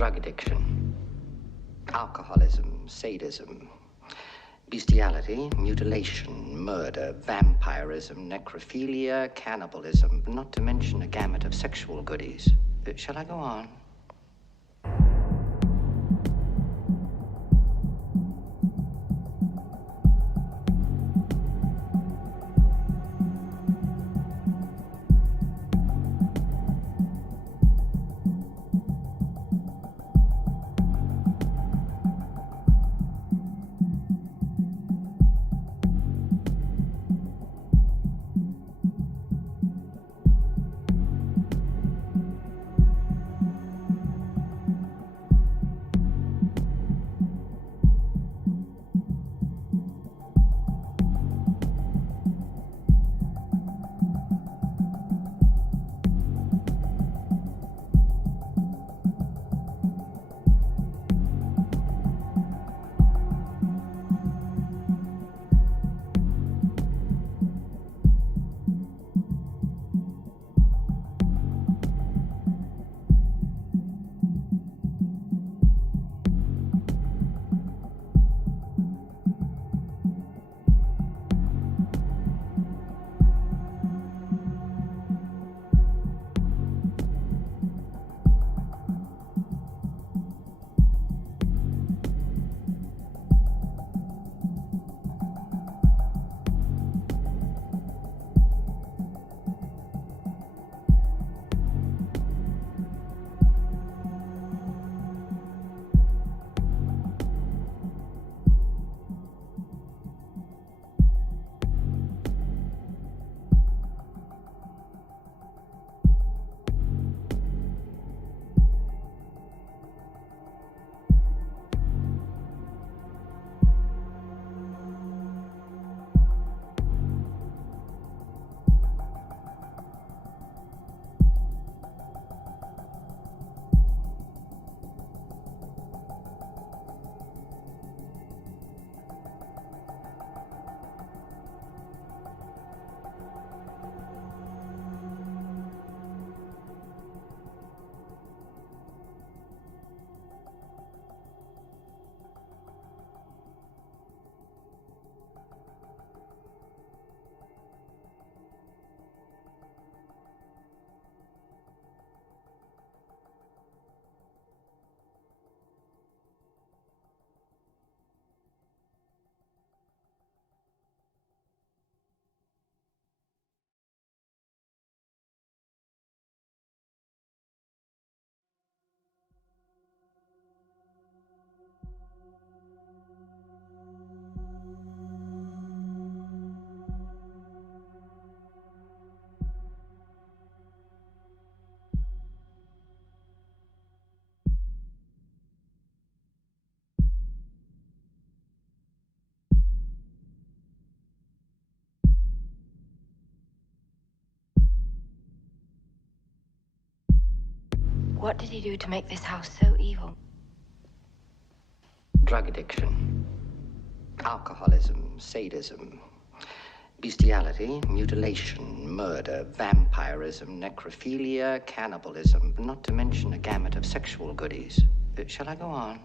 drug addiction, alcoholism, sadism, bestiality, mutilation, murder, vampirism, necrophilia, cannibalism, not to mention a gamut of sexual goodies. Shall I go on? What did he do to make this house so evil? Drug addiction, alcoholism, sadism, bestiality, mutilation, murder, vampirism, necrophilia, cannibalism, not to mention a gamut of sexual goodies. Shall I go on?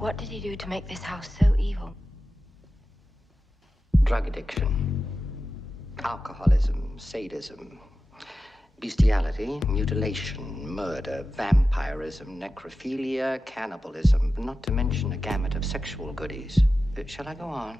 What did he do to make this house so evil? Drug addiction, alcoholism, sadism, bestiality, mutilation, murder, vampirism, necrophilia, cannibalism, not to mention a gamut of sexual goodies. Shall I go on?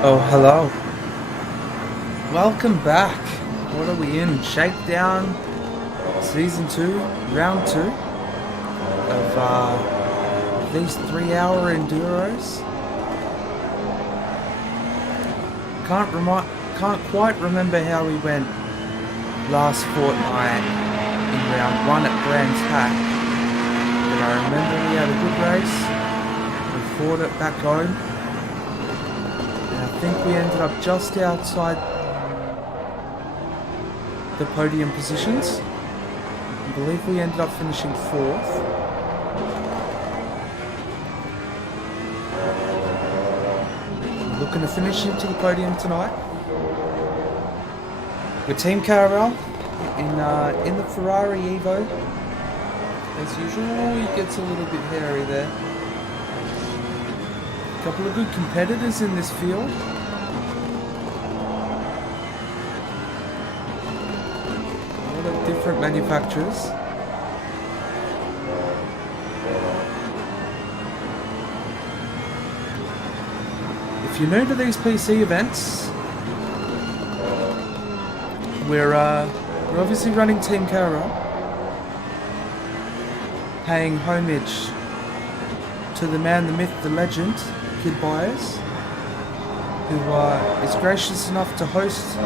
Oh, hello. Welcome back. What are we in? Shakedown Season 2, Round 2 of these 3-hour Enduros. Can't quite remember how we went last fortnight in Round 1 at Brands Hatch. But I remember we had a good race. We fought it back home. I think we ended up just outside the podium positions. I believe we ended up finishing 4th. We're looking to finish into the podium tonight. With Team Caravelle in the Ferrari Evo. As usual, it gets a little bit hairy there. A couple of good competitors in this field. A lot of different manufacturers. If you're new to these PC events, we're obviously running Team Caravelle, paying homage to the man, the myth, the legend, Kid Byers, who is gracious enough to host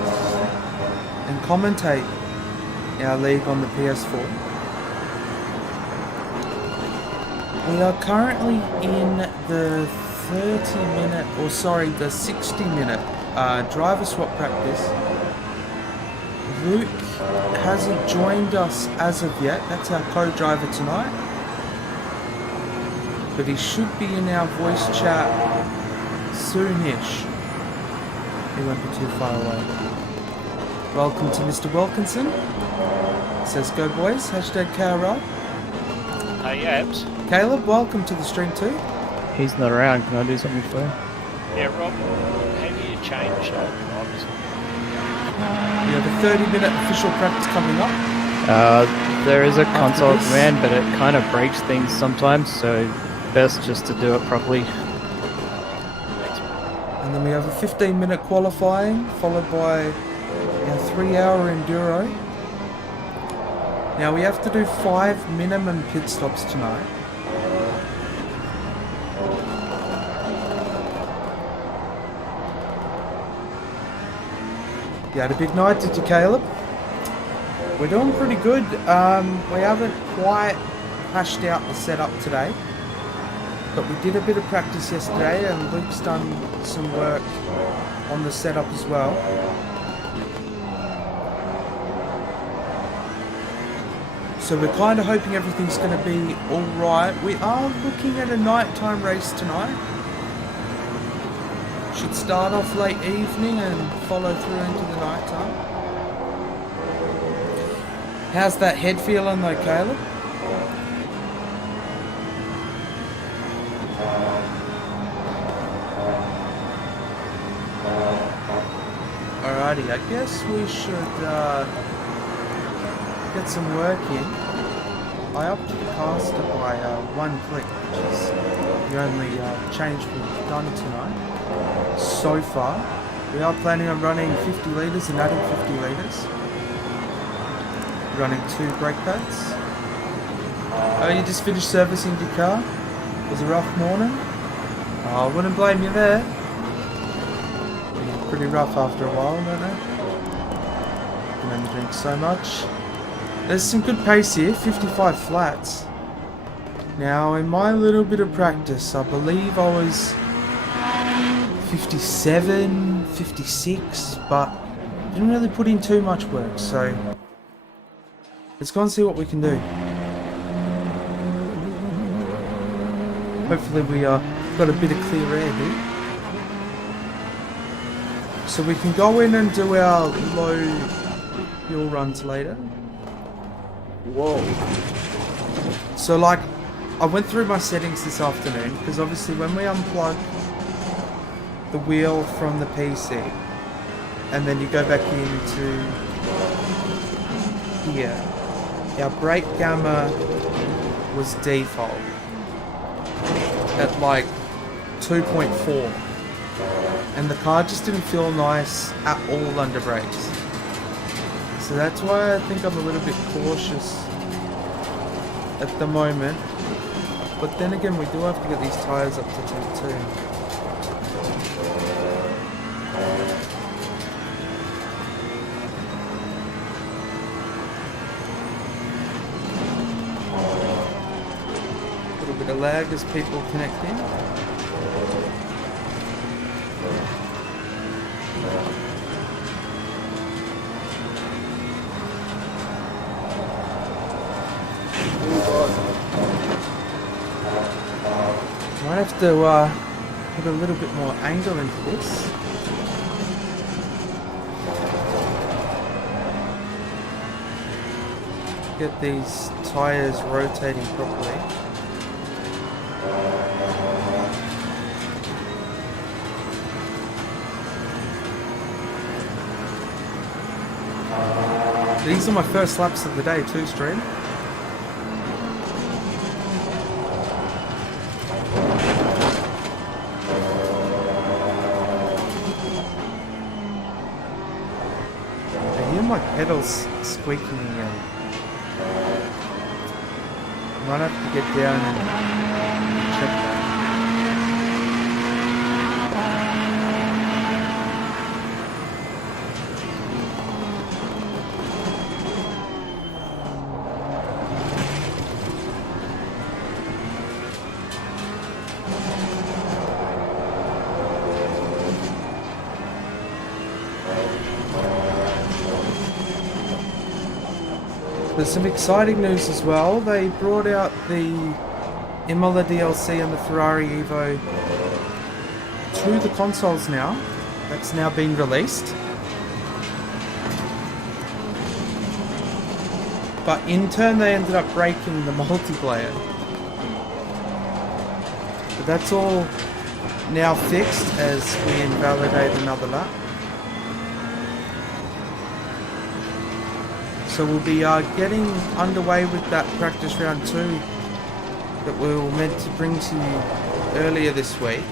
and commentate our league on the PS4. We are currently in the 60-minute driver swap practice. Luke hasn't joined us as of yet. That's our co-driver tonight. But he should be in our voice chat soonish. He won't be too far away. Welcome to Mr. Wilkinson. Says go boys. Hashtag Caravelle. Hey, Abs. Caleb, welcome to the stream too. He's not around. Can I do something for him? Yeah, Rob, how do you change drivers? We have a 30-minute official practice coming up. There is a console command, but it kind of breaks things sometimes, so best just to do it properly. And then we have a 15-minute qualifying, followed by our 3-hour Enduro. Now we have to do 5 minimum pit stops tonight. You had a big night, did you, Caleb? We're doing pretty good. We haven't quite hashed out the setup today, but we did a bit of practice yesterday, and Luke's done some work on the setup as well. So we're kind of hoping everything's going to be alright. We are looking at a nighttime race tonight. Should start off late evening and follow through into the night time. How's that head feeling though, Caleb? Alrighty, I guess we should get some work in. I upped the caster by 1 click, which is the only change we've done tonight. So far, we are planning on running 50 litres and adding 50 litres. Running 2 brake pads. Oh, you just finished servicing your car? It was a rough morning? Oh, I wouldn't blame you there. Pretty rough after a while, don't they? You can only drink so much. There's some good pace here, 55 flats. Now, in my little bit of practice, I believe I was 57, 56, but didn't really put in too much work, so let's go and see what we can do. Hopefully we got a bit of clear air here. So we can go in and do our low hill runs later. Whoa. So like, I went through my settings this afternoon, because obviously when we unplug the wheel from the PC and then you go back into here, our brake gamma was default at like 2.4. and the car just didn't feel nice at all under brakes. So that's why I think I'm a little bit cautious at the moment. But then again, we do have to get these tyres up to T2. A little bit of lag as people connect in. Might have to put a little bit more angle into this. Get these tyres rotating properly. These are my first laps of the day too, stream. My pedals squeaking again. Might have to get down and check that. There's some exciting news as well. They brought out the Imola DLC and the Ferrari Evo to the consoles now. That's now been released. But in turn they ended up breaking the multiplayer. But that's all now fixed as we invalidate another lap. So we'll be getting underway with that practice round 2 that we were meant to bring to you earlier this week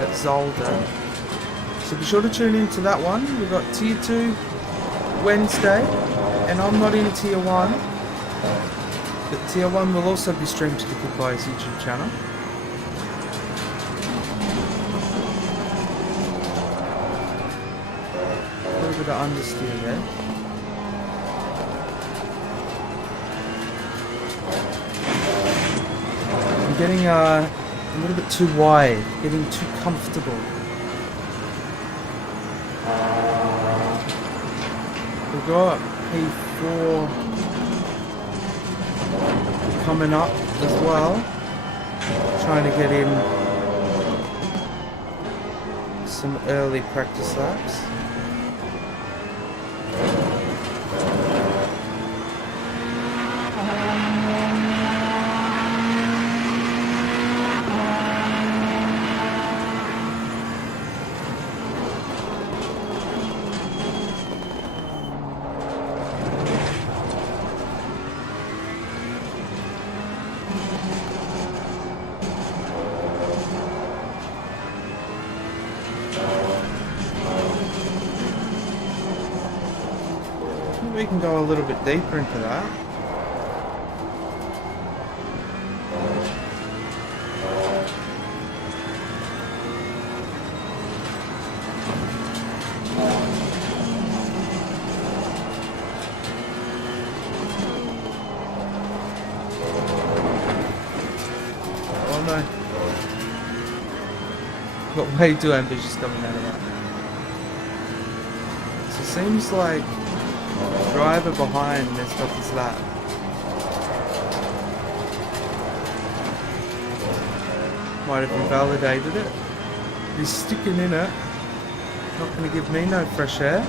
at Zolder. So be sure to tune into that one. We've got Tier 2 Wednesday, and I'm not in Tier 1. But Tier 1 will also be streamed to the Good Guys YouTube channel. A little bit of understeer there. Getting a little bit too wide, getting too comfortable. We've got P4 coming up as well. Trying to get in some early practice laps. We can go a little bit deeper into that. Oh no. Got way too ambitious coming out of that. So it seems like driver behind messed up his lap. Might have invalidated it. He's sticking in it. Not going to give me no fresh air.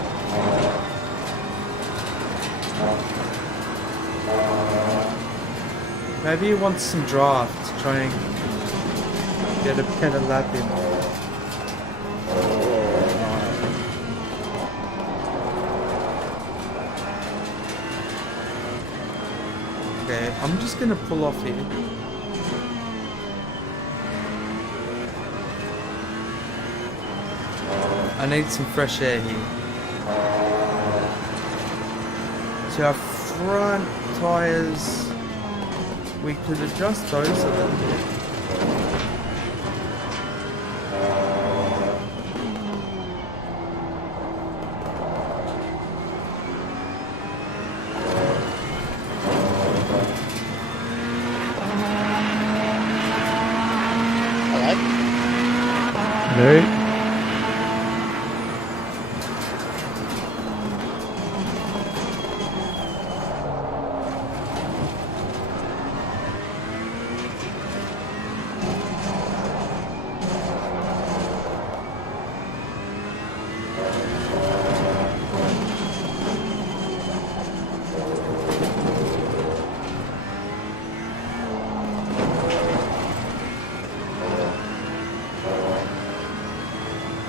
Maybe he wants some draft to try and get a better lap in. Okay, I'm just gonna pull off here. I need some fresh air here. So our front tyres, we could adjust those a little bit. Hello.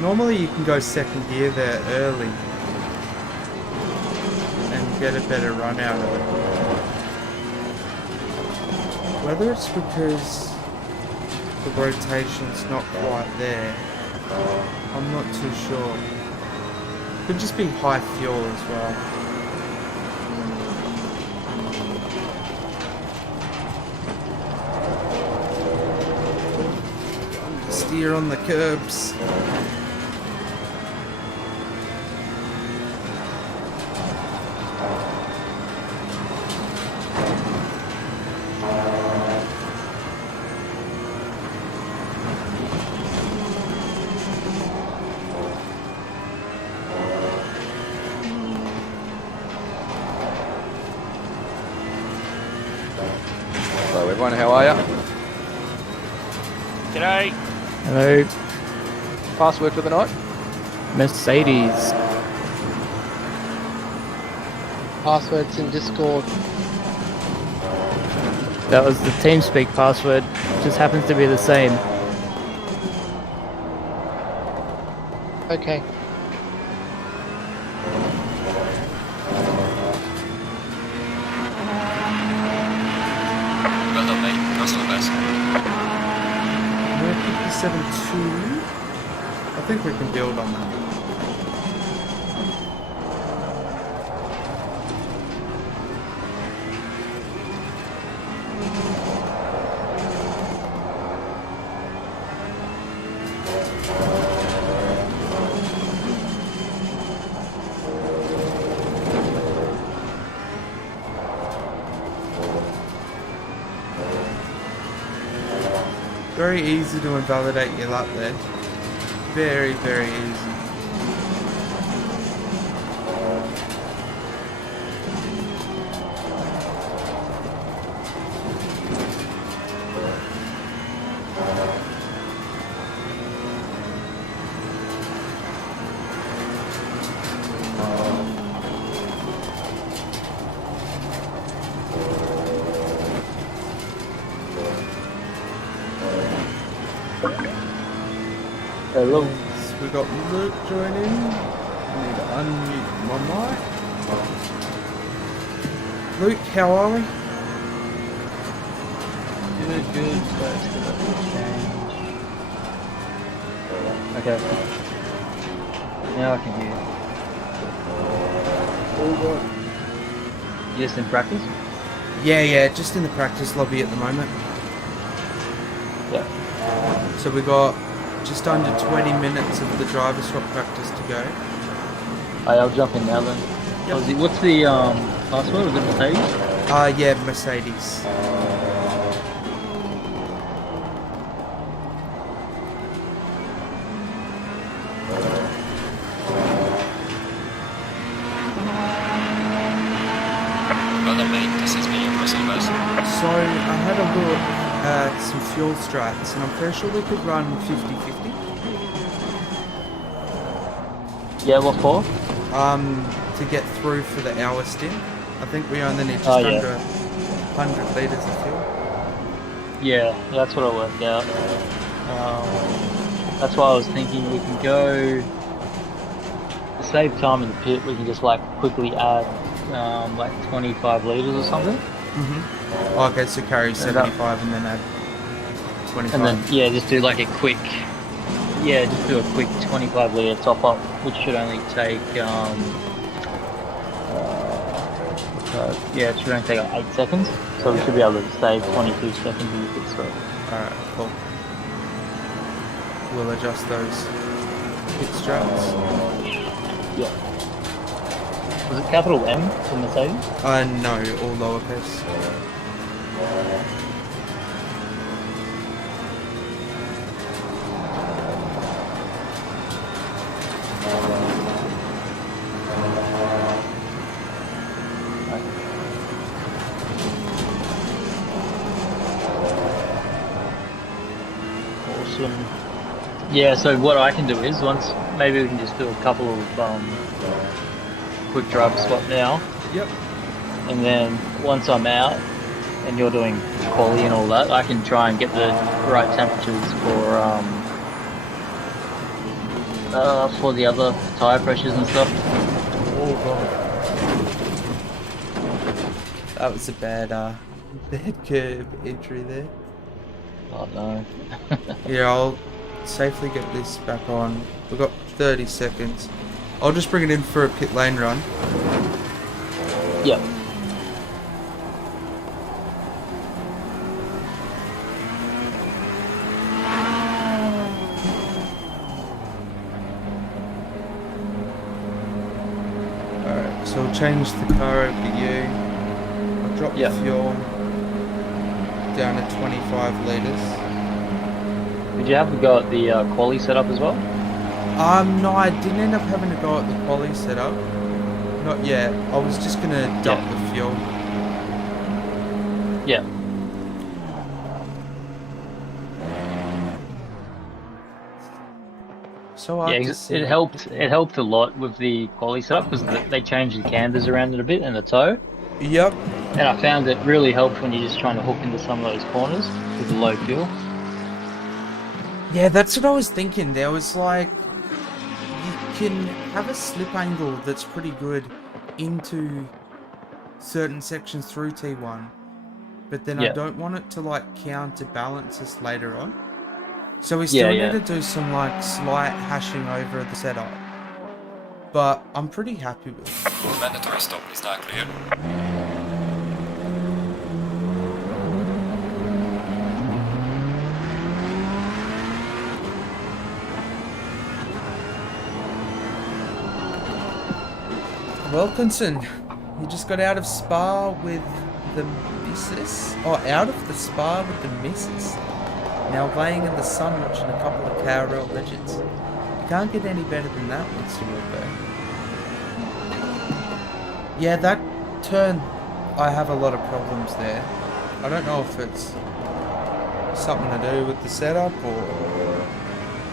Normally you can go second gear there early and get a better run out of it. Whether it's because the rotation's not quite there, I'm not too sure. Could just be high fuel as well. Steer on the curbs. Hello everyone, how are ya? G'day. Hello. Password for the night? Mercedes. Passwords in Discord. That was the TeamSpeak password. Just happens to be the same. Okay. Well done, mate. That's not best. We're 57.2. I think we can build on that. Very easy to invalidate your lap there. Very, very easy. Hello. So we got Luke joining. I need to unmute my mic. Luke, how are we? Good. So it's gonna change. Okay. Now I can hear you. You just in practice? Yeah, just in the practice lobby at the moment. Yeah. So we got just under 20 minutes of the driver swap practice to go. I'll jump in now then. Yep. What's the password? Was it Mercedes? Yeah, Mercedes. Well done, mate. This is me, Russell Best. So I had a look at some fuel strats and I'm pretty sure we could run 50-50. Yeah, what for? To get through for the hour stint. I think we only need just Oh, yeah. under 100 litres of fuel. Yeah, that's what I worked out. That's why I was thinking we can go to save time in the pit. We can just like quickly add like 25 litres or something. Mm-hmm. Okay, so carry 75 and then add 25. And then, yeah, just do like a quick yeah, just do a quick 25 litre top up, which should only take yeah, it should only take like 8 seconds. So we should be able to save 22 seconds in the pit stop. Alright, cool. We'll adjust those pit straps. Yeah. Was it capital M for Mercedes? No, all lowercase. Awesome. Yeah, so what I can do is maybe we can just do a couple of quick drive swap now. Yep. And then once I'm out and you're doing quali and all that, I can try and get the right temperatures for the other tire pressures and stuff. Oh god. That was a bad curb entry there. Oh no. Yeah, I'll safely get this back on. We've got 30 seconds. I'll just bring it in for a pit lane run. Yep. Alright, so I'll change the car over to you. I'll drop the fuel down to 25 litres. Did you have to go at the quali setup as well? No, I didn't end up having to go at the quali setup. Not yet. I was just gonna dump the fuel. Yeah. So Yeah, it helped. It helped a lot with the quali setup because they changed the cambers around it a bit and the toe. Yep. And I found it really helped when you're just trying to hook into some of those corners with the low fuel. Yeah, that's what I was thinking. There was like, you can have a slip angle that's pretty good into certain sections through T1, but then I don't want it to like counterbalance us later on. So we still need to do some like slight hashing over the setup, but I'm pretty happy with it. Mandatory stop is now clear. Wilkinson, you just got out of Spa with the missus? Oh, out of the Spa with the missus. Now laying in the sun watching a couple of KRL legends. You can't get any better than that once you walk there. Yeah, that turn, I have a lot of problems there. I don't know if it's something to do with the setup or...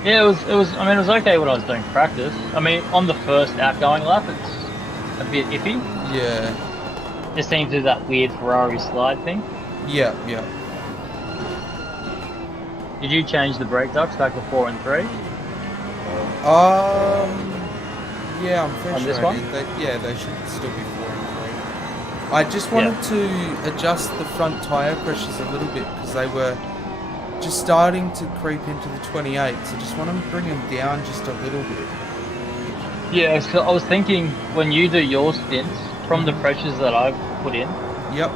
Yeah, it was. I mean, it was okay when I was doing practice. I mean, on the first outgoing lap, it's a bit iffy. Yeah. Just seems to do that weird Ferrari slide thing. Yeah, yeah. Did you change the brake ducts back to 4 and 3? Yeah, I'm pretty sure I did. They should still be 4 and 3. I just wanted to adjust the front tyre pressures a little bit because they were just starting to creep into the 28s. So just want to bring them down just a little bit. Yeah, so I was thinking when you do your stints from the pressures that I've put in. Yep.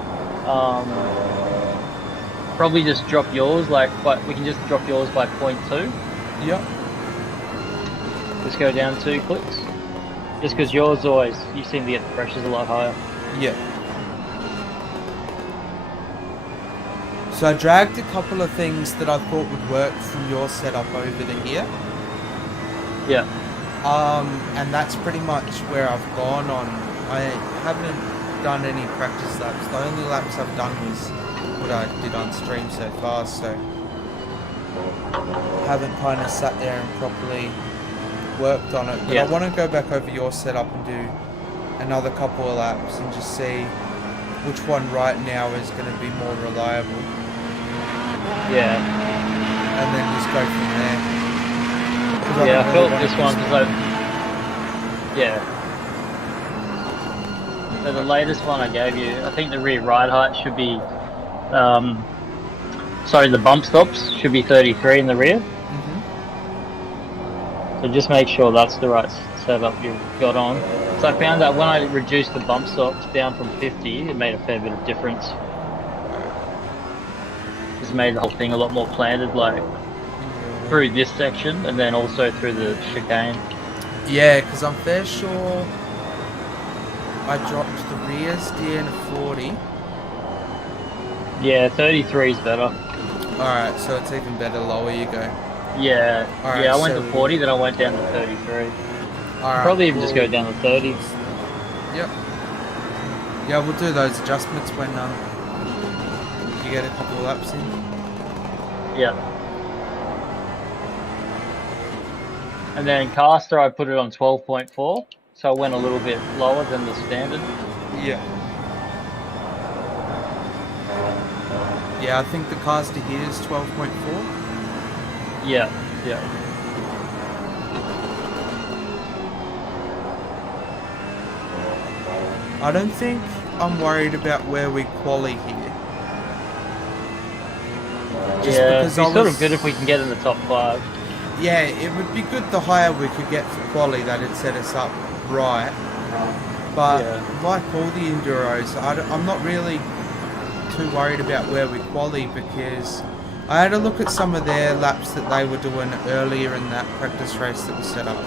Probably just drop yours we can just drop yours by 0.2. Yep. Just go down 2 clicks. Just because yours always, you seem to get the pressures a lot higher. Yeah. So I dragged a couple of things that I thought would work from your setup over to here. Yeah. And that's pretty much where I've gone on. I haven't done any practice laps. The only laps I've done was what I did on stream so far, so haven't kind of sat there and properly worked on it. But I want to go back over your setup and do another couple of laps and just see which one right now is going to be more reliable. Yeah. And then just go from there. Yeah, I felt this one because So the latest one I gave you, I think the rear ride height should be, the bump stops should be 33 in the rear. So just make sure that's the right setup you've got on. So I found that when I reduced the bump stops down from 50, it made a fair bit of difference. Just made the whole thing a lot more planted, like through this section and then also through the chicane. Yeah, because I'm fair sure I dropped the rears down to 40. Yeah, 33 is better. Alright, so it's even better lower you go. Yeah, Alright, yeah. I went so to 40, then I went down to 33. Alright, Probably even just go down to 30. Yep. Yeah, we'll do those adjustments when you get a couple of laps in. Yeah. And then caster, I put it on 12.4, so I went a little bit lower than the standard. Yeah. Yeah, I think the caster here is 12.4. Yeah, yeah. I don't think I'm worried about where we quali here. Just yeah, because it'd be sort of good if we can get in the top 5. Yeah, it would be good the higher we could get for quali, that'd set us up right. But like all the Enduros, I'm not really too worried about where we quali because I had a look at some of their laps that they were doing earlier in that practice race that was set up.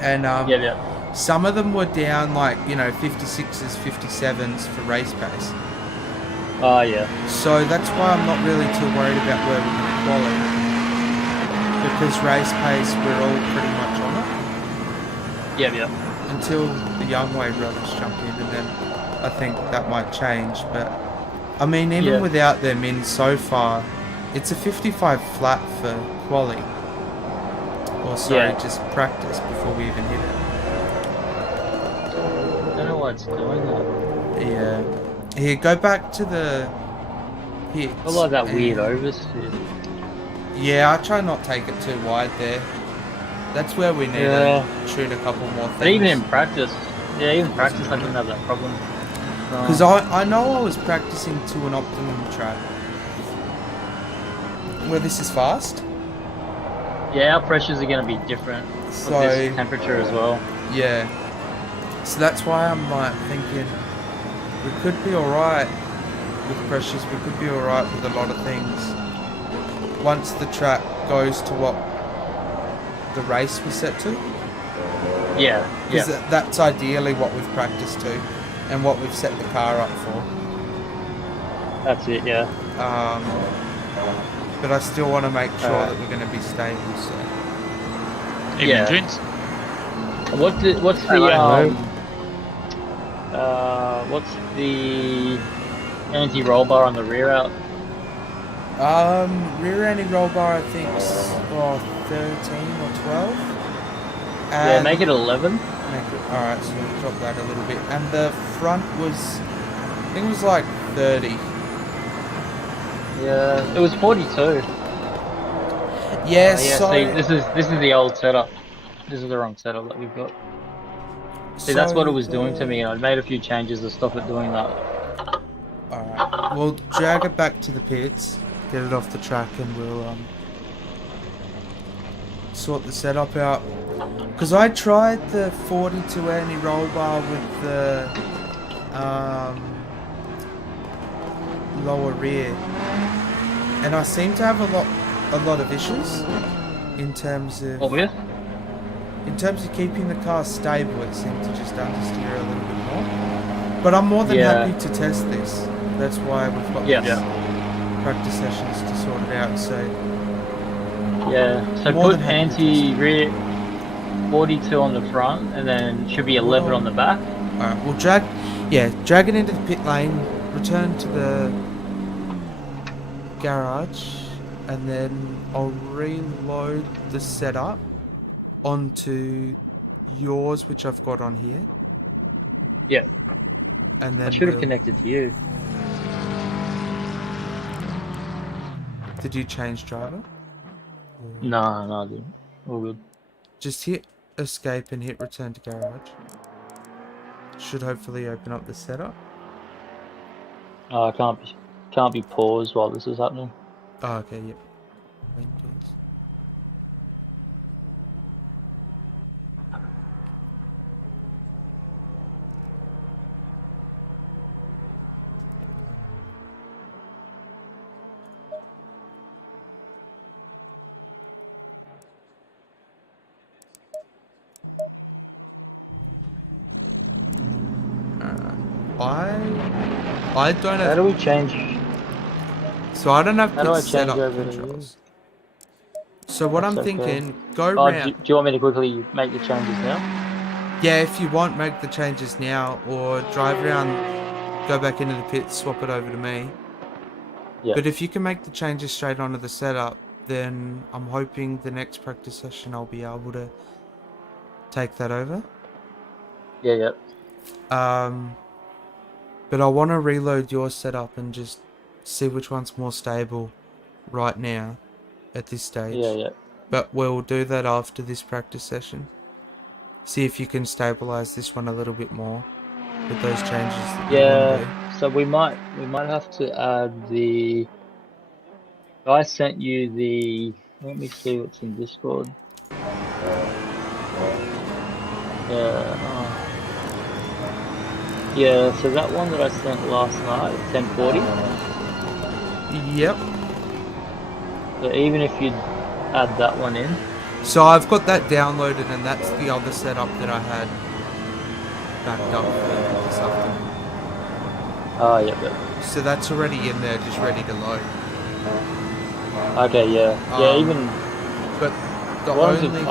And some of them were down like, 56s, 57s for race pace. Oh, yeah. So that's why I'm not really too worried about where we're going to quali. Because race pace, we're all pretty much on it. Yeah, yeah. Until the young wave runners jump in, and then I think that might change. But I mean, even without them in so far, it's a 55 flat for quali. Or sorry, just practice before we even hit it. I don't know why it's doing that. Yeah. Here, go back to the hits. I like that weird oversteer. Yeah, I try not to take it too wide there. That's where we need to shoot a couple more things. But even in practice, I didn't have that problem. Because I know I was practicing to an optimum track. Where this is fast. Yeah, our pressures are going to be different So, with this temperature as well. Yeah. So that's why I'm like thinking we could be alright with pressures, we could be alright with a lot of things. Once the track goes to what the race was set to. Yeah, because that's ideally what we've practiced to and what we've set the car up for. That's it, yeah. But I still want to make sure that we're going to be stable. So. Evening, gents. What's the anti-roll bar on the rear out? Rear anti-roll bar I think 13 or 12. Yeah, make it 11. Alright, so we'll drop that a little bit. And the front was, I think it was like 30. Yeah, it was 42. Yeah, so... See, this is the old setup. This is the wrong setup that we've got. See, that's what it was doing to me, and I'd made a few changes to stop it doing that. Alright, we'll drag it back to the pits, get it off the track, and we'll sort the setup out. Because I tried the 42 anti-roll bar with the lower rear, and I seem to have a lot of issues in terms of keeping the car stable. It seemed to just understeer a little bit more. But I'm more than happy to test this. That's why we've got these practice sessions to sort it out. So so put anti-rear 42 on the front, and then should be 11 on the back. Alright, we'll drag it into the pit lane, return to the garage, and then I'll reload the setup onto yours, which I've got on here. Yeah. And then I should have connected to you. Did you change driver? No, I didn't. All good. Just hit escape and hit return to garage. Should hopefully open up the setup. I can't be paused while this is happening. Oh, okay, yep. Windows. I don't How do have. we change? So I don't have How do I pit change setup over to controls. So what That's I'm okay. thinking, go Oh, round. do you want me to quickly make the changes now? Yeah, if you want, make the changes now, or drive around, go back into the pit, swap it over to me. Yeah. But if you can make the changes straight onto the setup, then I'm hoping the next practice session I'll be able to take that over. Yeah. But I want to reload your setup and just see which one's more stable right now at this stage. Yeah. But we'll do that after this practice session. See if you can stabilize this one a little bit more with those changes that you want to do. So we might have to add the. I sent you the. Let me see what's in Discord. Yeah, so that one that I sent last night, 1040. Yep. So even if you add that one in. So I've got that downloaded, and that's the other setup that I had backed up for this afternoon. Oh, yeah. So that's already in there, just ready to load. Okay, yeah. Even. But the only thing.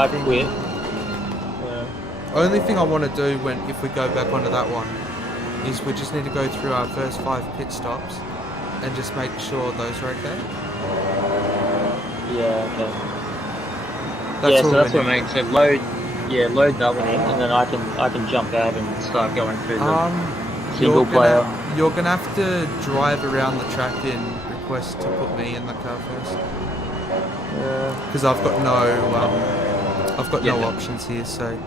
Only thing I want to do if we go back onto that one is we just need to go through our first 5 pit stops and just make sure those are okay. Yeah, okay. That's so that's what I mean. So load that one in, and then I can jump out and start going through the single player. You're gonna have to drive around the track and request to put me in the car first. Because I've got no options here, so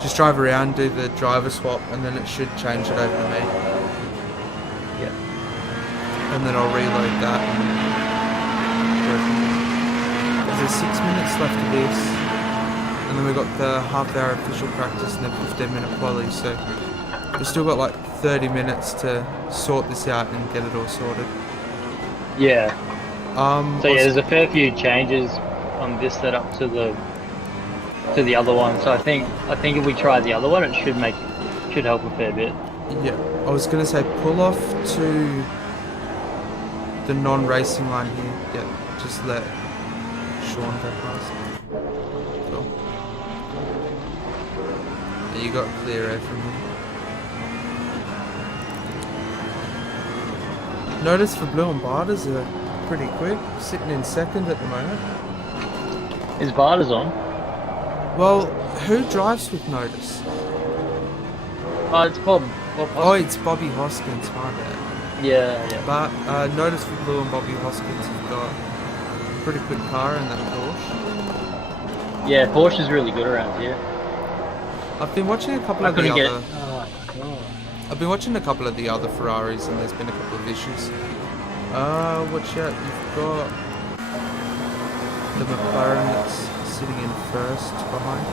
just drive around, do the driver swap, and then it should change it over to me. Yeah. And then I'll reload that. There's 6 minutes left of this, and then we've got the half-hour official practice and then 15-minute quali, so we've still got like 30 minutes to sort this out and get it all sorted. Yeah. So yeah, there's a fair few changes on this setup to the other one. So I think if we try the other one, it should help a fair bit. Yeah, I was gonna say pull off to the non-racing line here. Yeah, just let Sean go past. Cool. Yeah, you got clear air from here. Notice for Blue and Barters are pretty quick, sitting in second at the moment. Is Barters on? Well, who drives with Notice? Oh, it's Bob. Oh, it's Bobby Hoskins, my bad. Yeah. But Notice for Blue and Bobby Hoskins have got a pretty quick car in that Porsche. Yeah, Porsche is really good around here. I've been watching a couple of the other. I've been watching a couple of the other Ferraris, and there's been a couple of issues. Watch out! You've got the McLaren that's sitting in first behind.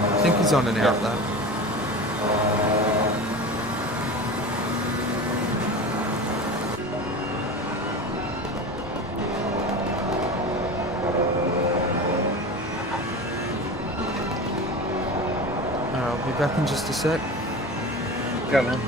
I think he's on and out though. I'll be back in just a sec. Go, man.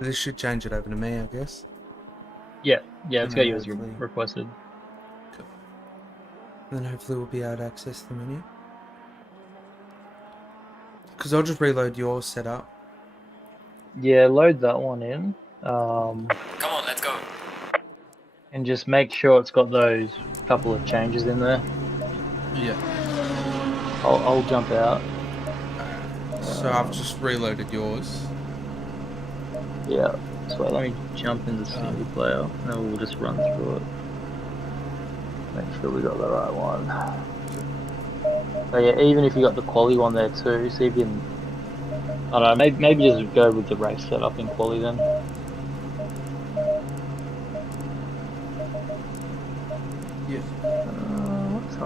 This should change it over to me, I guess. Yeah, it's got you as Hopefully. requested. Then hopefully we'll be able to access the menu. Because I'll just reload your setup. Yeah, load that one in. Come on, let's go. And just make sure it's got those couple of changes in there. Yeah. I'll jump out. So I've just reloaded yours. Yeah. So let me jump into single player, and then we'll just run through it. Make sure we got the right one. Oh yeah, even if you got the quali one there too, see if you can. I don't know, maybe just go with the race setup in quali then.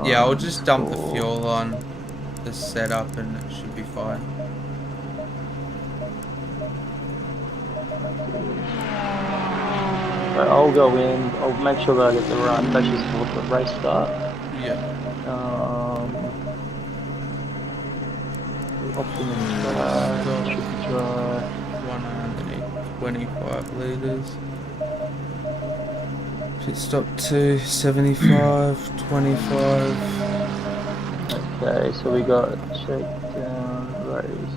Yeah, I'll just dump the fuel on the setup and it should be fine. Right, I'll go in, I'll make sure that I get the right pressures for the race start. Yeah. Optimum dry, should be dry. 125 litres. Pit stop 2, 75, 25. Okay, so we got Shakedown, race.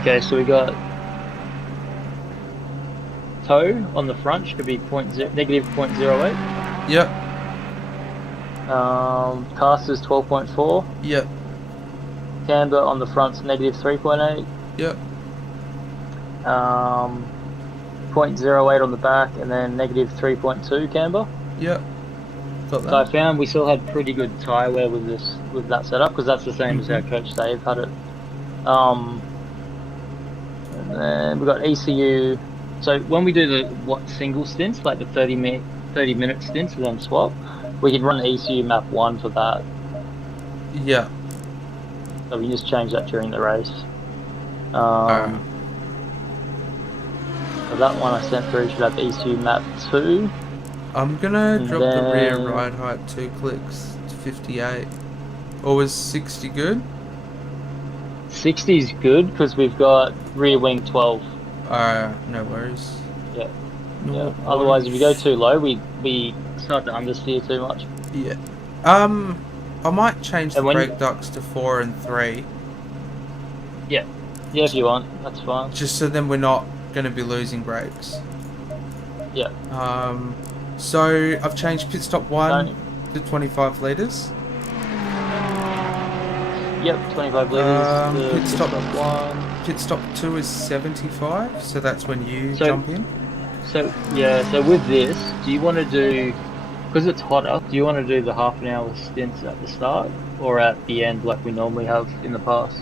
Okay, so we got toe on the front should be negative 0.08. Yep. Casters 12.4. Yep. Camber on the front's negative 3.8. Yep. 0.08 on the back, and then negative 3.2 camber. Yep. Got that. So I found we still had pretty good tyre wear with that setup, because that's the same as our coach Dave had it. And then we got ECU. So when we do the single stints, like the 30-minute stints and then swap, we can run ECU map 1 for that. Yeah. So we can just change that during the race. So that one I sent through should have ECU map 2. I'm gonna drop the rear ride height 2 clicks to 58. Or was 60 good? 60 is good because we've got rear wing 12. No worries. Yeah. No yeah. worries. Otherwise, if you go too low, we start to understeer too much. Yeah. I might change the brake ducts to 4 and 3. Yeah. Yeah, if you want, that's fine. Just so then we're not going to be losing brakes. Yeah. So I've changed pit stop 1 to 25 litres. Yep, 25 litres. Pit stop 1. Pit stop 2 is 75, so that's when you jump in. So with this, do you want to do, because it's hotter, do you want to do the half an hour stints at the start or at the end like we normally have in the past?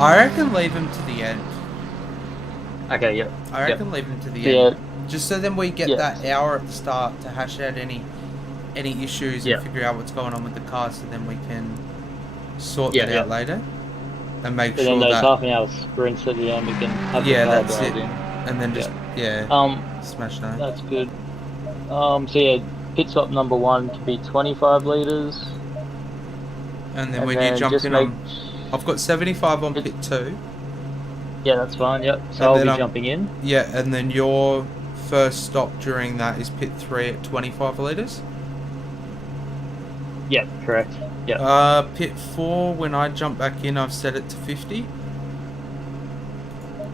I reckon leave them to the end. Okay, yeah. I reckon leave them to the end. Just so then we get that hour at the start to hash out any issues and figure out what's going on with the car, so then we can sort that out later and make sure then those that half an hour sprints at the end we can have the car that's dialed it. in. And then just smash that. That's good. So yeah, pit stop number 1 to be 25 litres. And then when you jump in I've got 75 on pit 2. Yeah, that's fine, yep. So I'll be jumping in. Yeah, and then your first stop during that is pit 3 at 25 litres? Yeah, correct. Yeah. Pit 4, when I jump back in, I've set it to 50.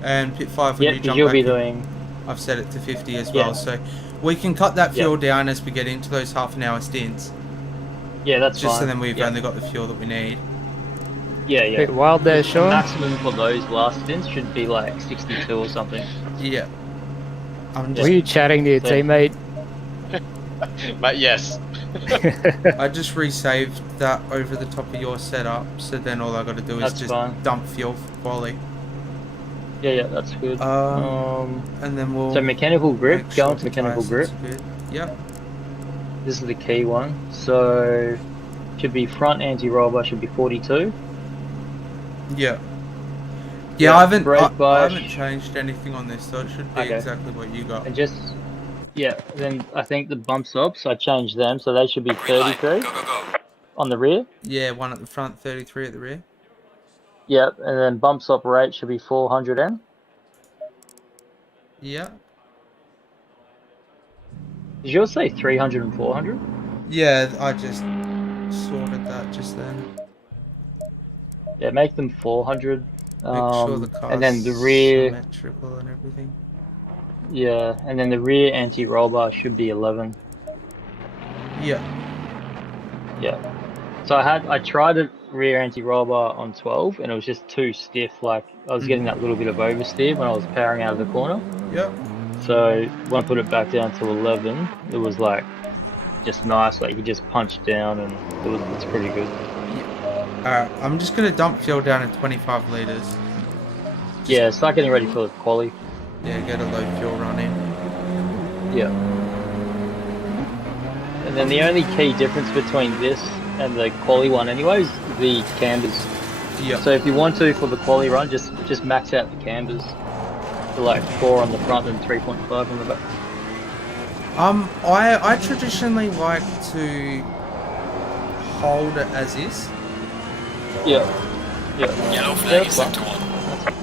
And pit 5, when you jump back in, I've set it to 50 as well. So we can cut that fuel down as we get into those half an hour stints. Yeah, that's just fine. So then we've only got the fuel that we need. Yeah, yeah. Bit wild there, Sean. The maximum for those last stints should be like 62 or something. Yeah. Were you chatting to your teammate? Mate, yes. I just resaved that over the top of your setup, so then all I got to do is just dump fuel for quali. Yeah, that's good. And then we'll. So mechanical grip, go into mechanical grip. Yep. This is the key one. So should be front anti-roll bar should be 42. Yeah. Yeah, I haven't changed anything on this, so it should be exactly what you got. And just Yeah, then I think the bump stops, I changed them, so they should be Green light. 33 Go, go, go. on the rear. Yeah, one at the front, 33 at the rear. Yep, and then bump stop rate should be 400M. Yeah. Did yours say 300 and 400? Yeah, I just sorted that just then. Yeah, make them 400. Make sure the And car's then the rear, symmetrical and everything. yeah, and then the rear anti-roll bar should be 11. Yeah. Yeah. So I tried a rear anti-roll bar on 12 and it was just too stiff. Like I was getting that little bit of oversteer when I was powering out of the corner. Yep. So when I put it back down to 11, it was like just nice. Like you just punch down and it's pretty good. Alright, I'm just gonna dump fuel down in 25 litres. Yeah, start getting ready for the quali. Yeah, get a low fuel run in. Yeah. And then the only key difference between this and the quali one anyway is the cambers. Yeah. So if you want to for the quali run, just max out the cambers. So like 4 on the front and 3.5 on the back. I traditionally like to hold it as is. Yeah. Yeah. Yellow flag is fine. sector 1.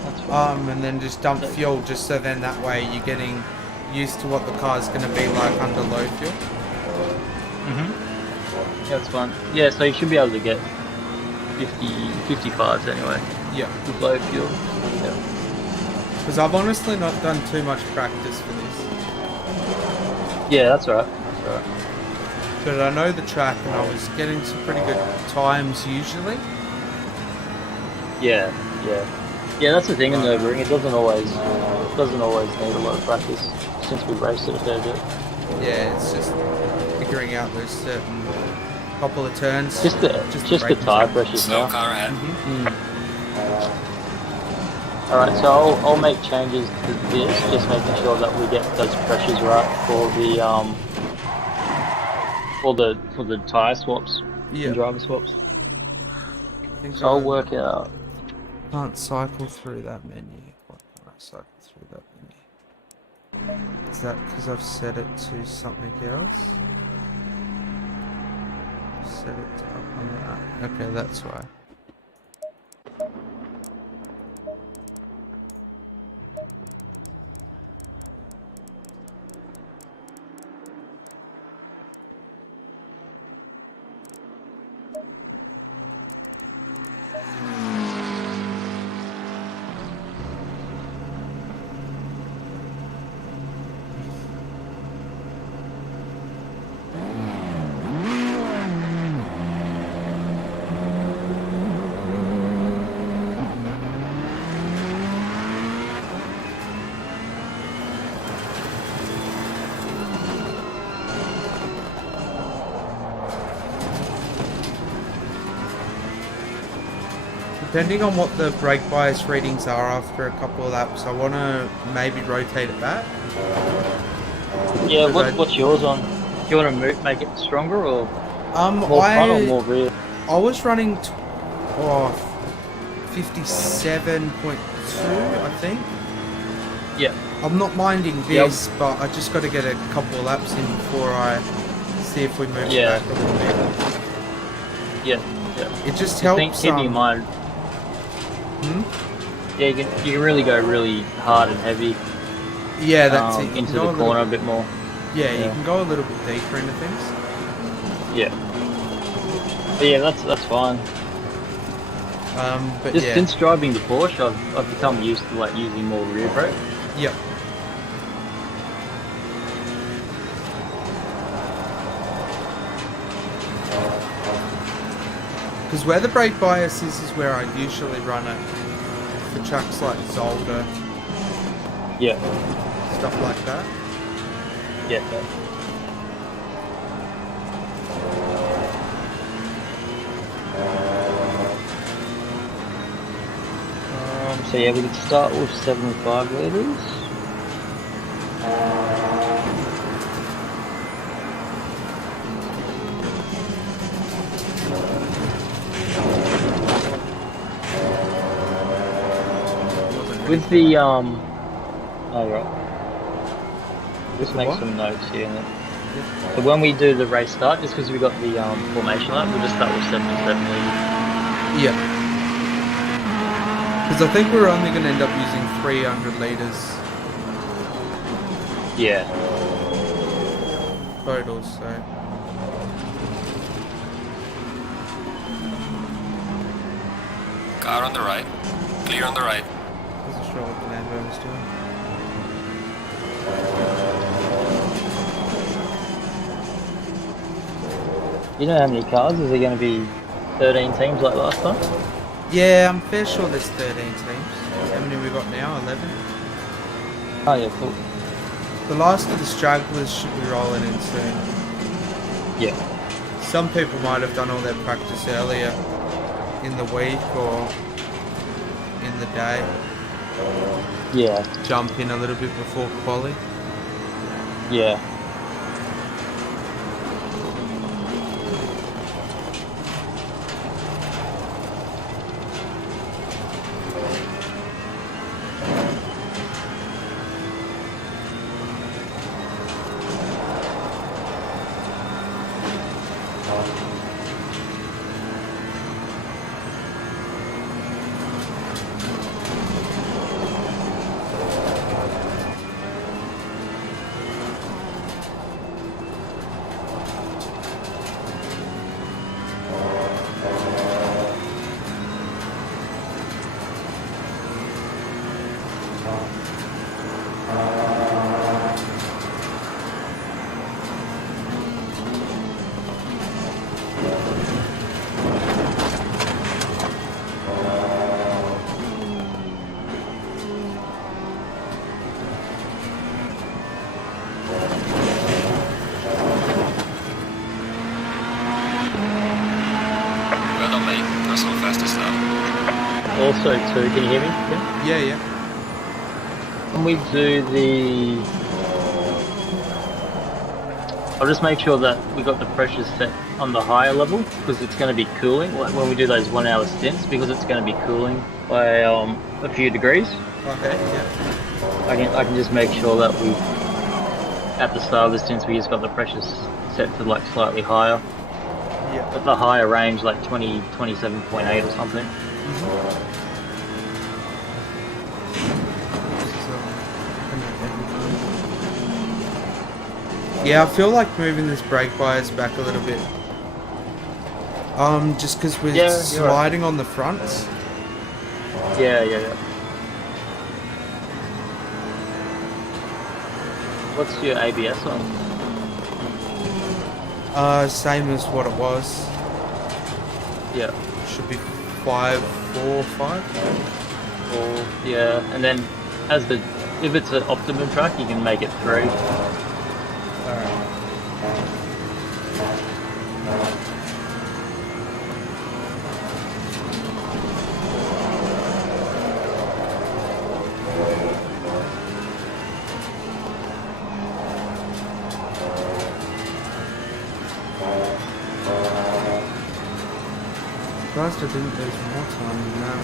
That's fine. And then just dump fuel just so then that way you're getting used to what the car's gonna be like under low fuel. Yeah, that's fine. Yeah, so you should be able to get 55s anyway. Yeah. With low fuel. Yeah. Because I've honestly not done too much practice for this. Yeah, that's right. That's right. But I know the track and I was getting some pretty good times usually. Yeah, yeah. Yeah, that's the thing in Nurburgring. It doesn't always need a lot of practice since we raced it a fair bit. Yeah, it's just figuring out those certain couple of turns. Just the tire pressures Slow now. car ahead. Alright, so I'll make changes to this, just making sure that we get those pressures right for the tire swaps and driver swaps. So I'll work out. Can't cycle through that menu. Why can't I cycle through that menu? Is that because I've set it to something else? Set it to up on that. Okay, that's why. Depending on what the brake bias readings are after a couple of laps, I want to maybe rotate it back. Yeah, what's yours on? Do you want to make it stronger or more front or more rear? I was running 57.2, I think. Yeah. I'm not minding this, but I just got to get a couple of laps in before I see if we move it back a little bit. Yeah. It just helps. Keep in mind. Yeah, you can really go really hard and heavy. Yeah, that's it. Into the corner a bit more. Yeah, you can go a little bit deeper into things. Yeah. But yeah, that's fine. But just since driving the Porsche, I've become used to like using more rear brake. Yep. Because where the brake bias is where I usually run it for tracks like Zolder. Yeah. Stuff like that. Yeah. So yeah, we can start with 75 litres. With the oh right. Just make What? some notes here. Yeah. So when we do the race start, just because we got the formation up, we'll just start with 77 meters. Yeah. Because I think we're only going to end up using 300 litres Yeah. total, so... Car on the right. Clear on the right. Wasn't sure what the Land Rover's doing. You know how many cars? Is there going to be 13 teams like last time? Yeah, I'm fair sure there's 13 teams. How many we got now? 11? Oh yeah, cool. The last of the stragglers should be rolling in soon. Yeah. Some people might have done all their practice earlier in the week or in the day. Yeah. Jump in a little bit before quali. Yeah. Well done, mate. Personal fastest lap. Also, too, can you hear me? Yeah? Yeah. When we do the... I'll just make sure that we got the pressure set on the higher level, because it's going to be cooling, like when we do those 1 hour stints, because it's going to be cooling by a few degrees. Okay, yeah. I can just make sure that we, at the start of the stints, we just got the pressure set to like slightly higher. Yeah. At the higher range, like 27.8 or something. Yeah, I feel like moving this brake bias back a little bit. Just because we're sliding on the fronts. Yeah. What's your ABS on? Same as what it was. Yeah. Should be 5, 4, 5. Or yeah, and then if it's an optimum track, you can make it 3. Surprised I didn't lose more time than that.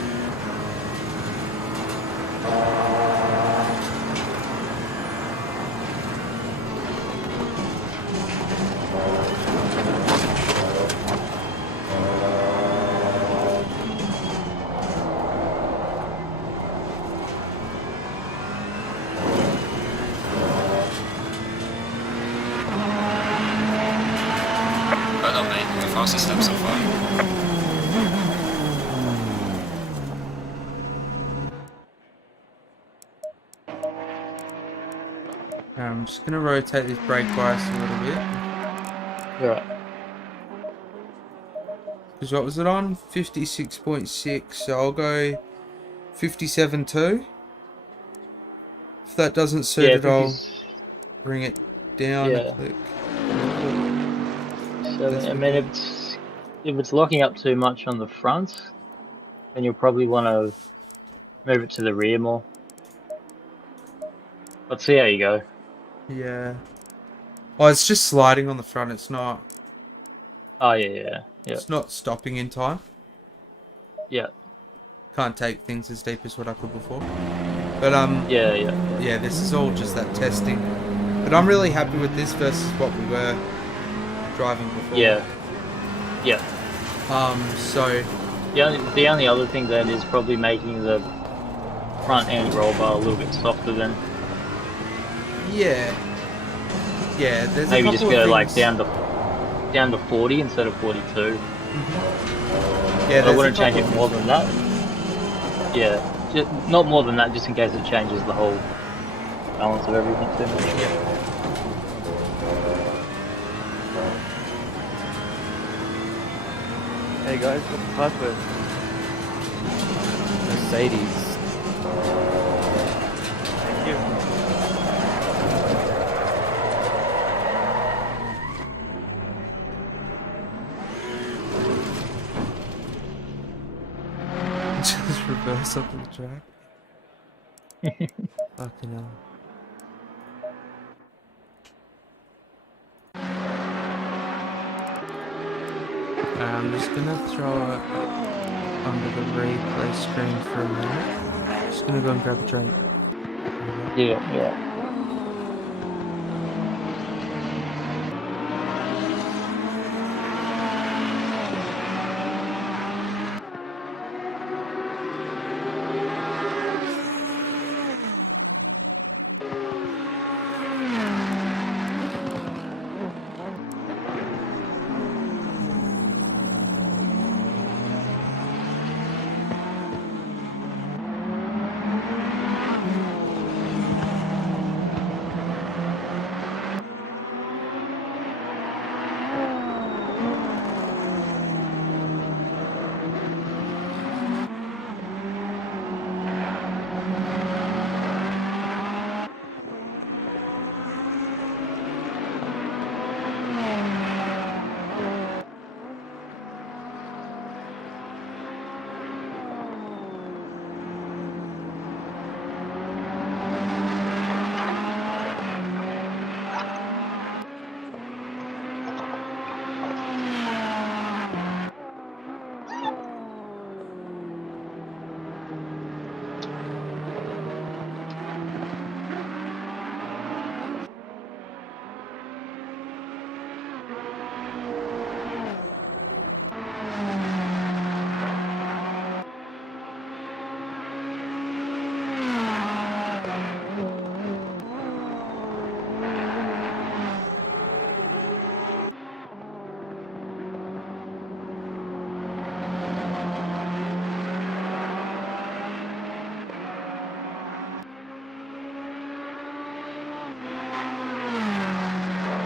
Well done, mate. The fastest lap so far. I'm just going to rotate this brake bias a little bit. Alright. Because what was it on? 56.6, so I'll go 57.2. If that doesn't suit it, I'll bring it down a click. So, I mean, if it's locking up too much on the front, then you'll probably want to move it to the rear more. Let's see how you go. Yeah. Oh, it's just sliding on the front, it's not... Oh, yeah. It's not stopping in time. Yeah. Can't take things as deep as what I could before. But, Yeah. yeah, this is all just that testing. But I'm really happy with this versus what we were driving before. Yeah. Yeah. So The only other thing then is probably making the front end roll bar a little bit softer then. yeah, there's Maybe a just couple go of like things. down to 40 instead of 42. Yeah, I wouldn't change it more than that. Yeah, just, not more than that, just in case it changes the whole balance of everything too much. Hey guys, what's the password? Mercedes. Thank you. Just reverse up the track. Fucking hell. I'm just gonna throw it under the replay screen for a minute. Just gonna go and grab a drink. Yeah.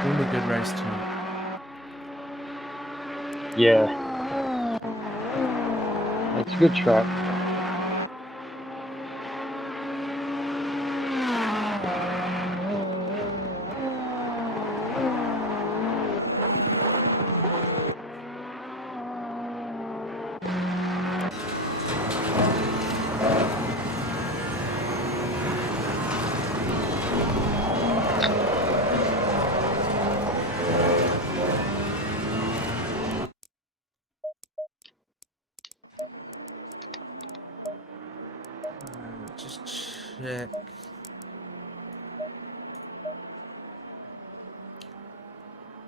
Really good race tonight. Yeah. It's a good track. Just check.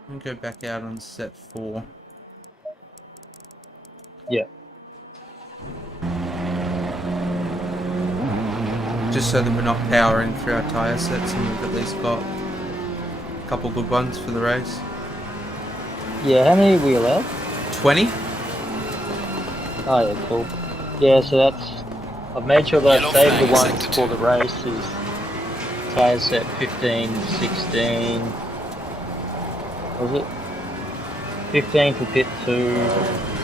And go back out on set 4. Yeah. Just so that we're not powering through our tyre sets and we've at least got a couple good ones for the race. Yeah, how many are we allowed? 20? Oh yeah, cool. Yeah, so that's... I've made sure that I've Yellow saved the flag, ones sector for 2. the race is tyre set 15, 16... What was it? 15 for pit 2,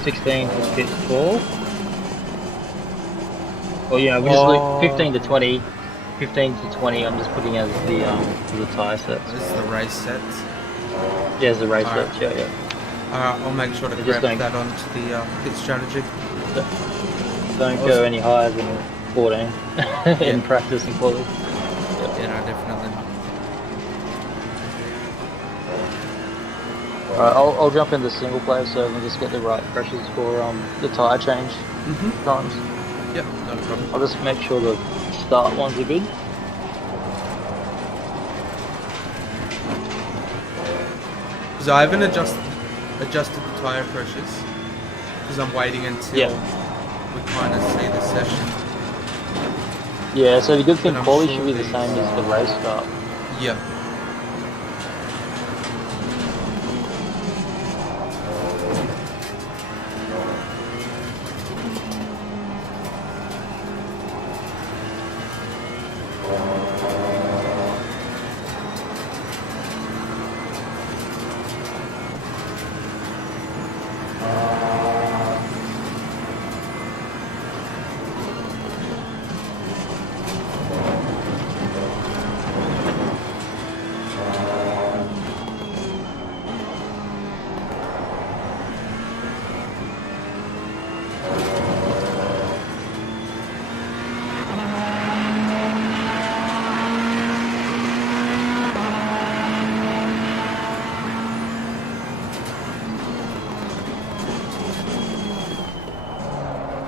16 for pit 4. Well, yeah, we just look 15 to 20. 15 to 20 I'm just putting as the tyre sets. This is the race sets. Yeah, as the race Alright. sets, yeah. Alright, I'll make sure to I grab just don't- that onto the pit strategy. Don't go any higher than 14 in Yeah. practice and quality. Yeah, no, definitely not. Alright, I'll jump into single player server and just get the right pressures for the tyre change times. Yep, no problem. I'll just make sure the start ones are good. Because I haven't adjusted the tyre pressures. Because I'm waiting until we kind of see the session. Yeah, so the good thing, quality sure should be the same as the race car. Yep.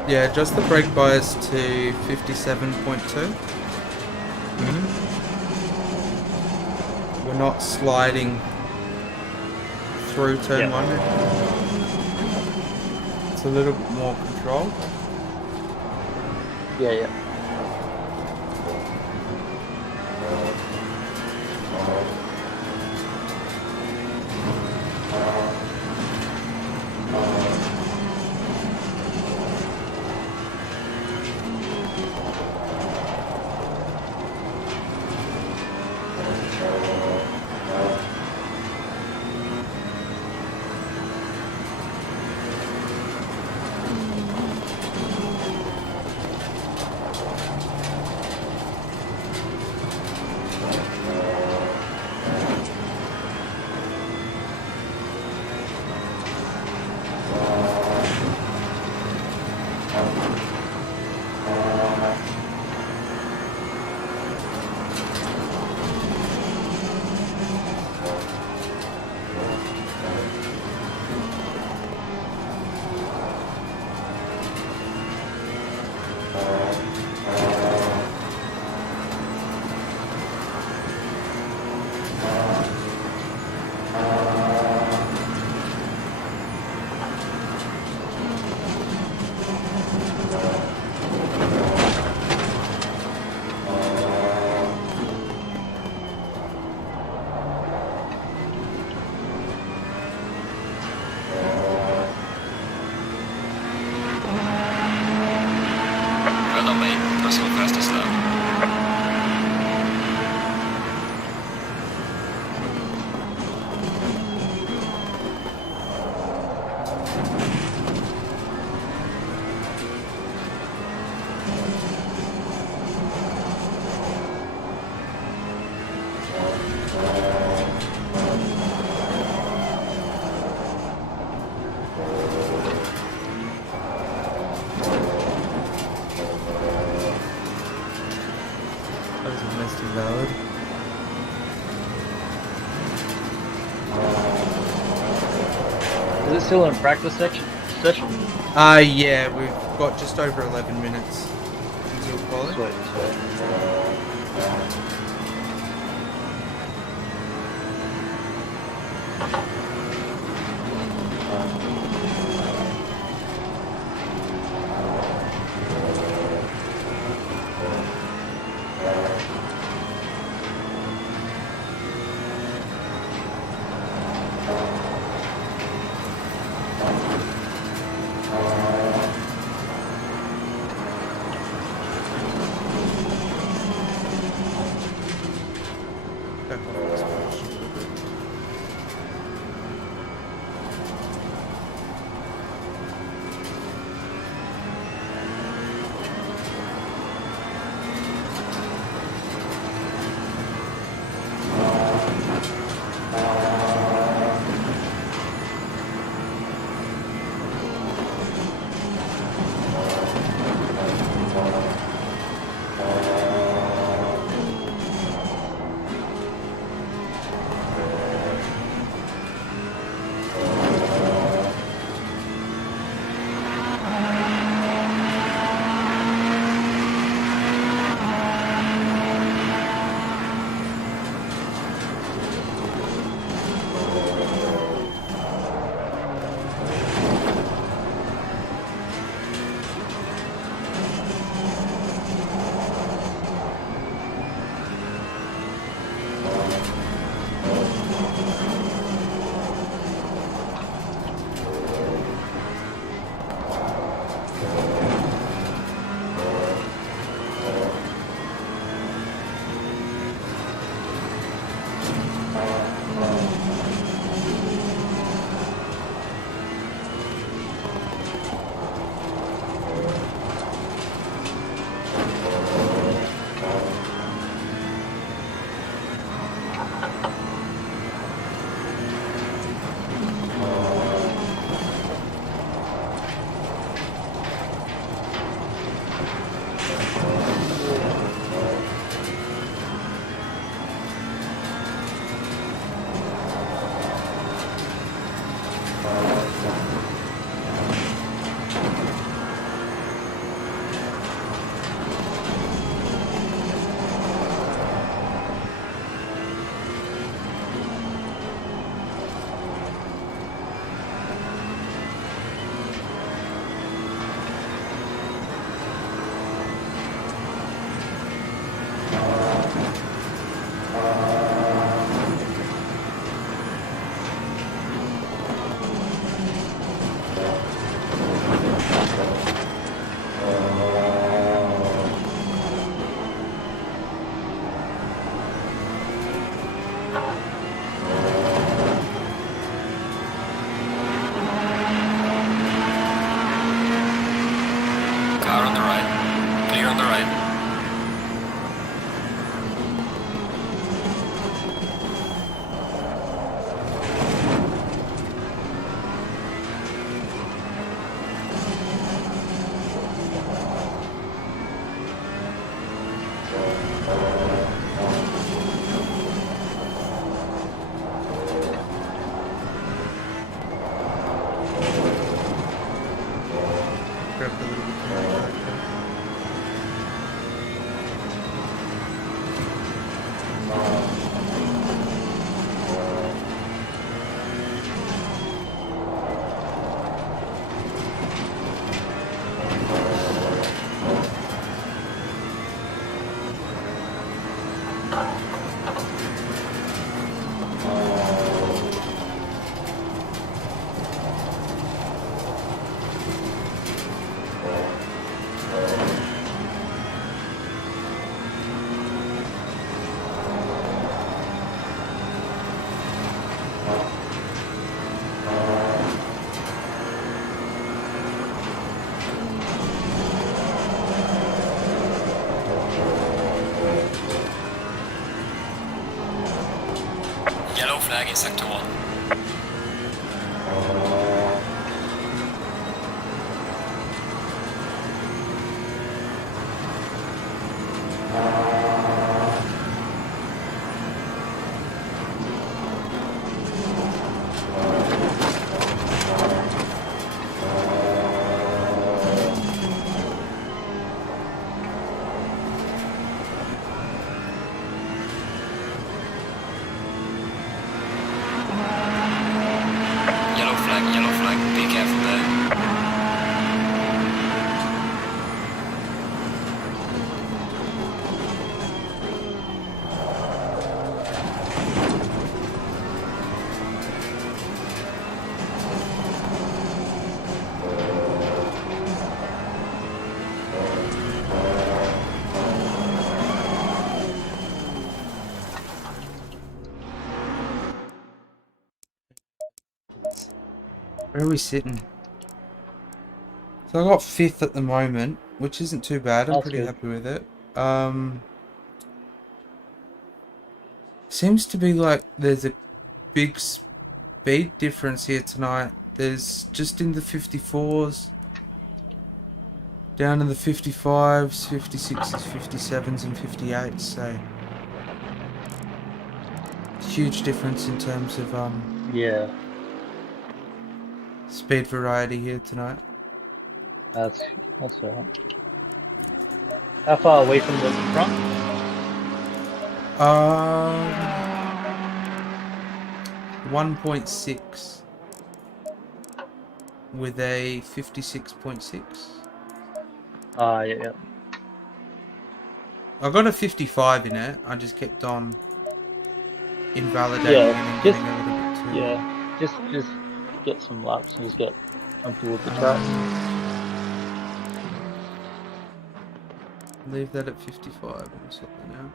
Yeah, adjust the brake bias to 57.2. We're not sliding through turn 1. It's a little bit more controlled. Yeah. Well done, mate. Not so fast as now. That was a misty valid. Is it still in practice session? Yeah, we've got just over 11 minutes until quali. Sweet. Car on the right. Clear on the right. Grab a little bit more back there. Yellow flag in sector 1. Yellow flag, be careful there. Where are we sitting? So I got 5th at the moment, which isn't too bad. I'm That's pretty good. happy with it. Seems to be like there's a big speed difference here tonight. There's just in the 54s, down in the 55s, 56s, 57s and 58s, so huge difference in terms of Yeah, speed variety here tonight. that's alright. How far away from the front? 1.6 with a 56.6. Ah, yeah. I got a 55 in it. I just kept on invalidating Yeah, it and just getting a little bit too. yeah, just get some laps and just get comfortable with the track. Leave that at 55 and something now.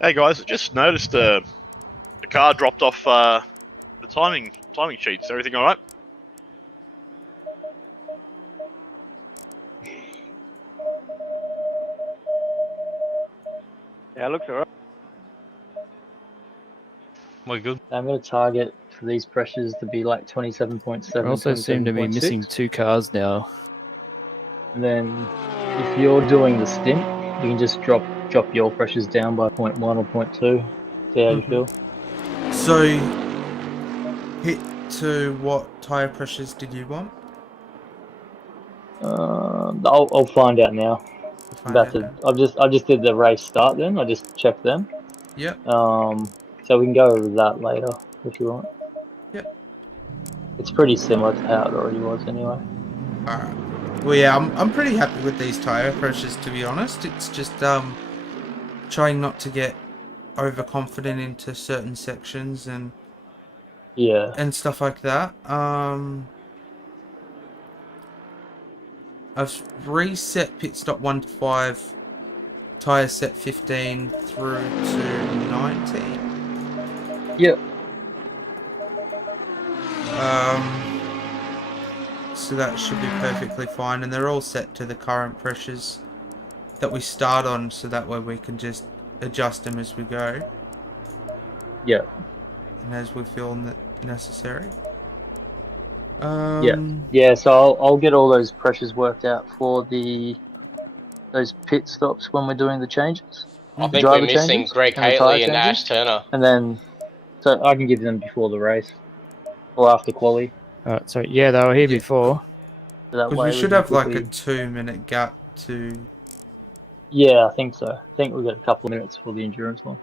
Hey guys, I just noticed the car dropped off the timing sheets. Everything all right? Yeah, it looks alright. We're good. I'm going to target for these pressures to be like 27.7, We also seem to be missing 2 cars now. And then if you're doing the stint, you can just drop your pressures down by 0.1 or 0.2. See how you feel. So, hit to what tyre pressures did you want? I'll find out now. Find out now. I just did the race start then. I just checked them. Yep. So we can go over that later if you want. Yep. It's pretty similar to how it already was anyway. Alright. Well, yeah, I'm pretty happy with these tyre pressures, to be honest. It's just trying not to get overconfident into certain sections and stuff like that. I've reset pit stop 1 to 5, tyre set 15 through to 19. Yep. So that should be perfectly fine, and they're all set to the current pressures that we start on, so that way we can just adjust them as we go. Yeah. And as we feel necessary. Yeah. So I'll get all those pressures worked out for those pit stops when we're doing the changes. I think we're missing Greg Haley and Ash Turner. And then, so I can give them before the race or after quali. So yeah, they were here before. So that Because way we should have like a 2-minute gap to... Yeah, I think so. I think we've got a couple of minutes for the endurance one.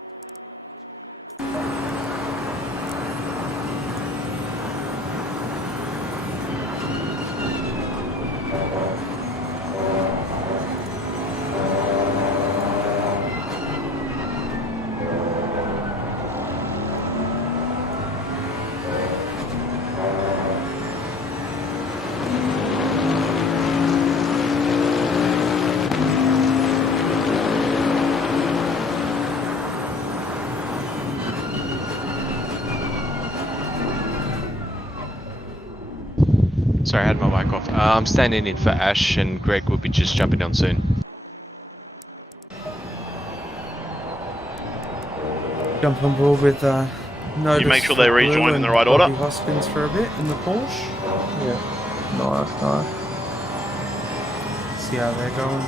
Sorry, I had my mic off. I'm standing in for Ash, and Greg will be just jumping on soon. Jump on board with Notice. You make sure they rejoin in the right order. Hoskins for a bit in the Porsche. Yeah. Nice. See how they're going.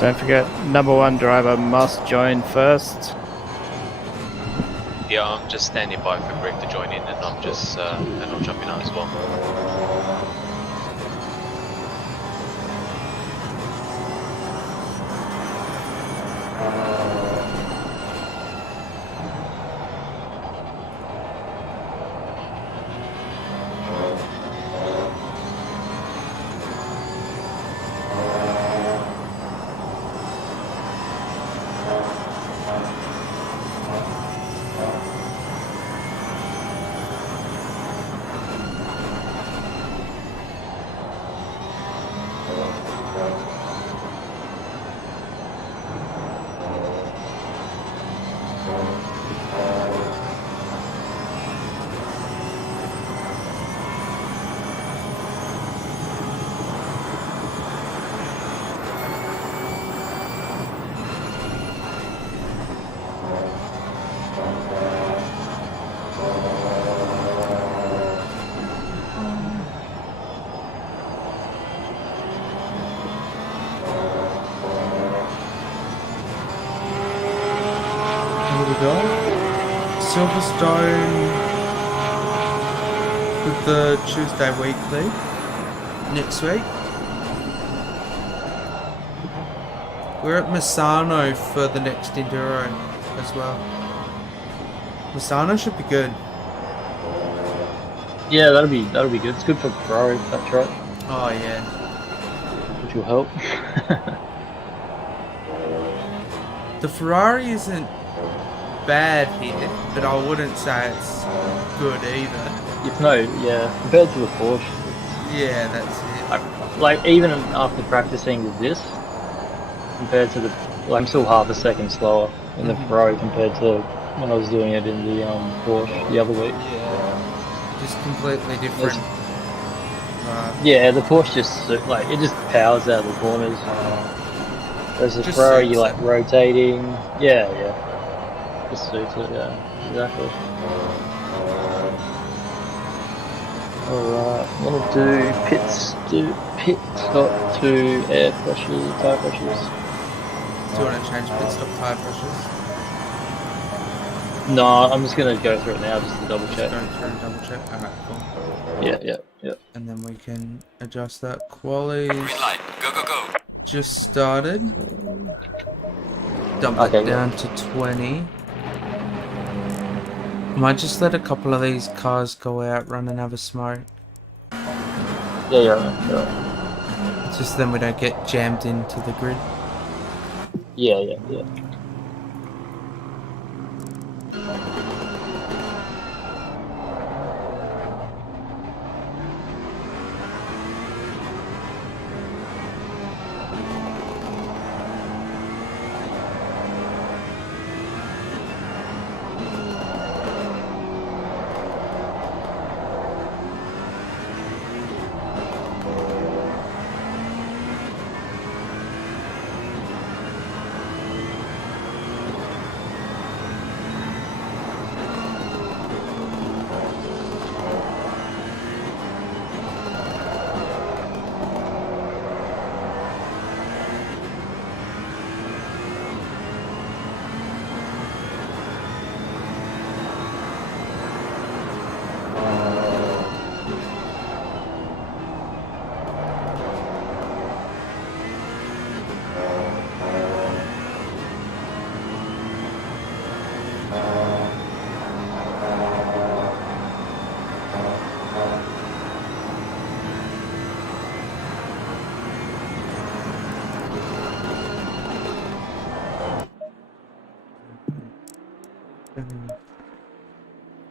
Don't forget, #1 driver must join first. Yeah, I'm just standing by for Greg to join in, and I'm just and I'll jump in as well. Silverstone with the Tuesday weekly next week. We're at Misano for the next Enduro as well. Misano should be good. Yeah, that'll be good. It's good for Ferrari, that's right. Oh yeah. Which will help. The Ferrari isn't bad here, but I wouldn't say it's good either. Compared to the Porsche. Yeah, that's it. Like even after practicing with this, compared to the. Like, I'm still half a second slower in the Pro compared to when I was doing it in the Porsche the other week. Yeah. Just completely different. Yeah, the Porsche just like it just powers out of the corners. Whereas the Pro, you like rotating. Yeah. Just suits it. Yeah, exactly. Alright, I'm gonna do pit stop to air pressure, tire pressures. Do you want to change pit stop tire pressures? No, I'm just gonna go through it now just to double check. Go through and double check. Alright, cool. Yeah. And then we can adjust that. Quali. Green light. Go. Just started. Dump it down to 20. Might just let a couple of these cars go out, run and have a smoke. Yeah. Just then we don't get jammed into the grid. Yeah.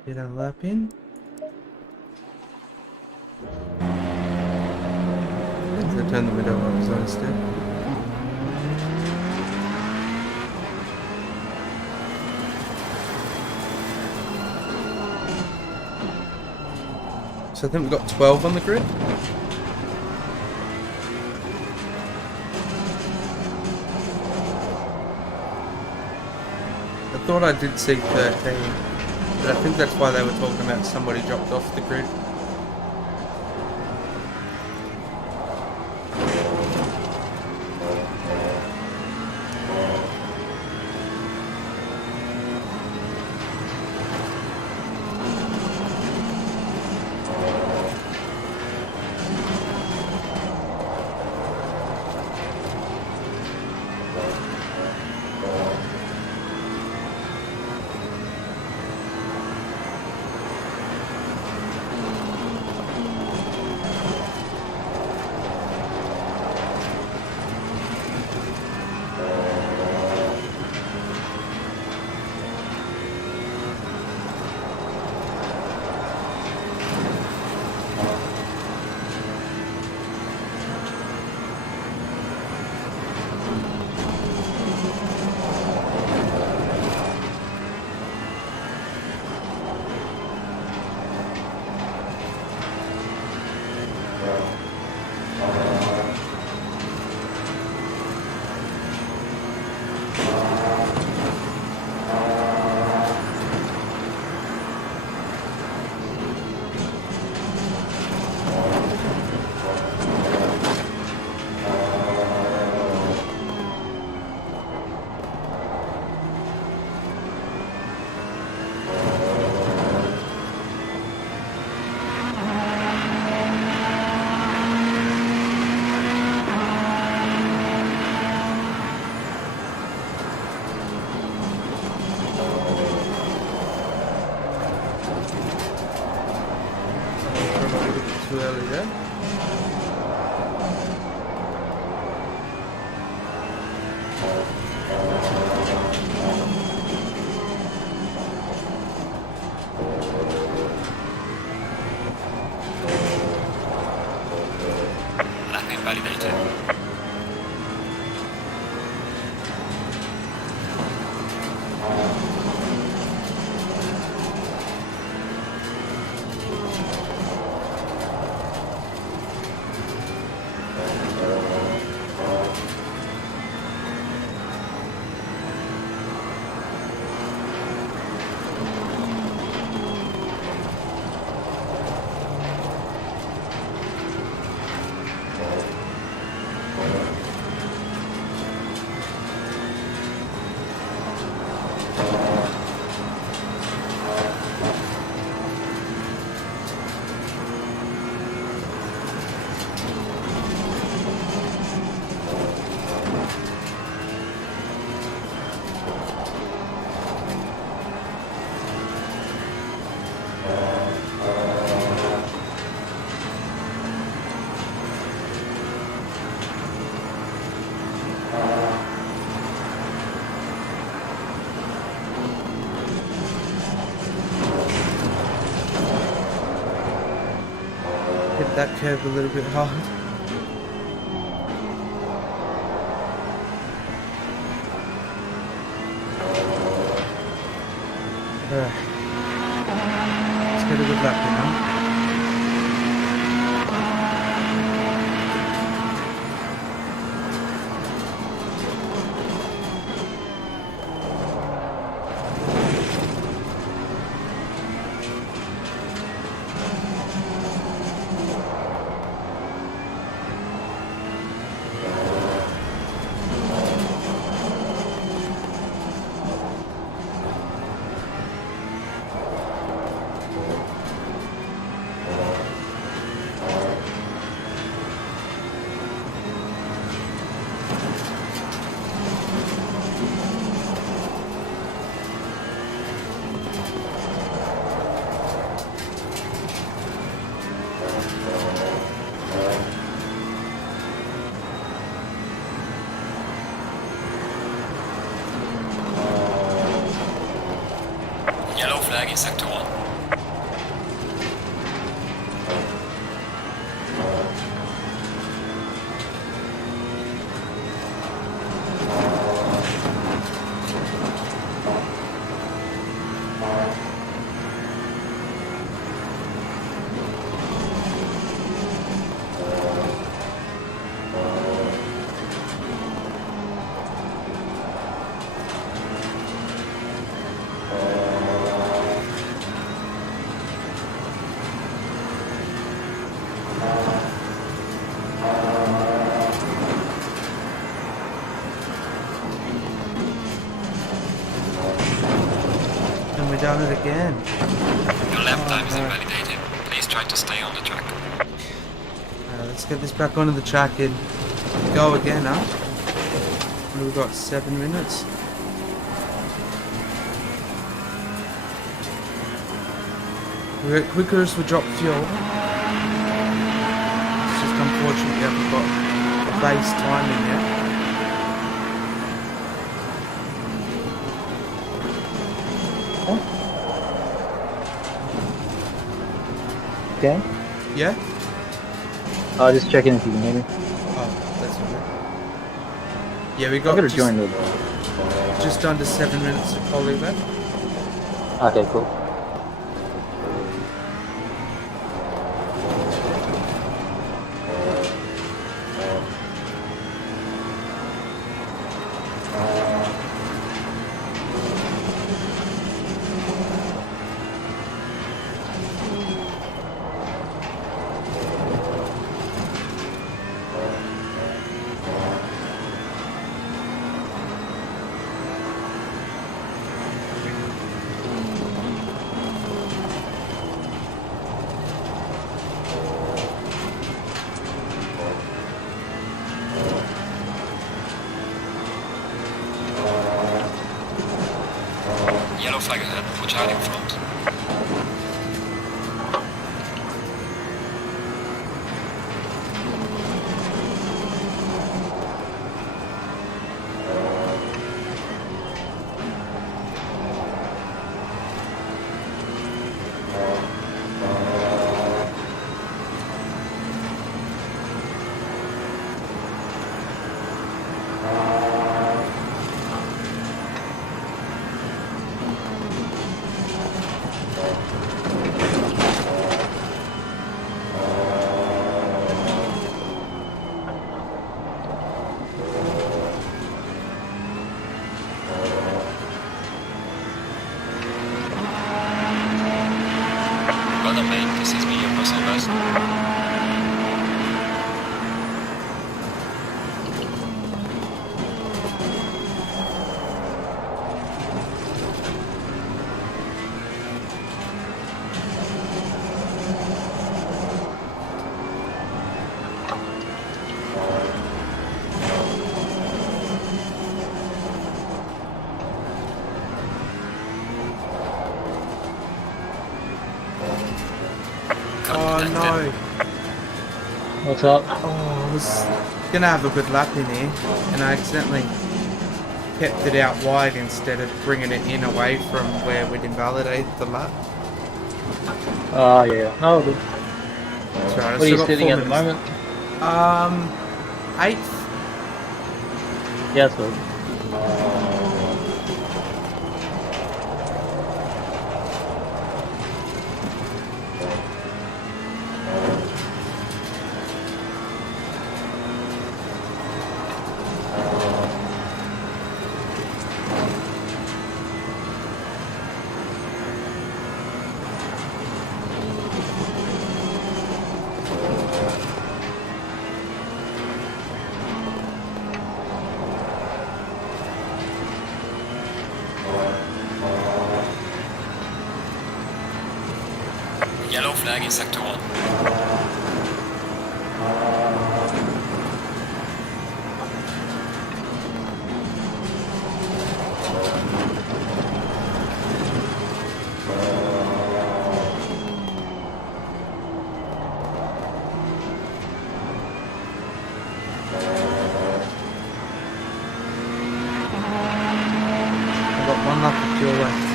Get a lap in. So turn the window up so instead. So I think we've got 12 on the grid. I thought I did see 13, but I think that's why they were talking about somebody dropped off the grid. Too early there. Lapping validated. that curve a little bit hard. Let's get a good lap now. Yellow flag in sector 1. And we done it again. Your lap time is invalidated. Please try to stay on the track. Let's get this back onto the track and go again, huh? What have we got? 7 minutes? We get quicker as we drop fuel. It's just unfortunate we haven't got a base timing yet. Okay. Yeah? Just checking if you can hear me. Oh, that's all right. Yeah, we I got gotta just, join the. just under 7 minutes of poly left. Okay, cool. Yellow flag ahead. Watch out in front. Well done, mate. This is me, your personal best. Oh no. What's up? Oh, I was gonna have a good lap in here, and I accidentally kept it out wide instead of bringing it in away from where we'd invalidate the lap. Oh, yeah. No, good. That's Right, What are you sitting at the moment? 8th. Yeah, so Yellow flag in sector 1. I've got 1 lap of fuel left.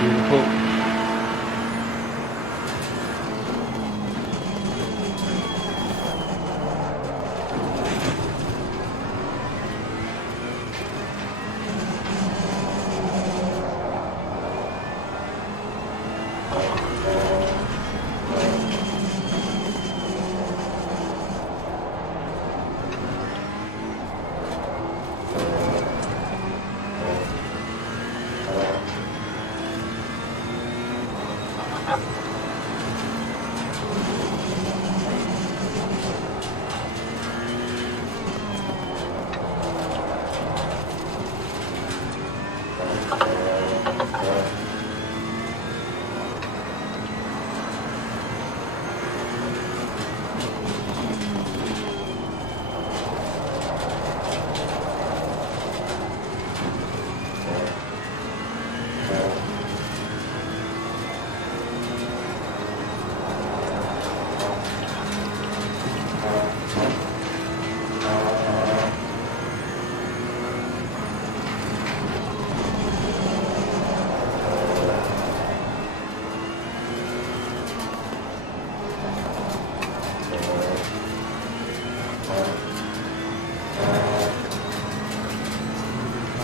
beautiful.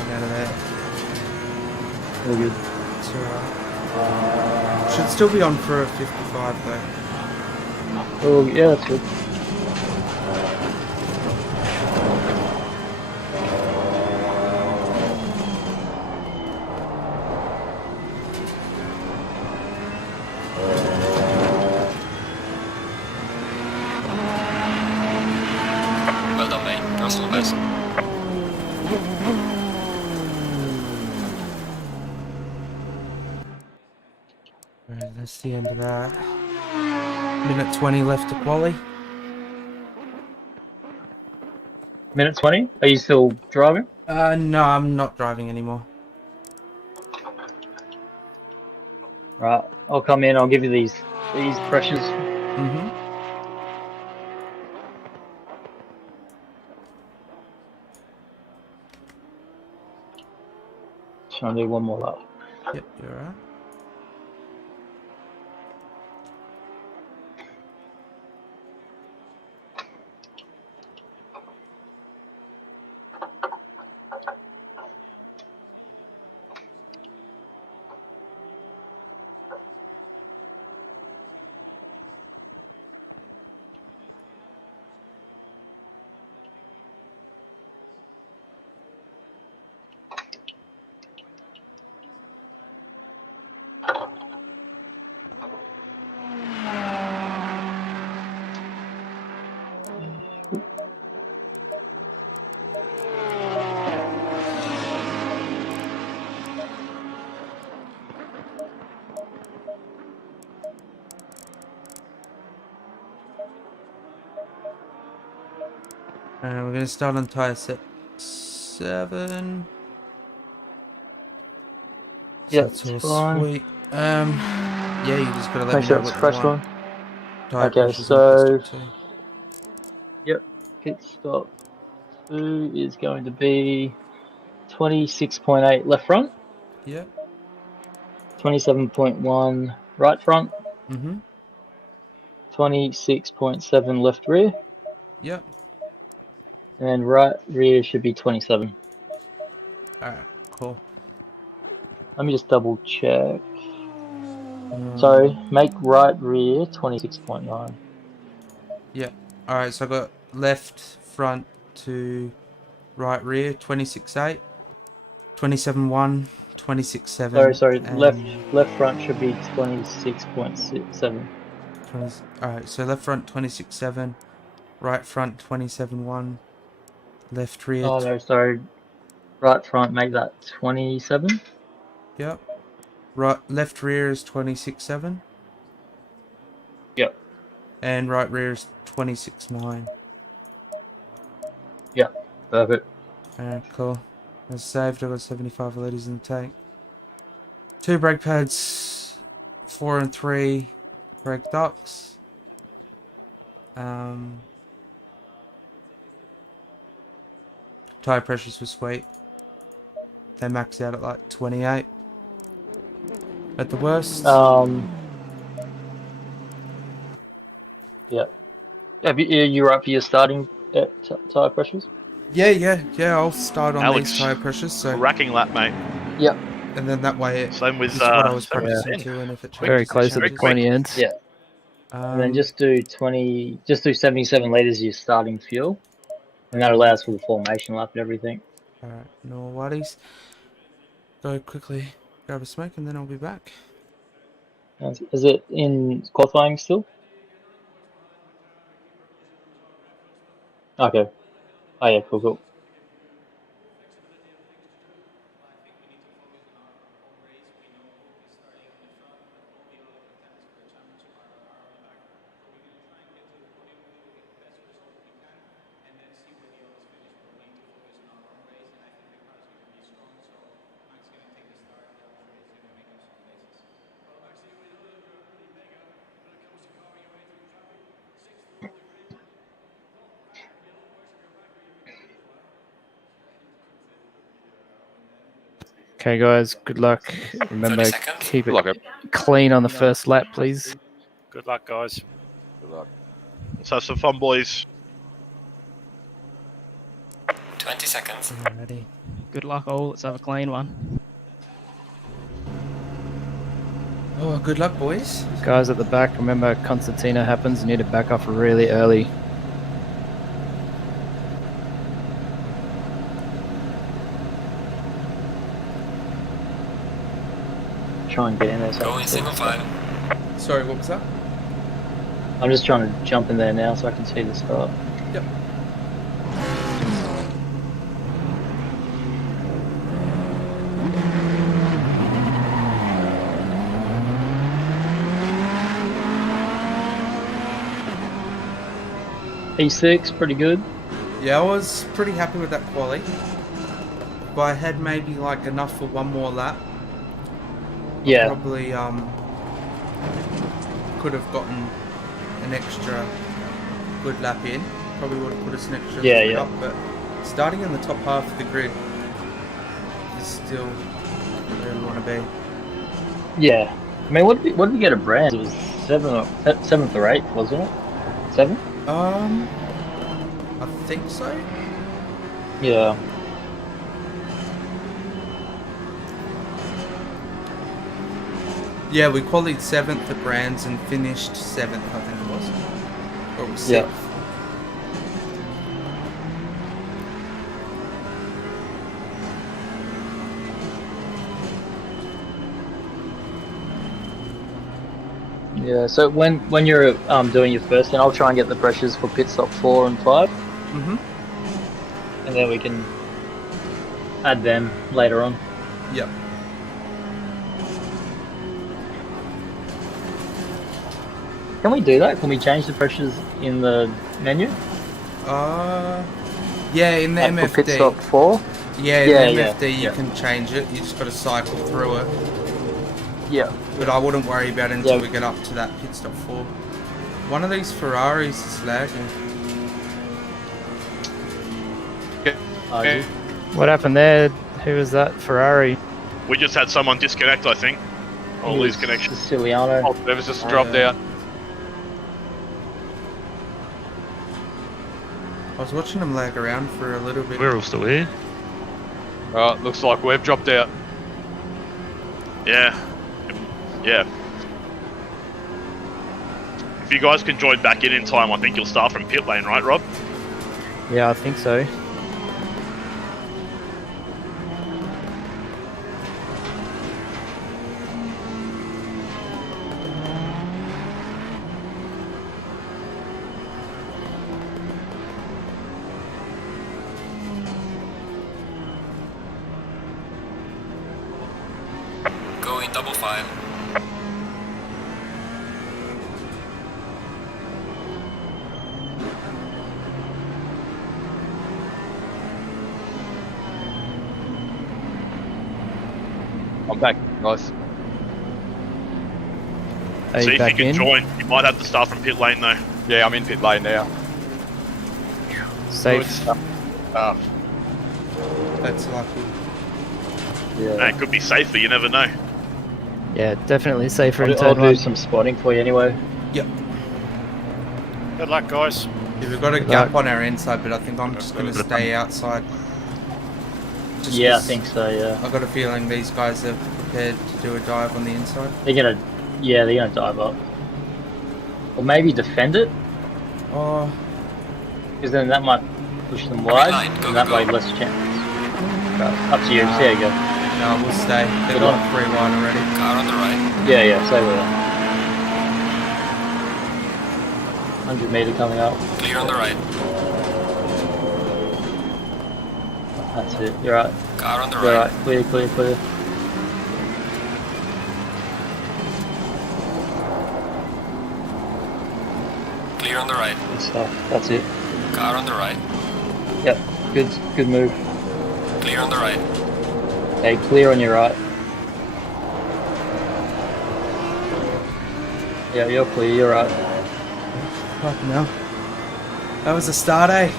Out of there. All good. It's alright. Should still be on for a 55 though. Oh, yeah, that's good. Well done, mate. Personal best. Right, that's the end of that. Minute 20 left to quali. Minute 20? Are you still driving? No, I'm not driving anymore. Right, I'll come in, I'll give you these pressures. Mm-hmm. Trying to do one more lap. Yep, you're alright. We're going to start on tyre set 7. So Yeah, that's all it's fine. sweet. Yeah, you just gotta let Make me sure know it's what you fresh want. one. Tyre Okay, pressures and pit so stop 2. yep, pit stop 2 is going to be 26.8 left front, Yep. 27.1 right front, Mm-hmm. 26.7 left rear, Yep. and right rear should be 27. Alright, cool. Let me just double check. Sorry, make right rear 26.9. Yeah. Alright, so I got left front to right rear 26.8, 27.1, 26.7. Sorry, and left front should be 26.7. 20, alright, so left front 26.7, right front 27.1, left rear. Oh no, sorry. Right front, make that 27. Yep. Right, left rear is 26.7, Yep. and right rear is 26.9. Yep. Perfect. Alright, cool. That's saved. I got 75 litres in the tank. 2 brake pads, 4 and 3 brake ducts. Tyre pressures were sweet. They maxed out at like 28 at the worst. Yep. Have you up for your starting tyre pressures? Yeah. I'll start on Alex, these tyre pressures. So racking lap, mate. Yep. and then that way Same with is what I was same with practicing Ben. to, and if it changes, Very close it at the changes. pointy ends. Yeah. And then just do 77 litres of your starting fuel, and that allows for the formation lap and everything. Alright, no worries. Go quickly grab a smoke and then I'll be back. Is it in qualifying still? Okay. Oh yeah, cool. Okay, guys, good luck. Remember, keep it clean on the first lap, please. Good luck, guys. Good luck. Let's have some fun, boys. 20 seconds. Alrighty. Good luck all. Let's have a clean one. Oh, good luck, boys. Guys at the back, remember, concertina happens. You need to back off really early. Try and get in there. Go in single file. Sorry, what was that? I'm just trying to jump in there now so I can see the start. Yep. P6, pretty good. Yeah, I was pretty happy with that quali. But I had maybe like enough for one more lap. Yeah. Probably could have gotten an extra good lap in. Probably would have put us an extra little bit up, but starting in the top half of the grid is still where we want to be. Yeah. I mean, what did we get a brand? It was 7th or 8th, wasn't it? 7th? I think so. Yeah. Yeah, we qualified 7th at Brands and finished 7th, I think it was. Or it was 6th. Yeah. Yeah, so when you're doing your first, then I'll try and get the pressures for pit stop 4 and 5. Mm-hmm. And then we can add them later on. Yep. Can we do that? Can we change the pressures in the menu? Yeah, in the Like MFD. for pit stop 4? Yeah, in the MFD you can change it. You just got to cycle through it. Yeah. But I wouldn't worry about it until we get up to that pit stop 4. One of these Ferraris is lagging. What happened there? Who was that? Ferrari? We just had someone disconnect, I think. Or lose connection. Siciliano. Oh, service just dropped out. I was watching them lag around for a little bit. We're all still here. Looks like we've dropped out. Yeah. Yeah. If you guys can join back in time, I think you'll start from pit lane, right, Rob? Yeah, I think so. Going double file. I'm back, guys. Are See you if back you can in? join. You might have to start from pit lane though. Yeah, I'm in pit lane now. Safe. That's lucky. Yeah. It could be safer, you never know. Yeah, definitely safer in I'll turn do one. some spotting for you anyway. Yep. Good luck, guys. Yeah, we've got a Good gap luck. on our inside, but I think I'm just going to stay outside. Just Yeah, I 'cause think so. Yeah. I've got a feeling these guys are prepared to do a dive on the inside. They're gonna dive up, or maybe defend it, Oh, because then that might push them wide, and that way less chance. Right, up to you. See how you go. no, we'll stay. They've Good got on. 3 wide already. Car on the right. Yeah, stay with that. 100-meter coming up. Clear on the right. That's it. You're right. Car on the You're right. right. Clear. Clear on the right. Good stuff. That's it. Car on the right. Yep. Good move. Clear on the right. Okay, clear on your right. Yeah, you're clear. You're right. Fucking hell. That was a start, eh?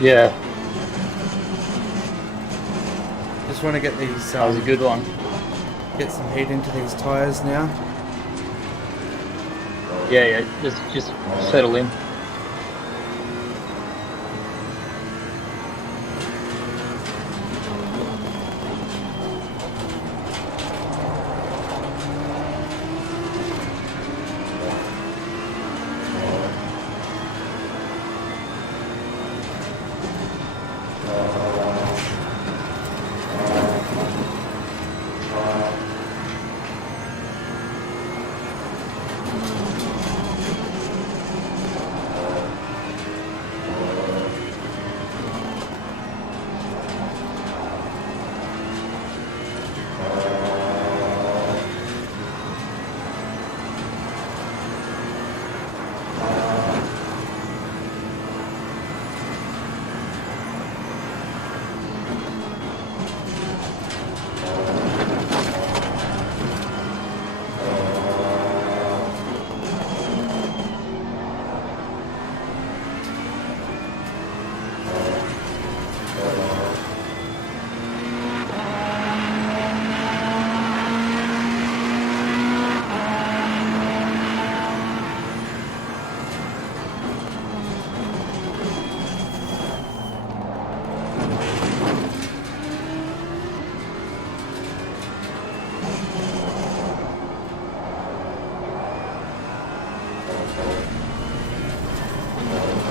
Yeah, Just want to get these, that was a good one. get some heat into these tyres now. Yeah. Just settle in.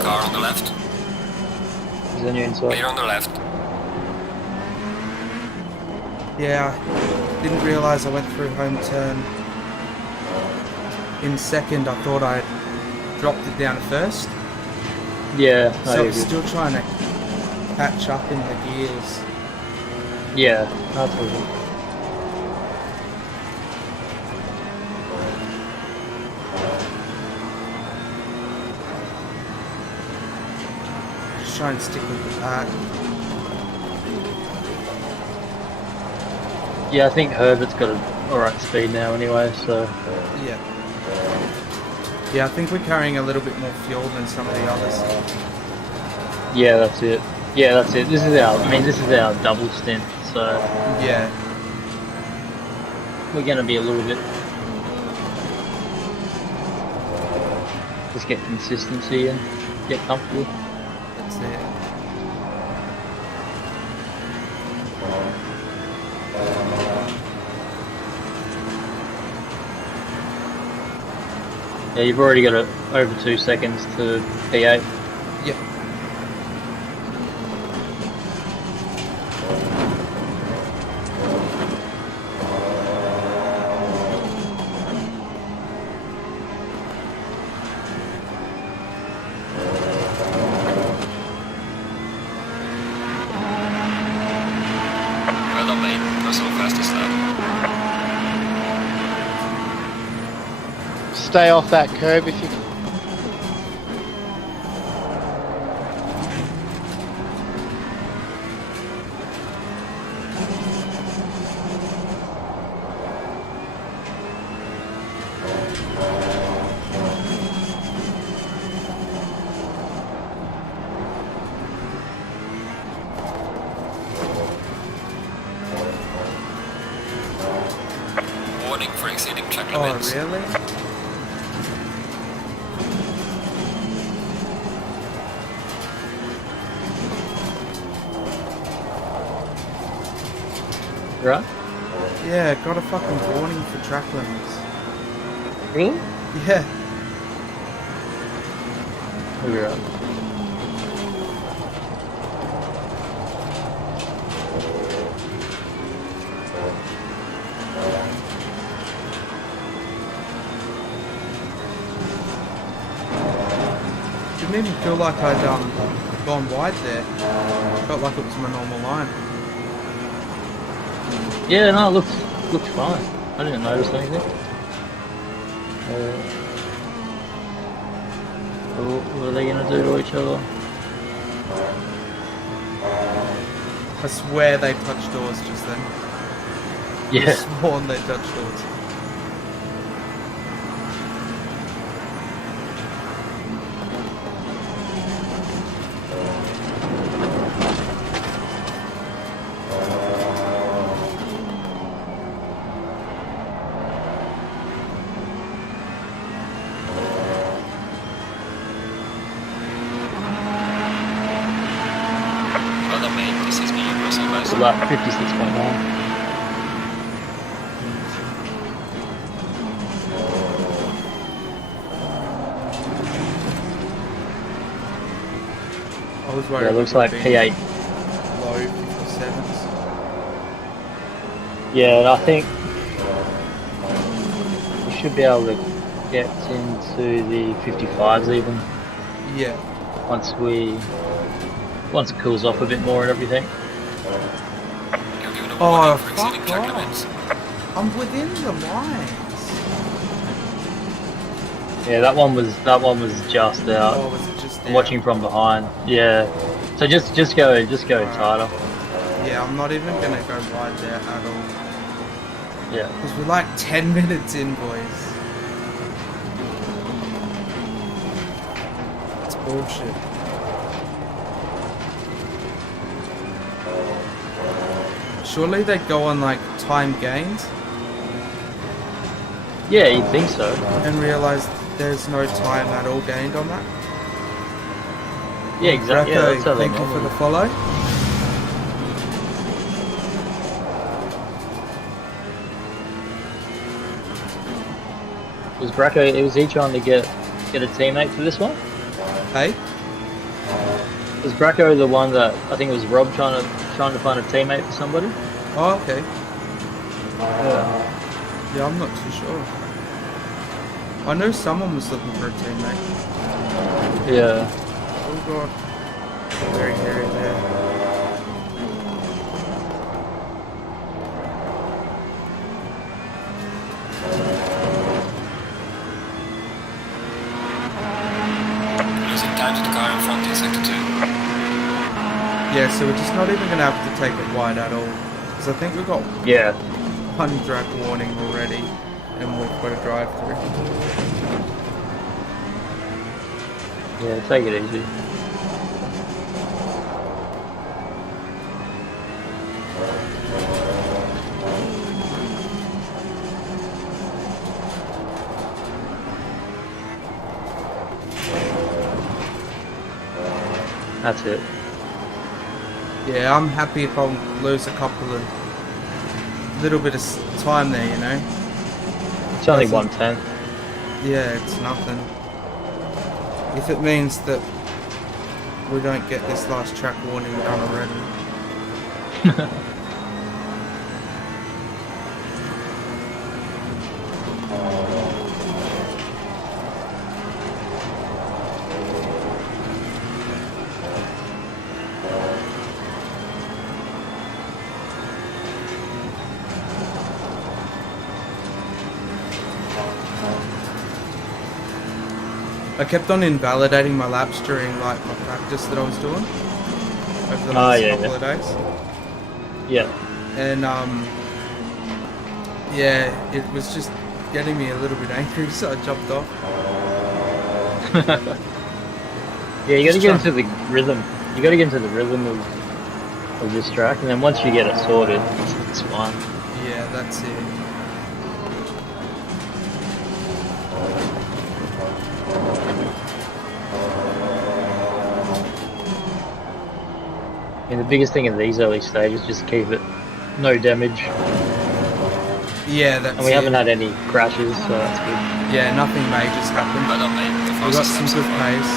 Car on the left. He's on your inside. Clear on the left. Yeah, I didn't realise I went through home turn in second. I thought I dropped it down at first. Yeah. So I'm still trying to catch up in the gears. Yeah, that's all good. Just try and stick with the pack. Yeah, I think Herbert's got a alright speed now anyway, so... Yeah. Yeah, I think we're carrying a little bit more fuel than some of the others. Yeah, that's it. Yeah, that's it. This is our double stint, so... Yeah. We're gonna be a little bit... Just get consistency and get comfortable. that's it. Yeah, you've already got it over 2 seconds to P8. Yep. Well done, mate. That's all fastest lap. Stay off that curb if you can. Warning for exceeding track Oh, limits. really? Right? Yeah, got a fucking warning for track limits. Really? Yeah. Right. Didn't even feel like I'd gone wide there. Felt like it was my normal line. Yeah, no, it looks fine. I didn't notice anything. What are they gonna do to each other? I swear they touched doors just then. Yeah. I've sworn they touched doors. Well done, mate. This is me, Russell It's Mason. about 56.9. I was worried. Yeah, it looks like P8. Low 57s. Yeah, and I think we should be able to get into the 55s even Yeah. once it cools off a bit more and everything. You're given a Oh, warning for exceeding fuck track off. limits. I'm within the lines. Yeah, that one was just out. Oh, was it just I'm watching from behind. Yeah. So just go tighter. Yeah, I'm not even gonna go wide there at all. Yeah. Because we're like 10 minutes in, boys. It's bullshit. Surely they'd go on like time gains Yeah, you'd think so. and realise there's no time at all gained on that. Yeah, exactly. Yeah, Greco, that's how they thank you for normally- the follow. Was he trying to get a teammate for this one? Hey? Was Greco the one that I think it was Rob trying to find a teammate for somebody? Oh, okay. Yeah. Yeah, I'm not too sure. I know someone was looking for a teammate. Yeah. Oh god. Very hairy there. Losing time to the car in front in sector 2. Yeah, so we're just not even going to have to take it wide at all. Because I think we've got one drag warning already. And we've got a drive through. Yeah, take it easy. That's it. Yeah, I'm happy if I lose a couple of little bit of time there, you know. It's only 1/10. Yeah, it's nothing. If it means that we don't get this last track warning done already. I kept on invalidating my laps during like my practice that I was doing over the last couple of days. Yeah. And yeah, it was just getting me a little bit angry, so I jumped off. Yeah, you gotta get into the rhythm. You gotta get into the rhythm of this track, and then once you get it sorted, it's fine. Yeah, that's it. I mean, the biggest thing in these early stages is just keep it no damage. Yeah, that's And we haven't had any crashes, so that's good. Yeah, nothing major's happened. We've got some good pace.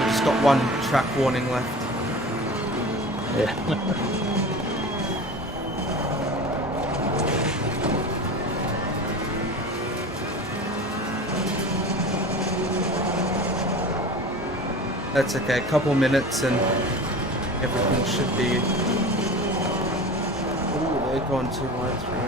We've just got one track warning left. Yeah. That's okay, a couple minutes and everything should be... Ooh, they're gone too wide through.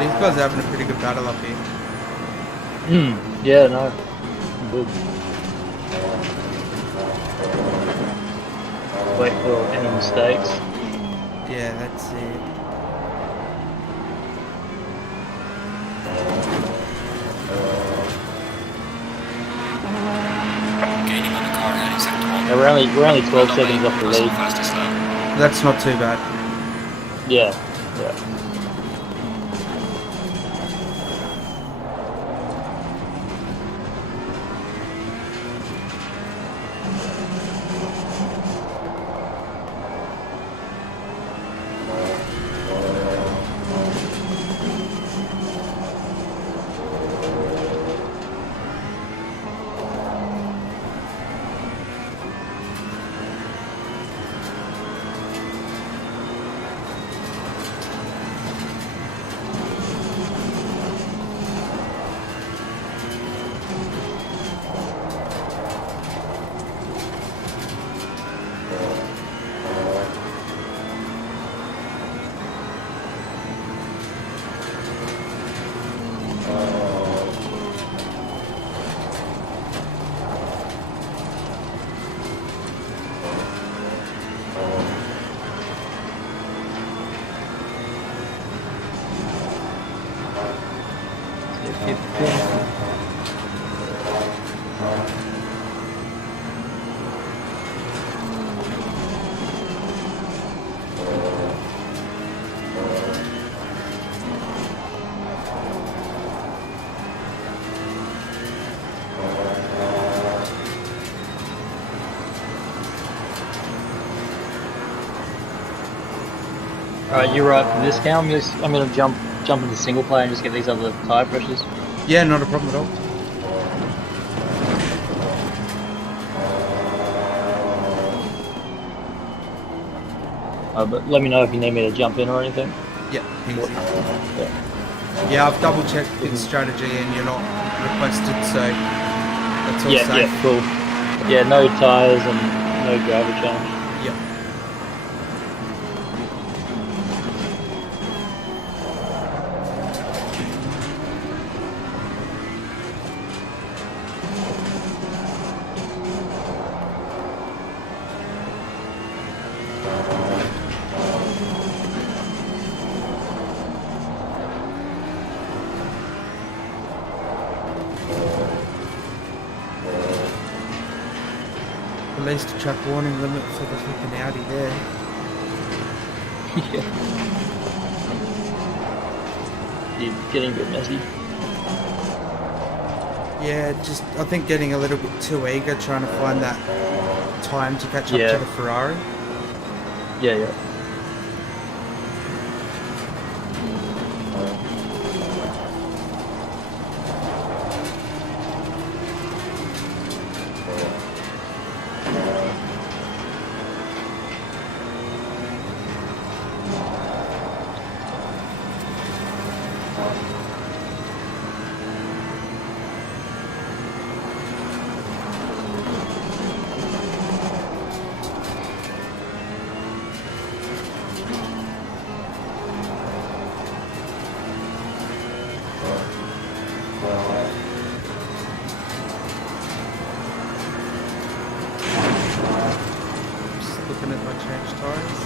These guys are having a pretty good battle up here. Yeah, no. Good. Wait for any mistakes. Yeah, that's it. Yeah, we're only 12 seconds off the lead. That's not too bad. Yeah, yeah. Alright, you're right for this count. I'm gonna jump jump into single player and just get these other tyre pressures? Yeah, not a problem at all. But let me know if you need me to jump in or anything. Yeah, easy. Yeah, I've double checked pit strategy and you're not requested, so that's all safe. Yeah, cool. Yeah, no tyres and no driver change. Yep. At least a truck warning limit for the flipping Audi there. Yeah. You're getting a bit messy. Yeah, just I think getting a little bit too eager trying to find that time to catch up to the Ferrari. Yeah. Looking at my change tires.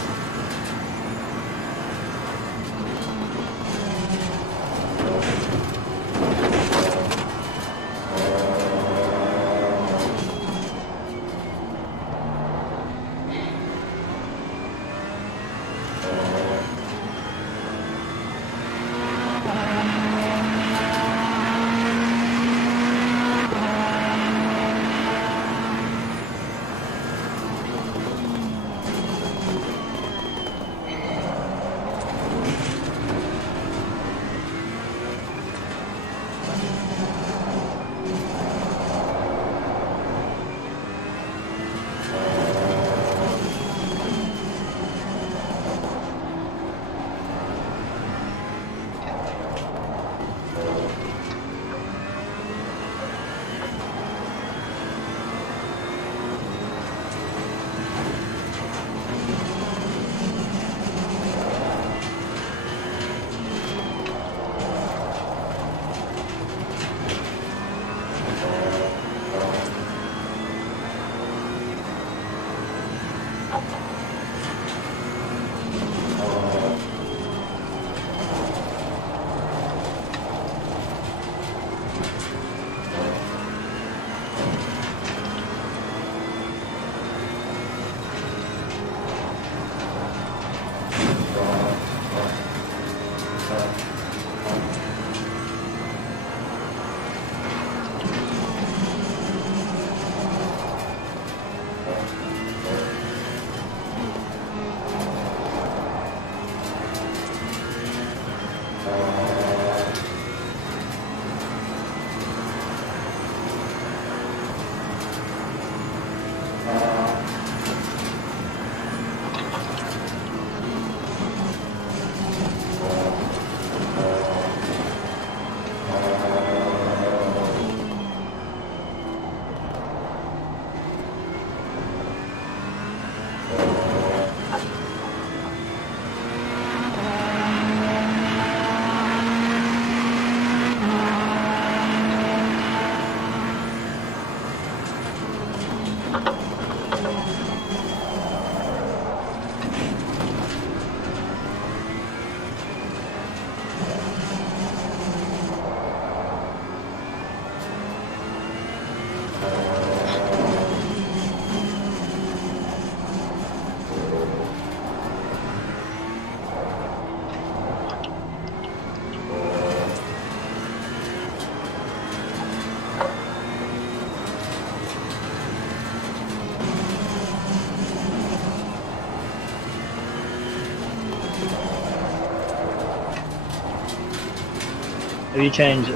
Have you changed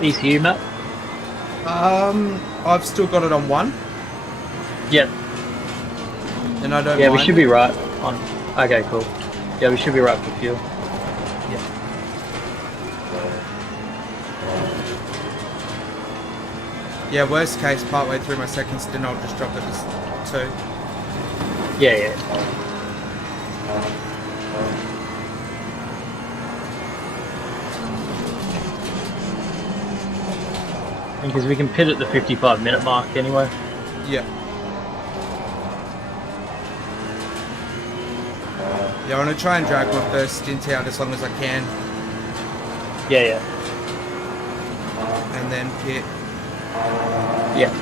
ECU map? I've still got it on 1. Yep. And I don't Yeah, mind we should it. be right on. Okay, cool. Yeah, we should be right for fuel. Yeah. Yeah, worst case, partway through my second stint, I'll just drop it to 2. Yeah. Because we can pit at the 55-minute mark anyway. Yeah. Yeah, I want to try and drag my first stint out as long as I can. Yeah. And then pit. Yeah.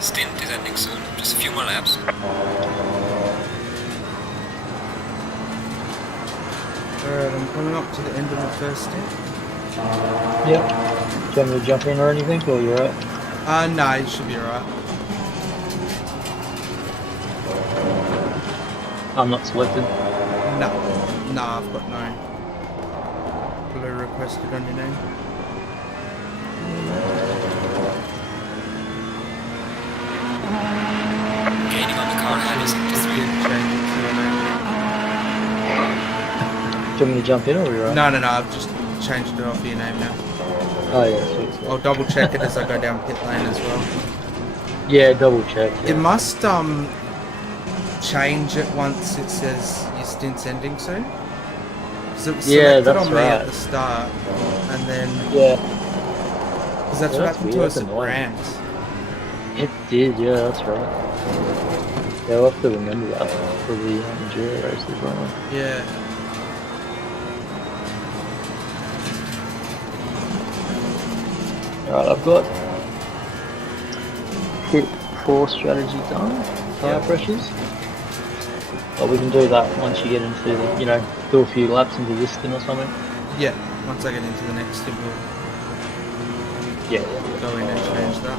Stint is ending soon. Just a few more laps. Alright, I'm coming up to the end of the first stint. Yep. Do you want me to jump in or anything, or you're right? No, you should be alright. I'm not selected. No, I've got no blue requested on your name. Gaining on the car ahead is 3. Do you want me to jump in, or you're right? No, I've just changed it off your name now. Oh yeah, sweet. I'll double check it as I go down pit lane as well. Yeah, double check. Yeah. It must change it once it says your stint's ending soon. So it was selected on me at the start, and then because that's what happened to us at Brands. It did, yeah, that's right. Yeah, I'll have to remember that for the Enduro races, won't I? Yeah. Alright, I've got hit 4 strategy done, tire pressures. But we can do that once you get into the, do a few laps into this stint or something. Yeah, once I get into the next stint, we'll go in and change that.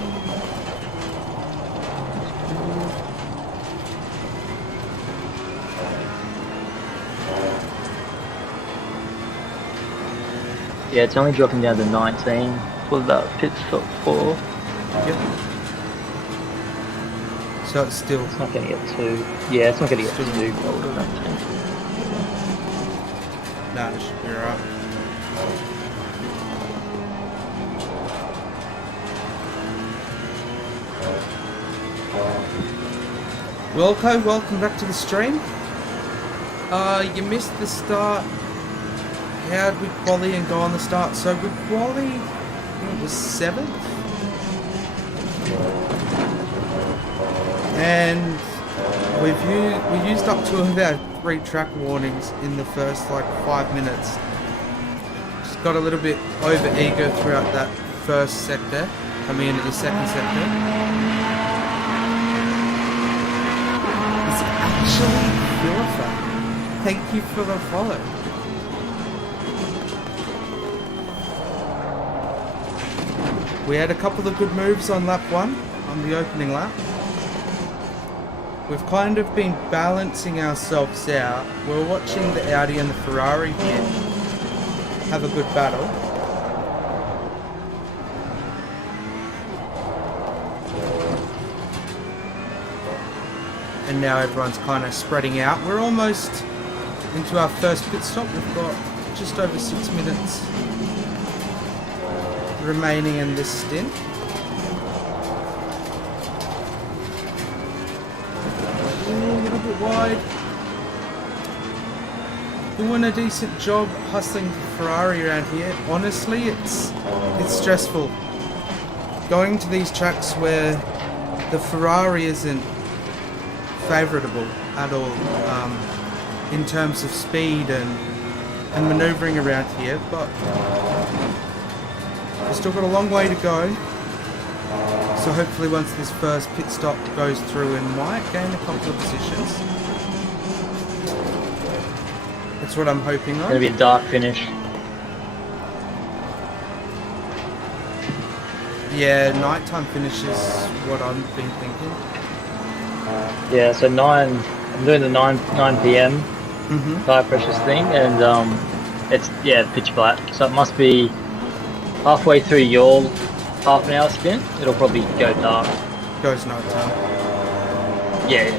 Yeah, it's only dropping down to 19 for that pit stop 4. Yep. So it's still... It's not going to get too... Yeah, it's not going to get too cold, I don't think. Nah, it should be alright. Welcome back to the stream. You missed the start. How'd we quali and go on the start? So we quali, I think it was 7th. And we used up 2 of our 3 track warnings in the first 5 minutes. Just got a little bit over eager throughout that first sector, coming into the second sector. It's actually Purifier. Thank you for the follow. We had a couple of good moves on lap 1, on the opening lap. We've kind of been balancing ourselves out. We're watching the Audi and the Ferrari here have a good battle. And now everyone's kind of spreading out. We're almost into our first pit stop. We've got just over 6 minutes remaining in this stint. A little bit wide. Doing a decent job hustling the Ferrari around here. Honestly, it's stressful. Going to these tracks where the Ferrari isn't favourable at all in terms of speed and manoeuvring around here, but we've still got a long way to go. So hopefully once this first pit stop goes through, we might gain a couple of positions. That's what I'm hoping on. It's going to be a dark finish. Yeah, nighttime finish is what I've been thinking. Yeah, so I'm doing the 9 PM tire pressures thing, and it's pitch black. So it must be halfway through your half an hour stint. It'll probably go dark. Goes nighttime. Yeah.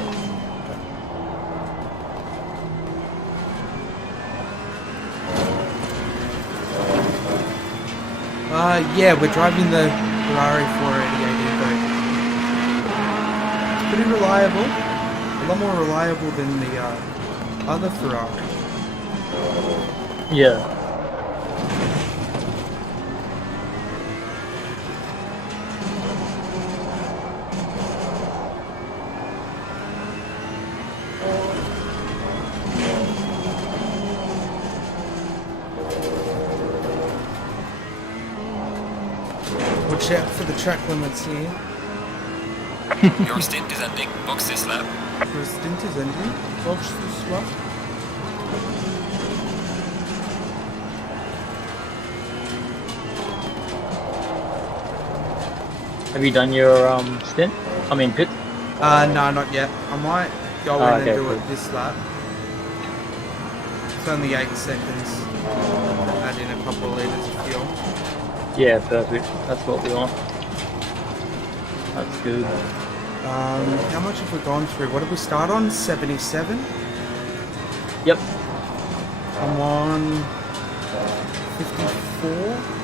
Yeah, we're driving the Ferrari 488 Evo. It's pretty reliable. A lot more reliable than the other Ferrari. Yeah. Watch out for the track limits here. Your stint is ending. Box this lap. Your stint is ending. Box this lap. Have you done your stint? I mean pit? No, not yet. I might go in and do it this lap. It's only 8 seconds. Add in a couple of litres of fuel. Yeah, perfect. That's what we want. That's good. How much have we gone through? What did we start on? 77? Yep. I'm on 54?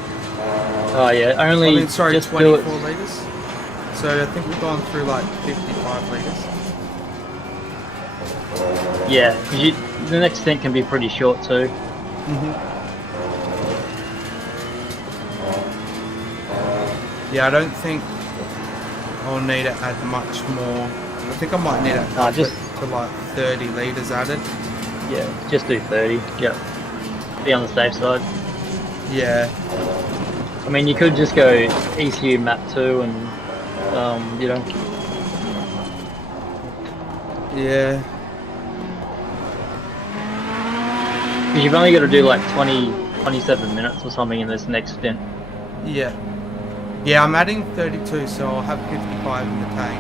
Oh yeah, only sorry, just 24 litres. So I think we've gone through like 55 litres. Yeah, because the next stint can be pretty short too. Yeah, I don't think I'll need to add much more. I think I might need to up it to like 30 litres added. Yeah, just do 30. Yep. Be on the safe side. Yeah. I mean, you could just go ECU map 2 and, you know. Yeah. Because you've only got to do like 27 minutes or something in this next stint. Yeah. Yeah, I'm adding 32, so I'll have 55 in the tank.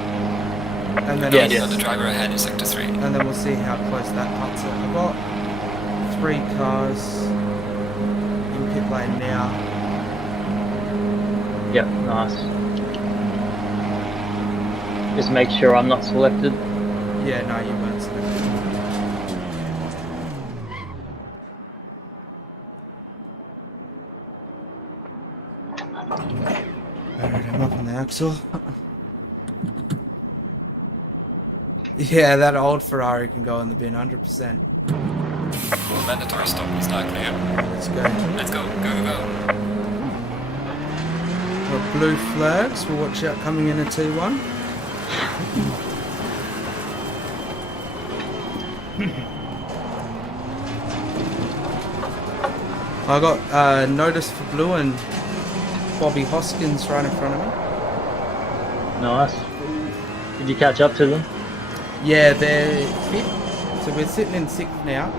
And then The driver ahead in sector 3. And then we'll see how close that cuts it. I've got 3 cars in pit lane now. Yep, nice. Just make sure I'm not selected. Yeah, no, you weren't selected. Alright, I'm up on the axle. Yeah, that old Ferrari can go in the bin 100%. Mandatory stop is now clear. Let's go. Let's go. Go, go, go. Got blue flags. We'll watch out coming in a T1. I got notice for blue and Bobby Hoskins right in front of me. Nice. Did you catch up to them? Yeah, they're 5th. So we're sitting in 6th now.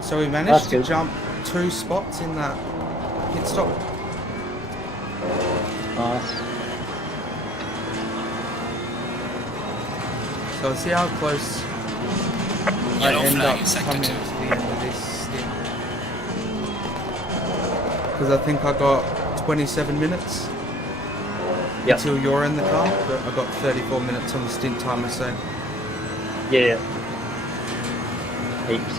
So we managed to jump 2 spots in that pit stop. Nice. So let's see how close I end up coming to the end of this stint. Because I think I got 27 minutes until you're in the car, but I got 34 minutes on the stint timer, so... Yeah. Heaps.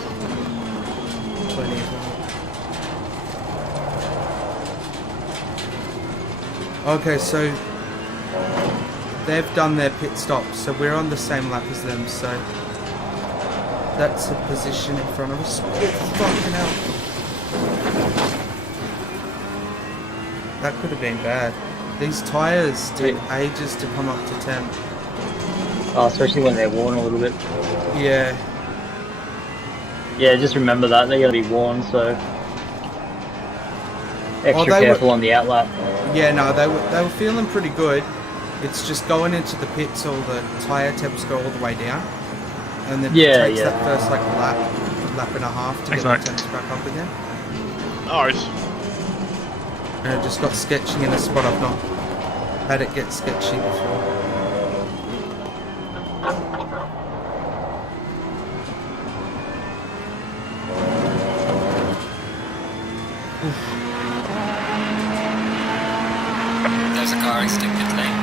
Plenty of time. Okay, so they've done their pit stop, so we're on the same lap as them, so that's a position in front of us. Oh, fucking hell. That could have been bad. These tyres take ages to come up to temp. Oh, especially when they're worn a little bit. Yeah. Yeah, just remember that. They're going to be worn, so... Extra careful on the outlap. Yeah, no, they were feeling pretty good. It's just going into the pits, all the tyre temps go all the way down. And then it takes that first like lap and a half to get the temps back up again. Nice. And it just got sketchy in a spot I've not had it get sketchy before. There's a car exiting pit lane.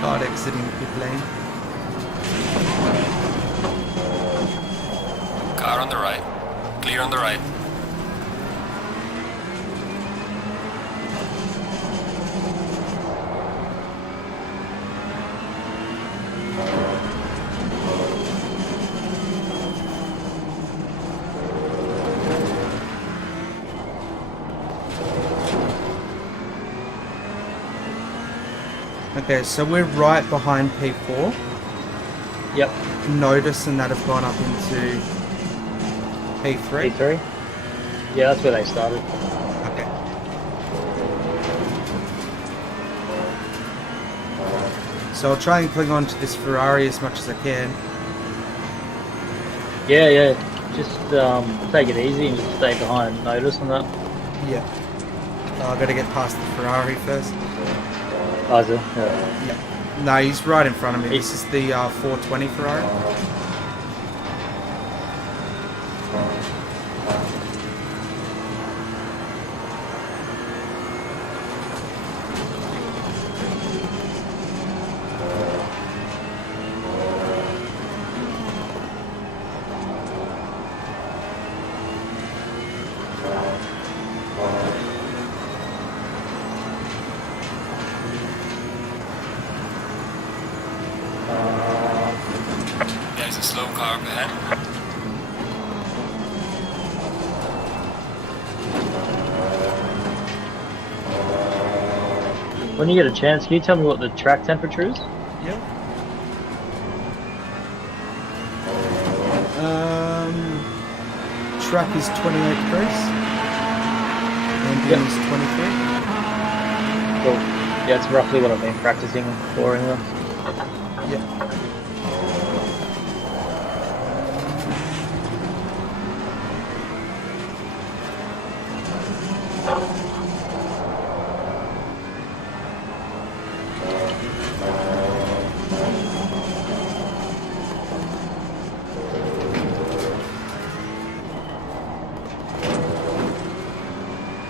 Car exiting pit lane. Car on the right. Clear on the right. Okay, so we're right behind P4. Yep. Notice and that have gone up into P3. P3? Yeah, that's where they started. Okay. So I'll try and cling on to this Ferrari as much as I can. Yeah. Just take it easy and just stay behind notice on that. Yeah. I've got to get past the Ferrari first. Oh, is it? Yeah. No, he's right in front of me. This is the 420 Ferrari. There's a slow car up ahead. When you get a chance, can you tell me what the track temperature is? Yep. Track is 28 degrees. Ambient is 23. Cool. Yeah, it's roughly what I've been practicing for anyway. Yeah.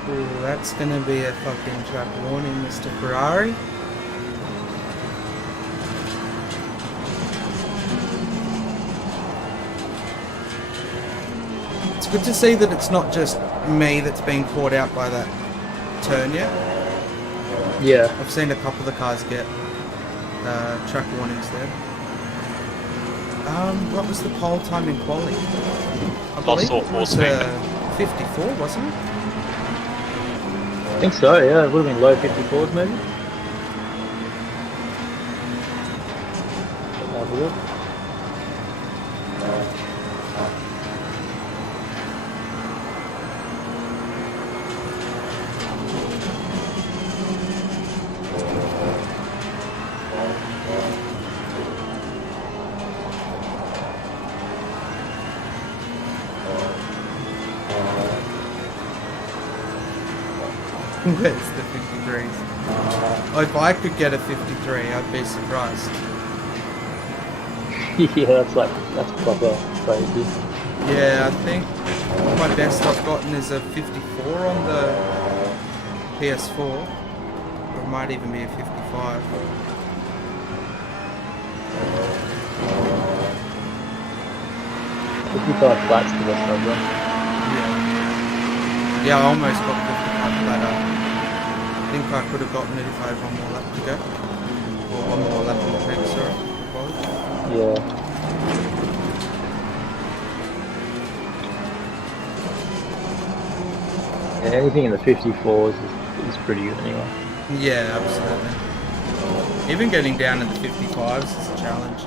Ooh, that's gonna be a fucking track warning, Mr. Ferrari. It's good to see that it's not just me that's being caught out by that turn yet. Yeah. I've seen a couple of the cars get track warnings there. What was the pole time in quali? I believe it was 54, wasn't it? I think so, yeah. It would have been low 54s maybe. Have a look. Where's the 53s? If I could get a 53, I'd be surprised. Yeah, that's proper crazy. Yeah, I think my best I've gotten is a 54 on the PS4. Or it might even be a 55. Flats to this number. Yeah, I almost got 55 flat out. I think I could have gotten it if I had one more lap to go. Or one more lap in the tank, sorry. Yeah. Yeah, anything in the 54s is pretty good anyway. Yeah, absolutely. Even getting down in the 55s is a challenge.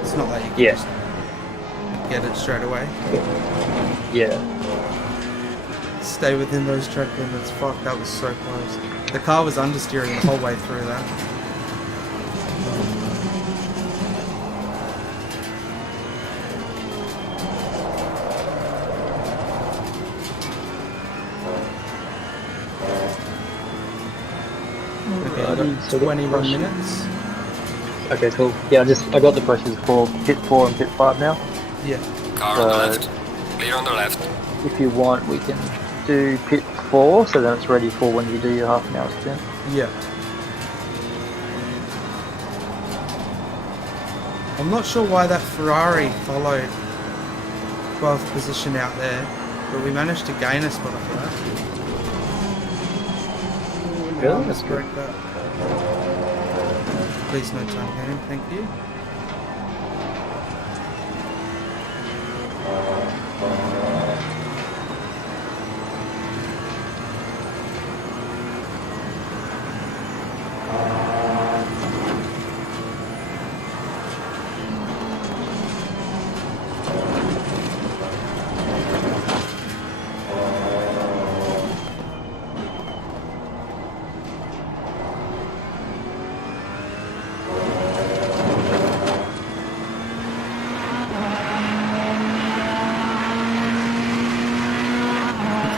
It's not like you can just get it straight away. Yeah. Stay within those track limits. Fuck, that was so close. The car was understeering the whole way through that. Okay, I've got 21 minutes. Okay, cool. Yeah, I got the pressures for pit 4 and pit 5 now. Yeah. Car on the left. Clear on the left. If you want, we can do pit 4, so then it's ready for when you do your half an hour stint. Yeah. I'm not sure why that Ferrari followed 12th position out there, but we managed to gain a spot off that. Really? Let's break that. Please no time game, thank you.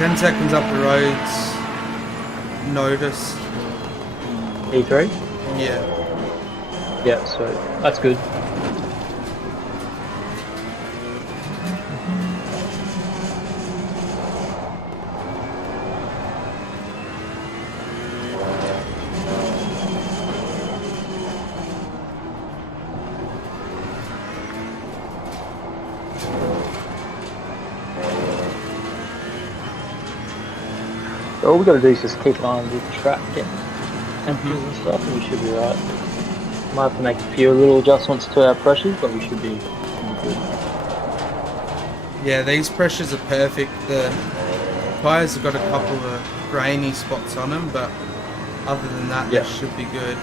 10 seconds up the roads. Notice. E3? Yeah. Yeah, so that's good. All we got to do is just keep on the track, get temperatures and stuff, and we should be right. Might have to make a few little adjustments to our pressures, but we should be good. Yeah, these pressures are perfect. The tyres have got a couple of grainy spots on them, but other than that, they should be good.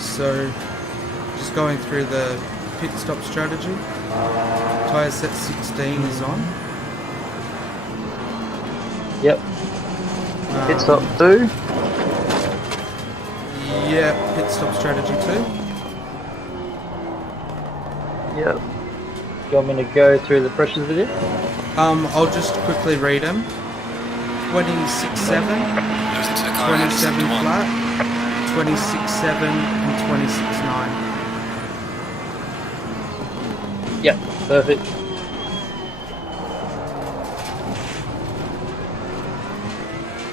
So, just going through the pit stop strategy. Tyre set 16 is on. Yep. Pit stop 2. Yeah, pit stop strategy 2. Yep. Do you want me to go through the pressures with you? I'll just quickly read them. 26.7, 27 flat, 26.7 and 26.9. Yep, perfect.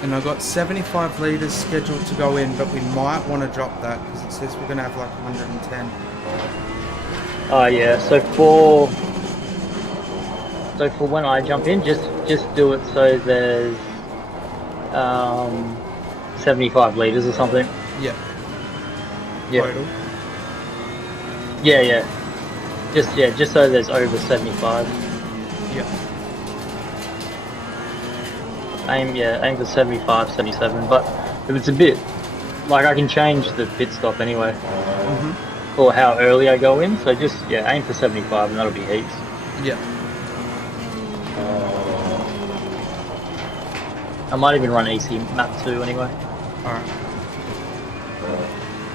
And I've got 75 litres scheduled to go in, but we might want to drop that because it says we're going to have like 110. Oh yeah, so for when I jump in, just do it so there's 75 litres or something. Yeah. Total. Yeah. Just so there's over 75. Yeah. Aim for 75, 77. But if it's a bit, like I can change the pit stop anyway, or how early I go in. So just aim for 75, and that'll be heaps. Yeah. I might even run EC map 2 anyway. Alright.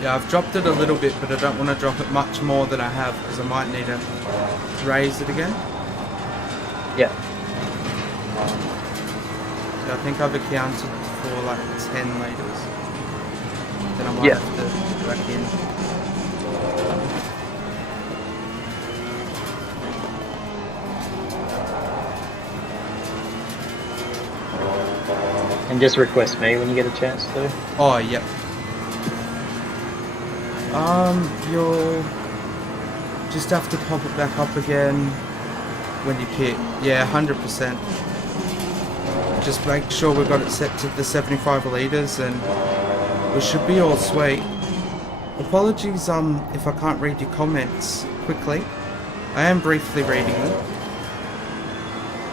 Yeah, I've dropped it a little bit, but I don't want to drop it much more than I have because I might need to raise it again. Yeah. So I think I've accounted for like 10 litres. Then I might have to go back in. And just request me when you get a chance to. Oh, yep. You'll just have to pop it back up again when you pit. Yeah, 100%. Just make sure we've got it set to the 75 litres and we should be all sweet. Apologies if I can't read your comments quickly. I am briefly reading them.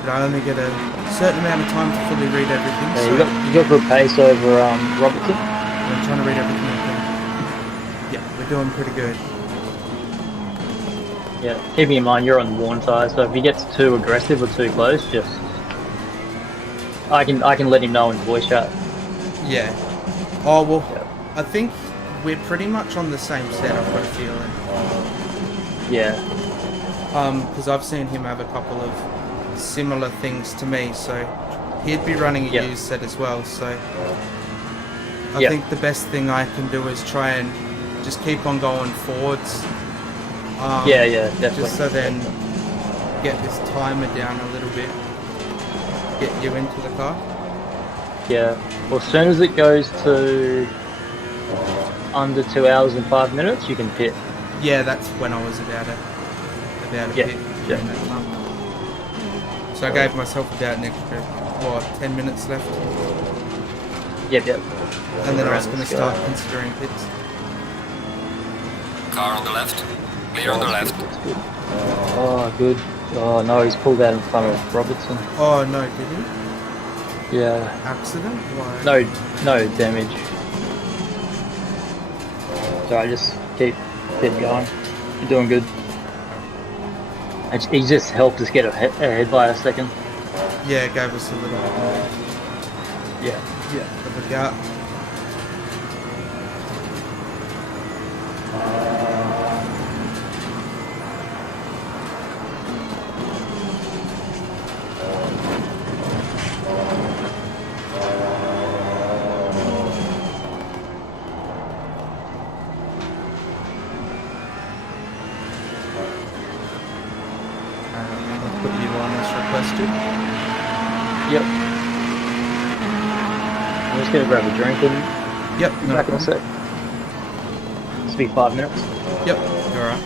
But I only get a certain amount of time to fully read everything. Yeah, so you got good pace over Robertson. I'm trying to read everything I can. Yeah, we're doing pretty good. Yeah, keeping in mind you're on the worn tyre, so if he gets too aggressive or too close, just I can let him know in voice chat. Yeah. Oh well, I think we're pretty much on the same set. I've got a feeling. Yeah. Because I've seen him have a couple of similar things to me, so he'd be running a used set as well. So I think the best thing I can do is try and just keep on going forwards. Definitely. Just so then get this timer down a little bit, get you into the car. Yeah. Well, as soon as it goes to under 2 hours and 5 minutes, you can pit. Yeah, that's when I was about to pit. So I gave myself about an extra 10 minutes left. Yep. And then I was going to start considering pits. Car on the left. Clear on the left. Oh, good. Oh no, he's pulled out in front of Robertson. Oh no, did he? Yeah. Accident? Why? No damage. So I just keep going. You're doing good. He just helped us get ahead by a second. Yeah, it gave us a little Yeah. of a gap. I'll put you on as requested. Yep. I'm just gonna grab a drink and Yep, no back in a problem. sec. This will be 5 minutes. Yep, alright.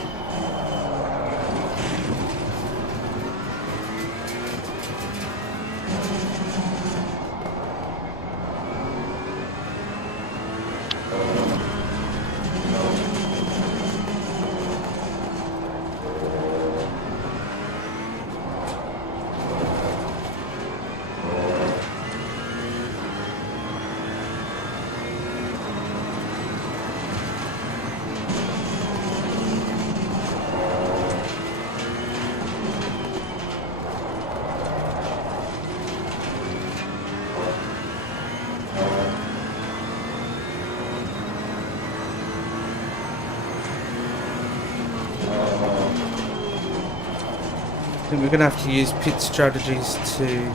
I think we're going to have to use pit strategies to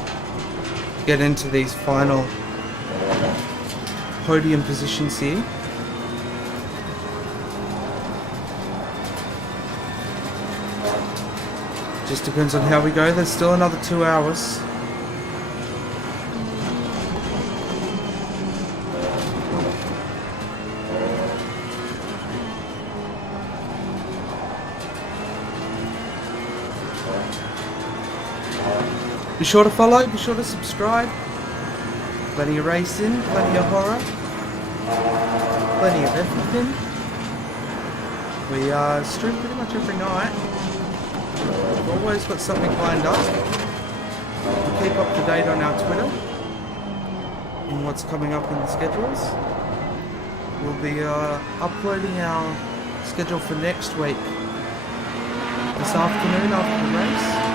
get into these final podium positions here. Just depends on how we go. There's still another 2 hours. Be sure to follow, be sure to subscribe. Plenty of racing, plenty of horror, plenty of everything. We stream pretty much every night. We've always got something lined up. We'll keep up to date on our Twitter and what's coming up in the schedules. We'll be uploading our schedule for next week this afternoon after the race.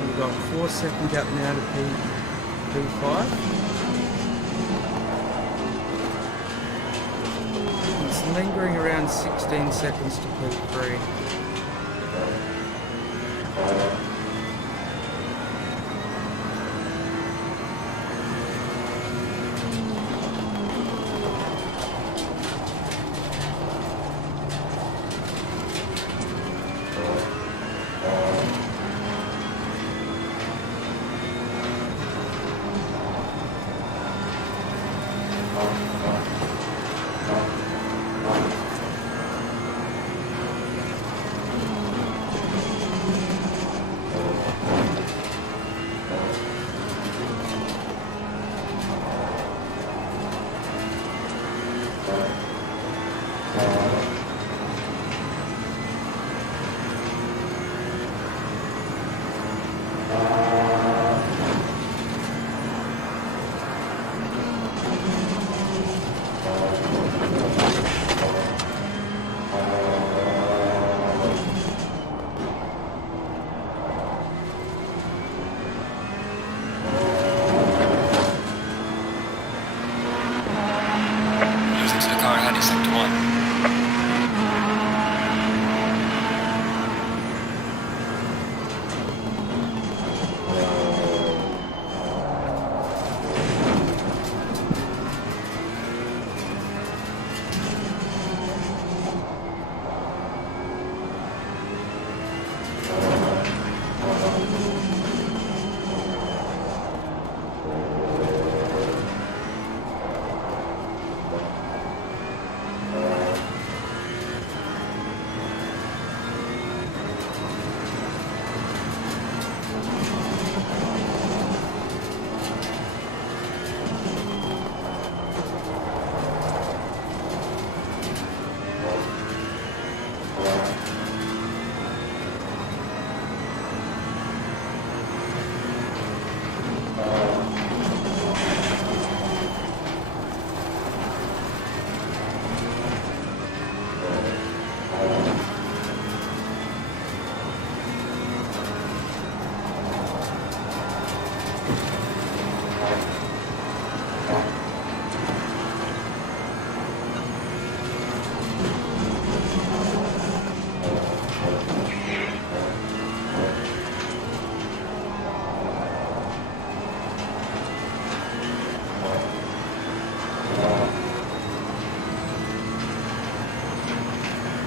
We've got 4-second gap now to P5. It's lingering around 16 seconds to P3.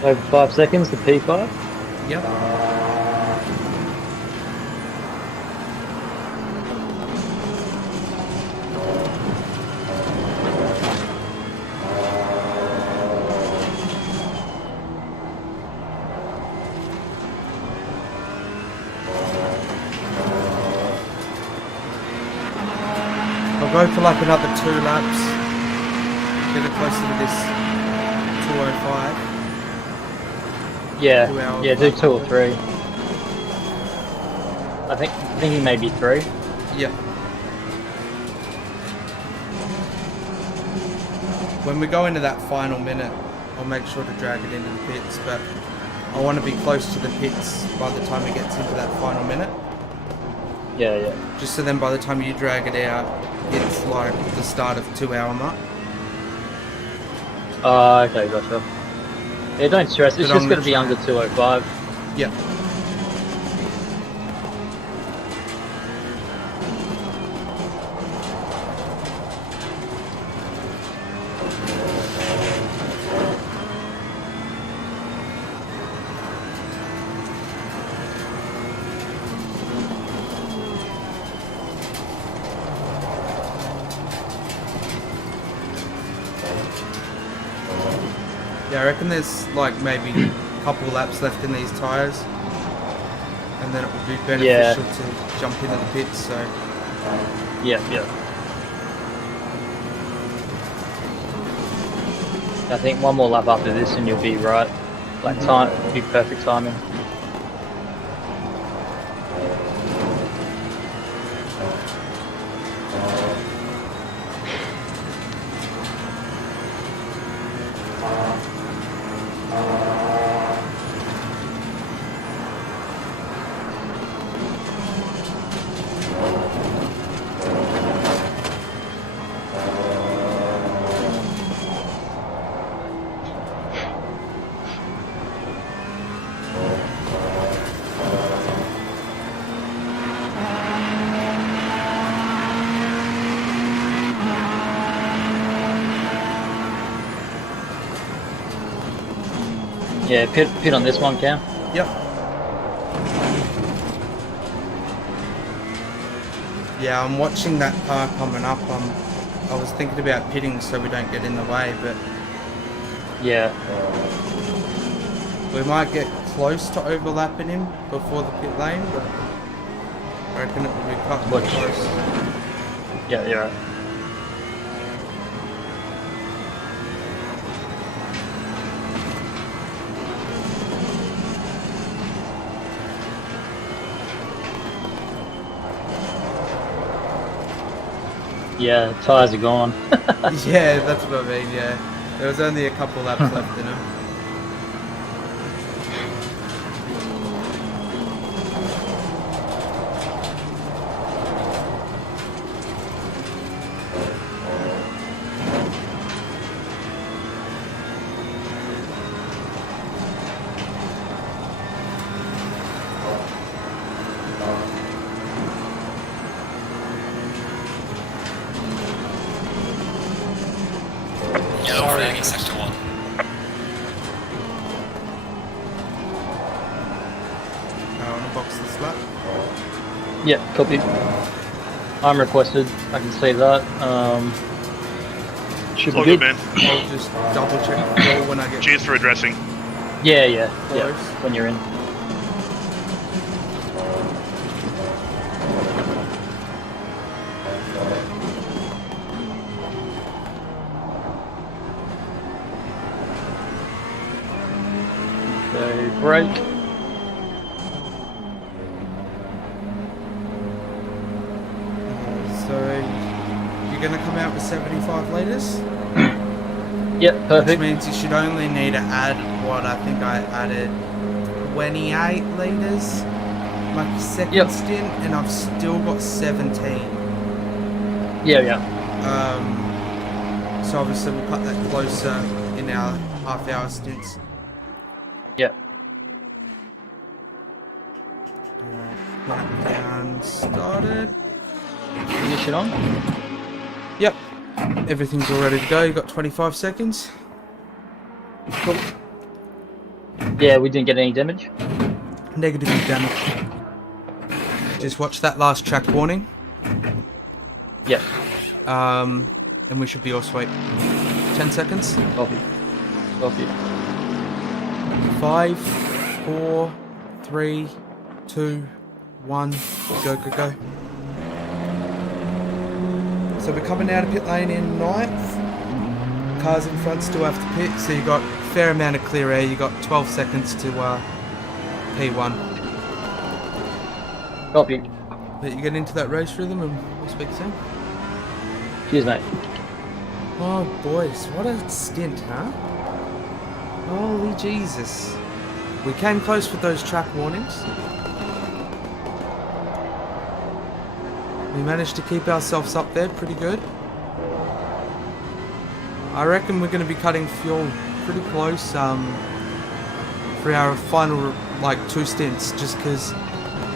Over 5 seconds, the P5. Yep. I'll go for like another 2 laps. Get it closer to this 205. Yeah, do 2 or 3. I think he may be 3. Yep. When we go into that final minute, I'll make sure to drag it into the pits, but I want to be close to the pits by the time it gets into that final minute. Yeah. Just so then by the time you drag it out, it's like the start of 2-hour mark. Okay, gotcha. Yeah, don't stress, it's just going to be under 205. Yep. Yeah, I reckon there's like maybe a couple laps left in these tyres, and then it would be beneficial to jump into the pits. So yeah. I think one more lap after this and you'll be right. Like time, be perfect timing. Yeah, pit on this one, Cam. Yep. Yeah, I'm watching that car coming up. I was thinking about pitting so we don't get in the way, but yeah, we might get close to overlapping him before the pit lane, but I reckon it will be cut close. Yeah, you're right. Yeah, tyres are gone. Yeah, that's what I mean, yeah. There was only a couple laps left in them. Yellow flag in sector 1. I want to box this lap. Yeah, copy. I'm requested. I can see that. Should be good, good. man. I'll just double check the floor when I get. Cheers for addressing. Yeah. When you're in. Okay, brake. So you're going to come out with 75 litres? Yep, perfect. Which means you should only need to add what I think I added 28 litres my second stint, and I've still got 17. Yeah. So obviously we'll cut that closer in our half-hour stints. Yep. Lap down started. Ignition on? Yep. Everything's all ready to go. You've got 25 seconds. Cool. Yeah, we didn't get any damage. Negative damage. Just watch that last track warning. Yep. And we should be all sweet. 10 seconds. Copy. Copy. 5, 4, 3, 2, 1. Go, go, go. So we're coming out of pit lane in 9th. Cars in front still have to pit, so you got a fair amount of clear air. You got 12 seconds to P1. Copy. But you get into that race rhythm and we'll speak soon. Cheers, mate. Oh, boys, what a stint, huh? Holy Jesus. We came close with those track warnings. We managed to keep ourselves up there pretty good. I reckon we're going to be cutting fuel pretty close for our final, like, 2 stints, just because,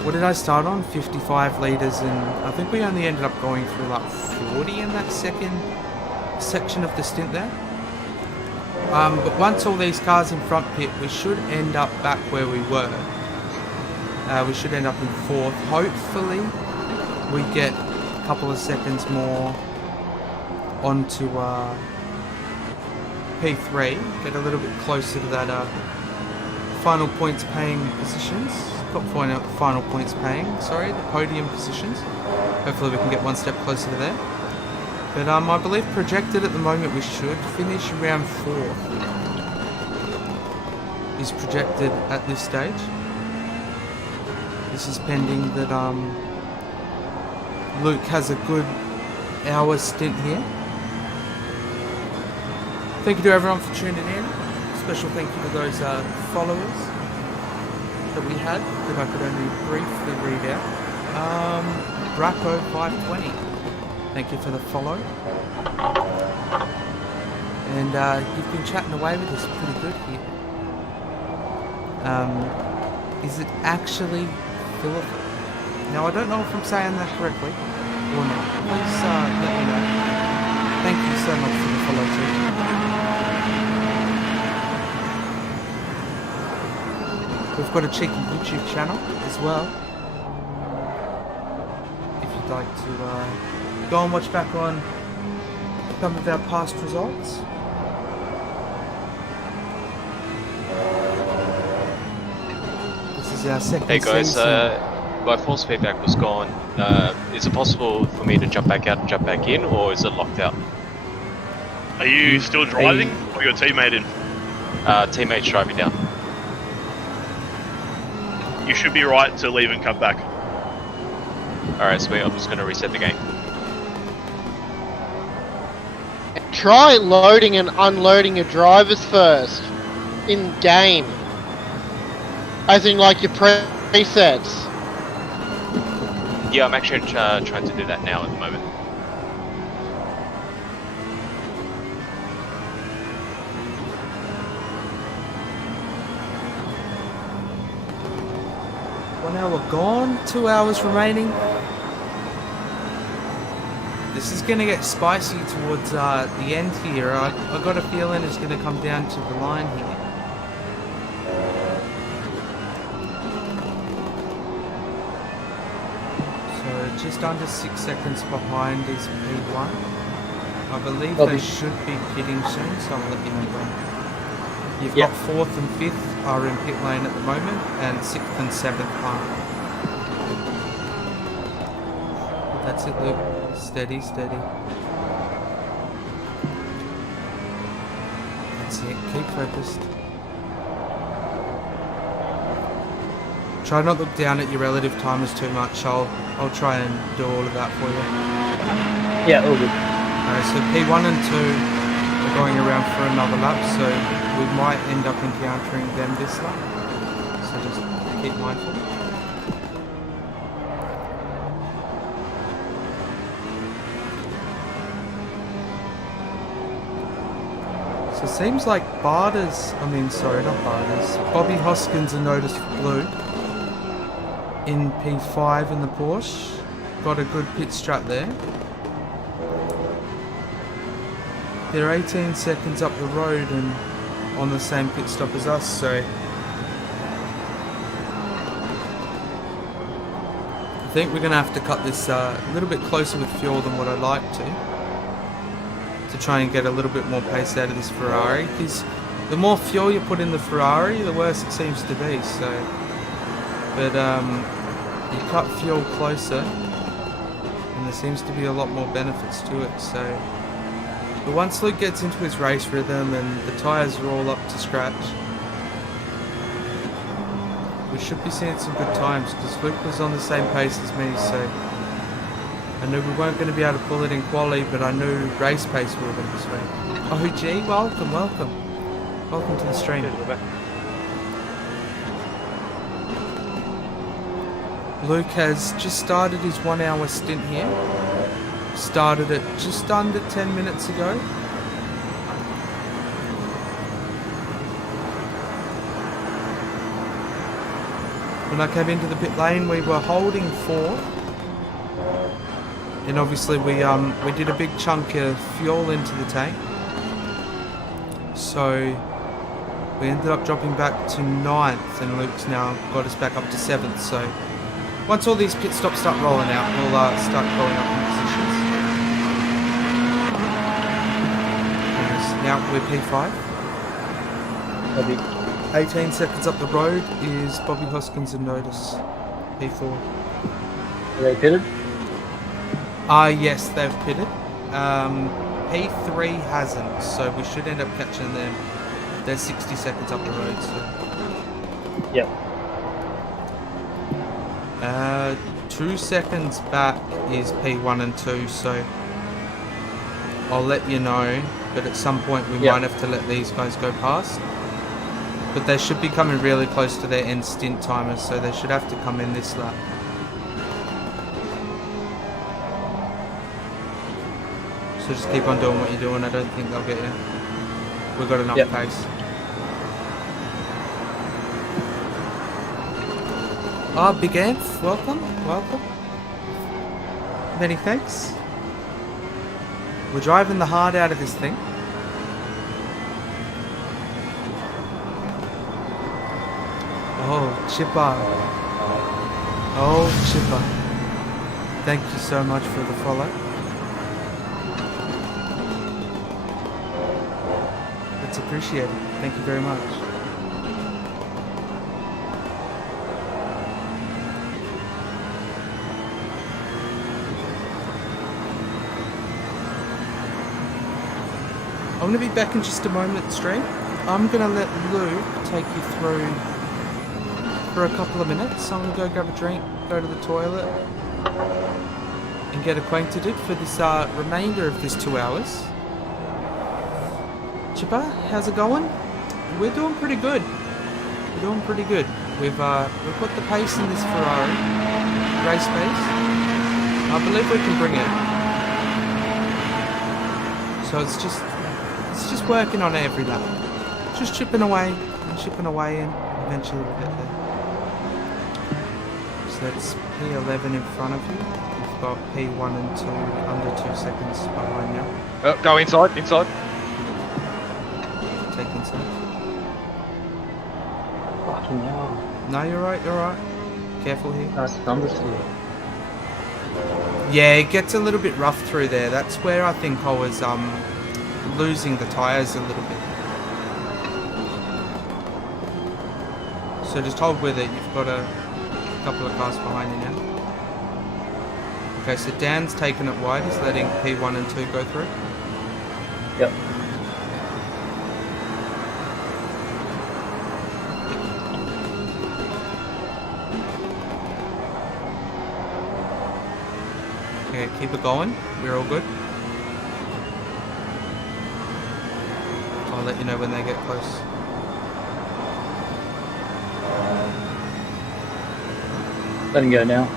what did I start on? 55 litres, and I think we only ended up going through like 40 in that second section of the stint there. But once all these cars in front pit, we should end up back where we were. We should end up in 4th. Hopefully, we get a couple of seconds more onto P3. Get a little bit closer to that final points paying positions. Not final points paying, sorry, the podium positions. Hopefully we can get one step closer to there. But I believe projected at the moment we should finish around 4th. Is projected at this stage. This is pending that Luke has a good hour stint here. Thank you to everyone for tuning in. Special thank you to those followers that we had that I could only briefly read out. Bracco520. Thank you for the follow. And you've been chatting away with us pretty good here. Is it actually Philip? Now I don't know if I'm saying that correctly or not. Please let me know. Thank you so much for the follow too. We've got a cheeky YouTube channel as well. If you'd like to go and watch back on some of our past results. This is our second Hey guys, season. my force feedback was gone. Is it possible for me to jump back out and jump back in, or is it locked out? Are you still driving, or your teammate in? Teammate's driving down. You should be right to leave and come back. Alright, sweet, I'm just going to reset the game. Try loading and unloading your drivers first. In game. As in like your presets. Yeah, I'm actually trying to do that now at the moment. One hour gone, 2 hours remaining. This is going to get spicy towards the end here. I got a feeling it's going to come down to the line here. So just under 6 seconds behind is P1. I believe they should be pitting soon, so I'll let you know when. You've got 4th and 5th are in pit lane at the moment, and 6th and 7th aren't. That's it, Luke. Steady, steady. That's it. Keep focused. Try not to look down at your relative timers too much. I'll try and do all of that for you. Yeah, all good. Alright, so P1 and 2 are going around for another lap, so we might end up encountering them this lap. So just keep mindful. So it seems like Bobby Hoskins are noticed blue in P5 in the Porsche. Got a good pit strat there. They're 18 seconds up the road and on the same pit stop as us, so I think we're going to have to cut this a little bit closer with fuel than what I'd like to try and get a little bit more pace out of this Ferrari, because the more fuel you put in the Ferrari, the worse it seems to be. So, but you cut fuel closer, and there seems to be a lot more benefits to it. So, but once Luke gets into his race rhythm and the tyres are all up to scratch, we should be seeing some good times, because Luke was on the same pace as me, so I knew we weren't going to be able to pull it in quali, but I knew race pace we were going to be sweet. Oh, gee, welcome, welcome. Welcome to the stream. Luke has just started his 1 hour stint here. Started it just under 10 minutes ago. When I came into the pit lane, we were holding 4th. And obviously we did a big chunk of fuel into the tank. So we ended up dropping back to 9th, and Luke's now got us back up to 7th. So once all these pit stops start rolling out, we'll start going up in positions. And now we're P5. 18 seconds up the road is Bobby Hoskins and Notice. P4. Are they pitted? Yes, they've pitted. P3 hasn't, so we should end up catching them. They're 60 seconds up the road, so. Yep. 2 seconds back is P1 and 2, so I'll let you know, but at some point we might have to let these guys go past. But they should be coming really close to their end stint timers, so they should have to come in this lap. So just keep on doing what you're doing. I don't think they'll get you. We've got enough pace. Big Amph, welcome, welcome. Many thanks. We're driving the heart out of this thing. Oh, Chipper. Oh, Chipper. Thank you so much for the follow. It's appreciated. Thank you very much. I'm going to be back in just a moment, stream. I'm going to let Luke take you through for a couple of minutes. I'm going to go grab a drink, go to the toilet, and get acquainted for this remainder of this 2 hours. Chipper, how's it going? We're doing pretty good. We're doing pretty good. We've got the pace in this Ferrari, race pace. I believe we can bring it. So it's just working on it every lap. Just chipping away, and eventually we'll get there. So that's P11 in front of you. We've got P1 and 2 under 2 seconds behind you. Go inside. Take inside. Fucking hell. No, you're right. Careful here. That's thunderstorm. Yeah, it gets a little bit rough through there. That's where I think I was losing the tyres a little bit. So just hold with it. You've got a couple of cars behind you now. Okay, so Dan's taking it wide. He's letting P1 and 2 go through. Yep. Okay, keep it going. We're all good. I'll let you know when they get close. Let him go now.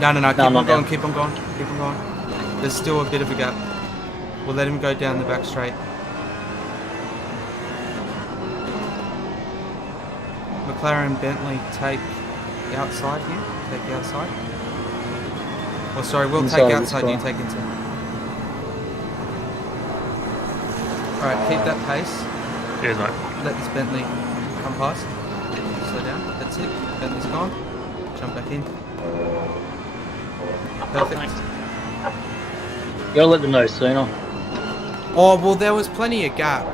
No. Keep on going. There's still a bit of a gap. We'll let him go down the back straight. McLaren Bentley, take outside here. Take outside. Oh, sorry, we'll Inside, take outside, you take inside. Alright, keep that pace. Cheers, mate. Let this Bentley come past. Slow down, that's it. Bentley's gone. Jump back in. Perfect. You gotta let them know sooner. Oh, well, there was plenty of gap.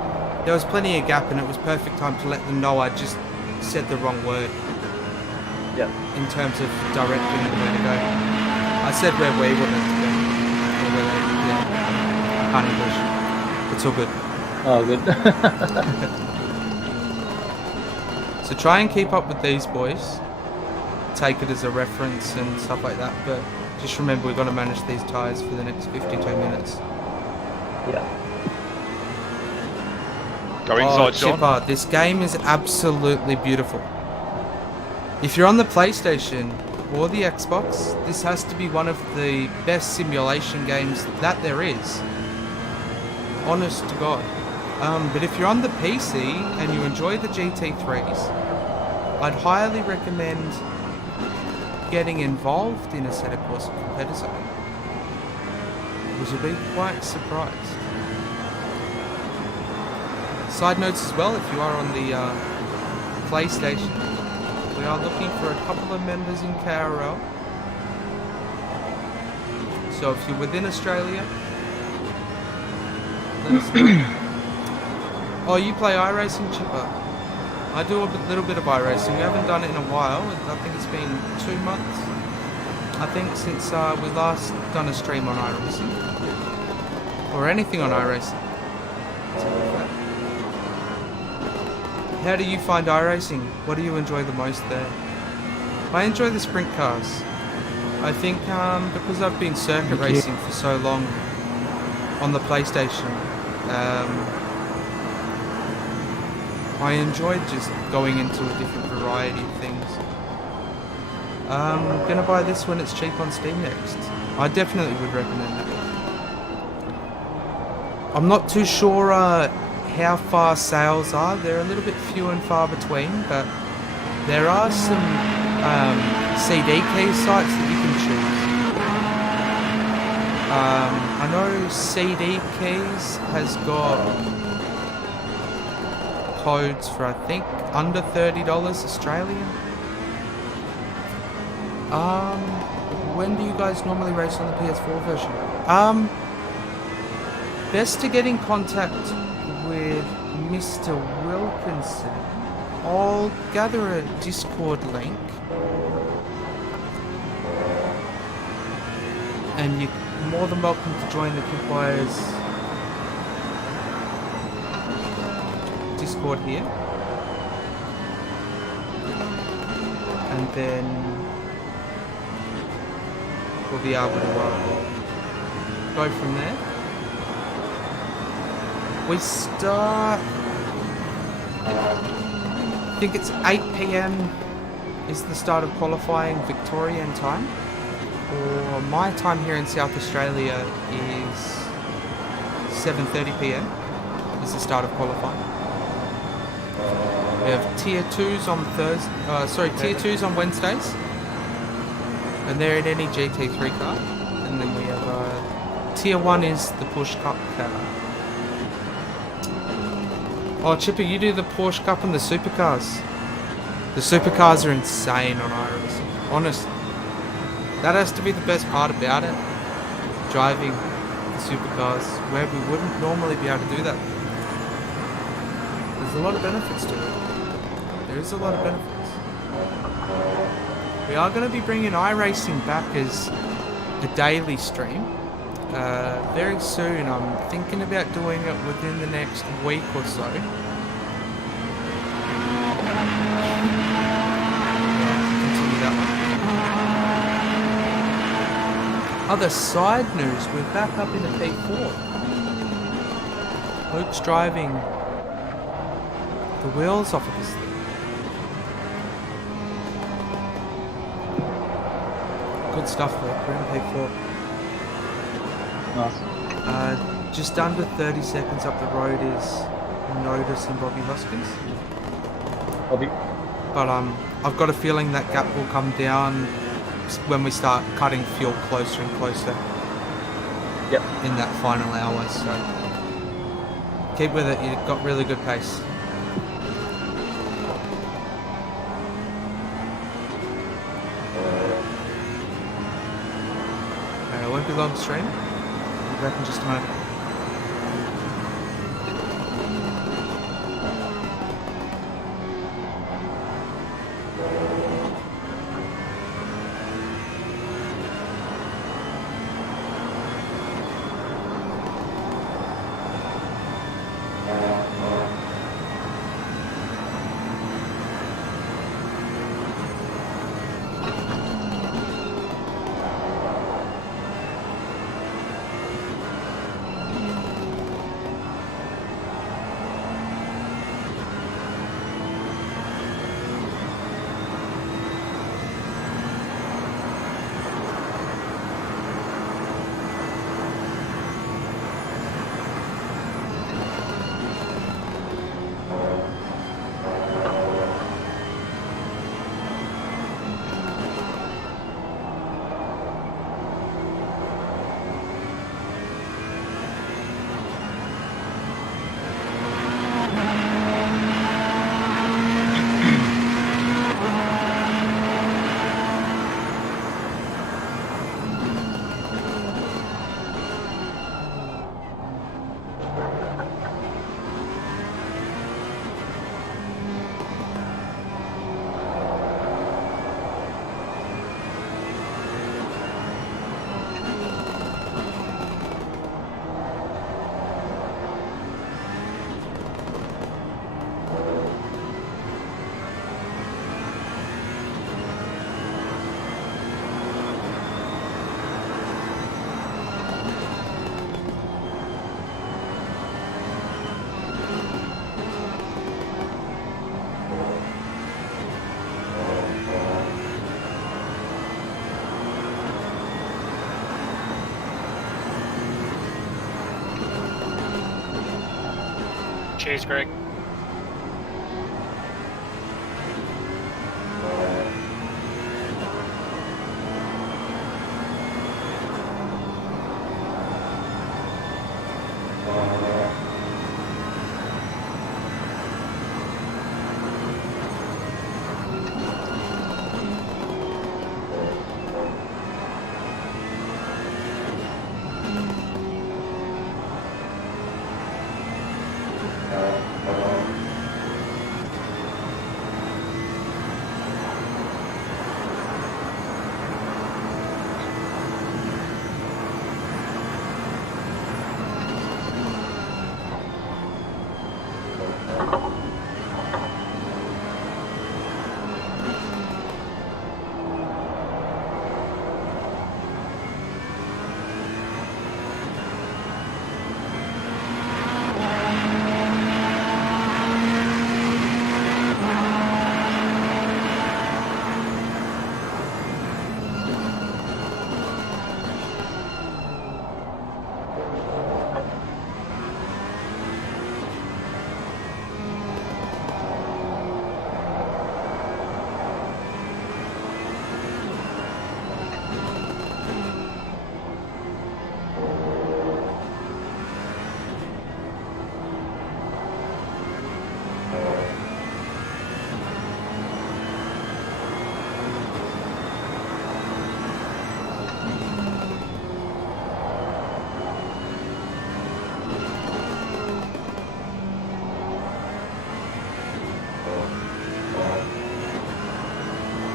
There was plenty of gap, and it was perfect time to let them know I just said the wrong word. Yeah. In terms of directing them where to go. I said where we wanted to go. Or where they, yeah. I can't English. It's all good. Oh, good. So try and keep up with these boys. Take it as a reference and stuff like that, but just remember we've got to manage these tyres for the next 52 minutes. Yeah. Go inside, Chipper, John. this game is absolutely beautiful. If you're on the PlayStation or the Xbox, this has to be one of the best simulation games that there is. Honest to God. But if you're on the PC and you enjoy the GT3s, I'd highly recommend getting involved in a set of course competitor, because you'll be quite surprised. Side notes as well, if you are on the PlayStation, we are looking for a couple of members in KRL. So if you're within Australia, let us know. Oh, you play iRacing, Chipper? I do a little bit of iRacing. We haven't done it in a while. I think it's been 2 months. I think since we last done a stream on iRacing. Or anything on iRacing. How do you find iRacing? What do you enjoy the most there? I enjoy the sprint cars. I think because I've been circuit racing for so long on the PlayStation, I enjoyed just going into a different variety of things. I'm gonna buy this when it's cheap on Steam next. I definitely would recommend it. I'm not too sure how far sales are. They're a little bit few and far between, but there are some CD key sites that you can choose. I know CD Keys has got codes for I think under $30 Australian. When do you guys normally race on the PS4 version? Best to get in contact with Mr. Wilkinson. I'll gather a Discord link and you're more than welcome to join the Kid Buyers Discord here, and then we'll be able to go from there. We start, I think it's 8 PM is the start of qualifying Victorian time, or my time here in South Australia is 7:30 PM is the start of qualifying. We have tier 2s on tier 2s on Wednesdays, and they're in any GT3 car, and then we have tier 1 is the Push Cup car. Oh, Chipper, you do the Porsche Cup and the supercars. The supercars are insane on iRacing. Honest, that has to be the best part about it. Driving the supercars where we wouldn't normally be able to do that. There's a lot of benefits to it. There is a lot of benefits. We are going to be bringing iRacing back as a daily stream very soon. I'm thinking about doing it within the next week or so. Continue that one. Other side news, we're back up in the P4. Luke's driving the wheels off of this thing. Good stuff, Luke. We're in P4. Nice. Just under 30 seconds up the road is Notice and Bobby Hoskins. Bobby. But I've got a feeling that gap will come down when we start cutting fuel closer and closer. Yep. In that final hour, so keep with it. You've got really good pace. be long stream. I'll be back in just a moment. Cheers, Greg.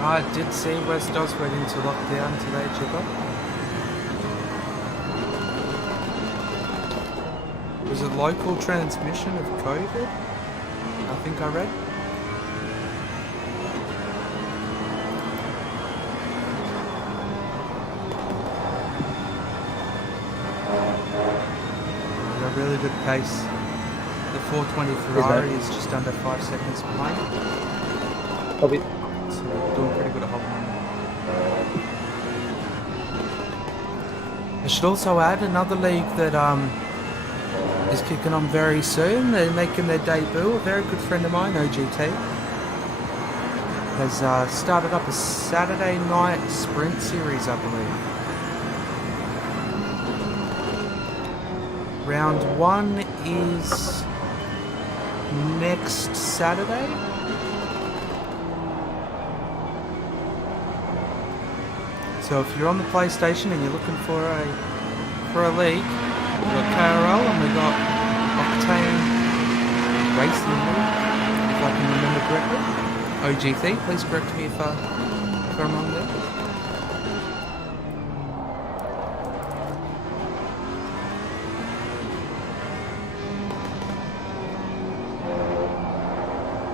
I did see West Oz went into lockdown today, Chipper. Was it local transmission of COVID? I think I read. At a really good pace. The 420 Ferrari is just under 5 seconds behind. Copy. So doing pretty good at hopping. I should also add another league that is kicking on very soon. They're making their debut. A very good friend of mine, OGT, has started up a Saturday night sprint series, I believe. Round 1 is next Saturday. So if you're on the PlayStation and you're looking for a league, we've got KRL and we've got Octane Racing League, if I can remember correctly. OGT, please correct me if I'm wrong there.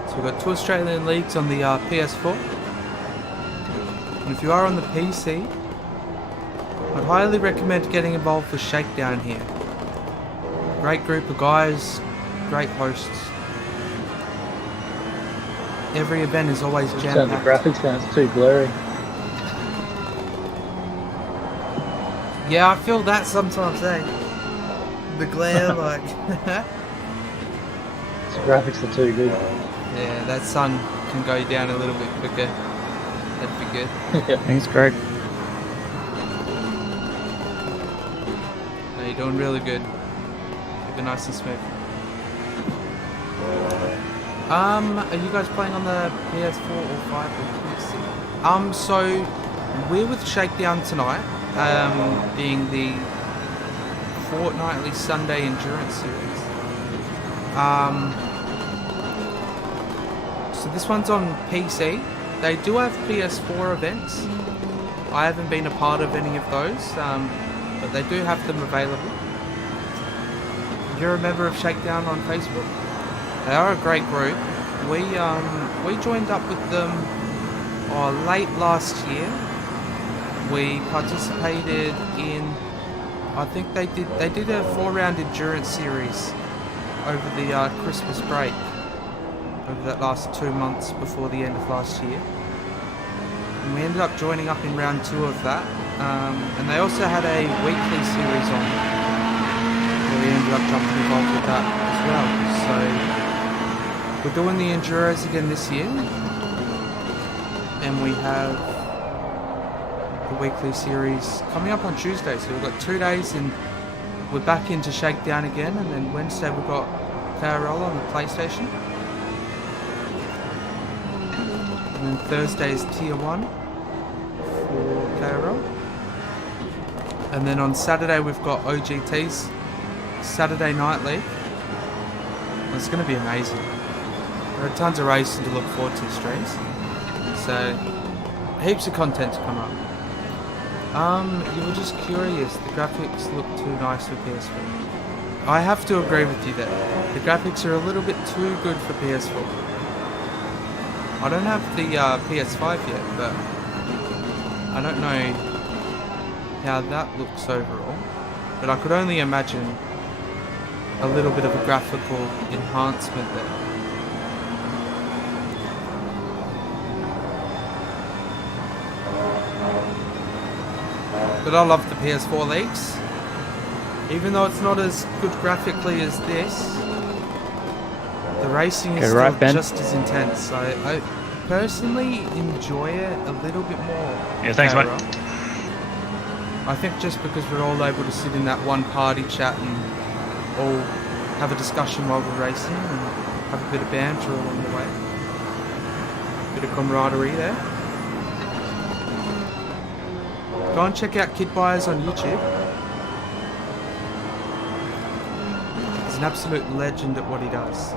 So we've got 2 Australian leagues on the PS4. And if you are on the PC, I'd highly recommend getting involved with Shakedown here. Great group of guys, great hosts. Every event is always jam-packed. The graphics now, it's too blurry. Yeah, I feel that sometimes, eh? The glare, like... The graphics are too good. Yeah, that sun can go down a little bit quicker. That'd be good. Thanks, Greg. No, you're doing really good. Keep it nice and smooth. Are you guys playing on the PS4 or 5 or PC? So we're with Shakedown tonight, being the fortnightly Sunday endurance series. So this one's on PC. They do have PS4 events. I haven't been a part of any of those, but they do have them available. If you're a member of Shakedown on Facebook, they are a great group. We joined up with them late last year. We participated in, I think they did a 4-round endurance series over the Christmas break, over that last 2 months before the end of last year. And we ended up joining up in round 2 of that. And they also had a weekly series on, where we ended up jumping involved with that as well. So we're doing the Enduros again this year. And we have the weekly series coming up on Tuesday. So we've got 2 days and we're back into Shakedown again. And then Wednesday we've got KRL on the PlayStation. And then Thursday is Tier 1 for KRL. And then on Saturday we've got OGT's Saturday Night League. It's going to be amazing. There are tons of racing to look forward to streams. So, heaps of content to come up. You were just curious, the graphics look too nice for PS4. I have to agree with you there. The graphics are a little bit too good for PS4. I don't have the PS5 yet, but I don't know how that looks overall. But I could only imagine a little bit of a graphical enhancement there. But I love the PS4 leagues. Even though it's not as good graphically as this, the racing is still just as intense. I personally enjoy it a little bit more. Yeah, thanks, mate. I think just because we're all able to sit in that one party chat and all have a discussion while we're racing and have a bit of banter along the way. A bit of camaraderie there. Go and check out Kid Buyers on YouTube. He's an absolute legend at what he does.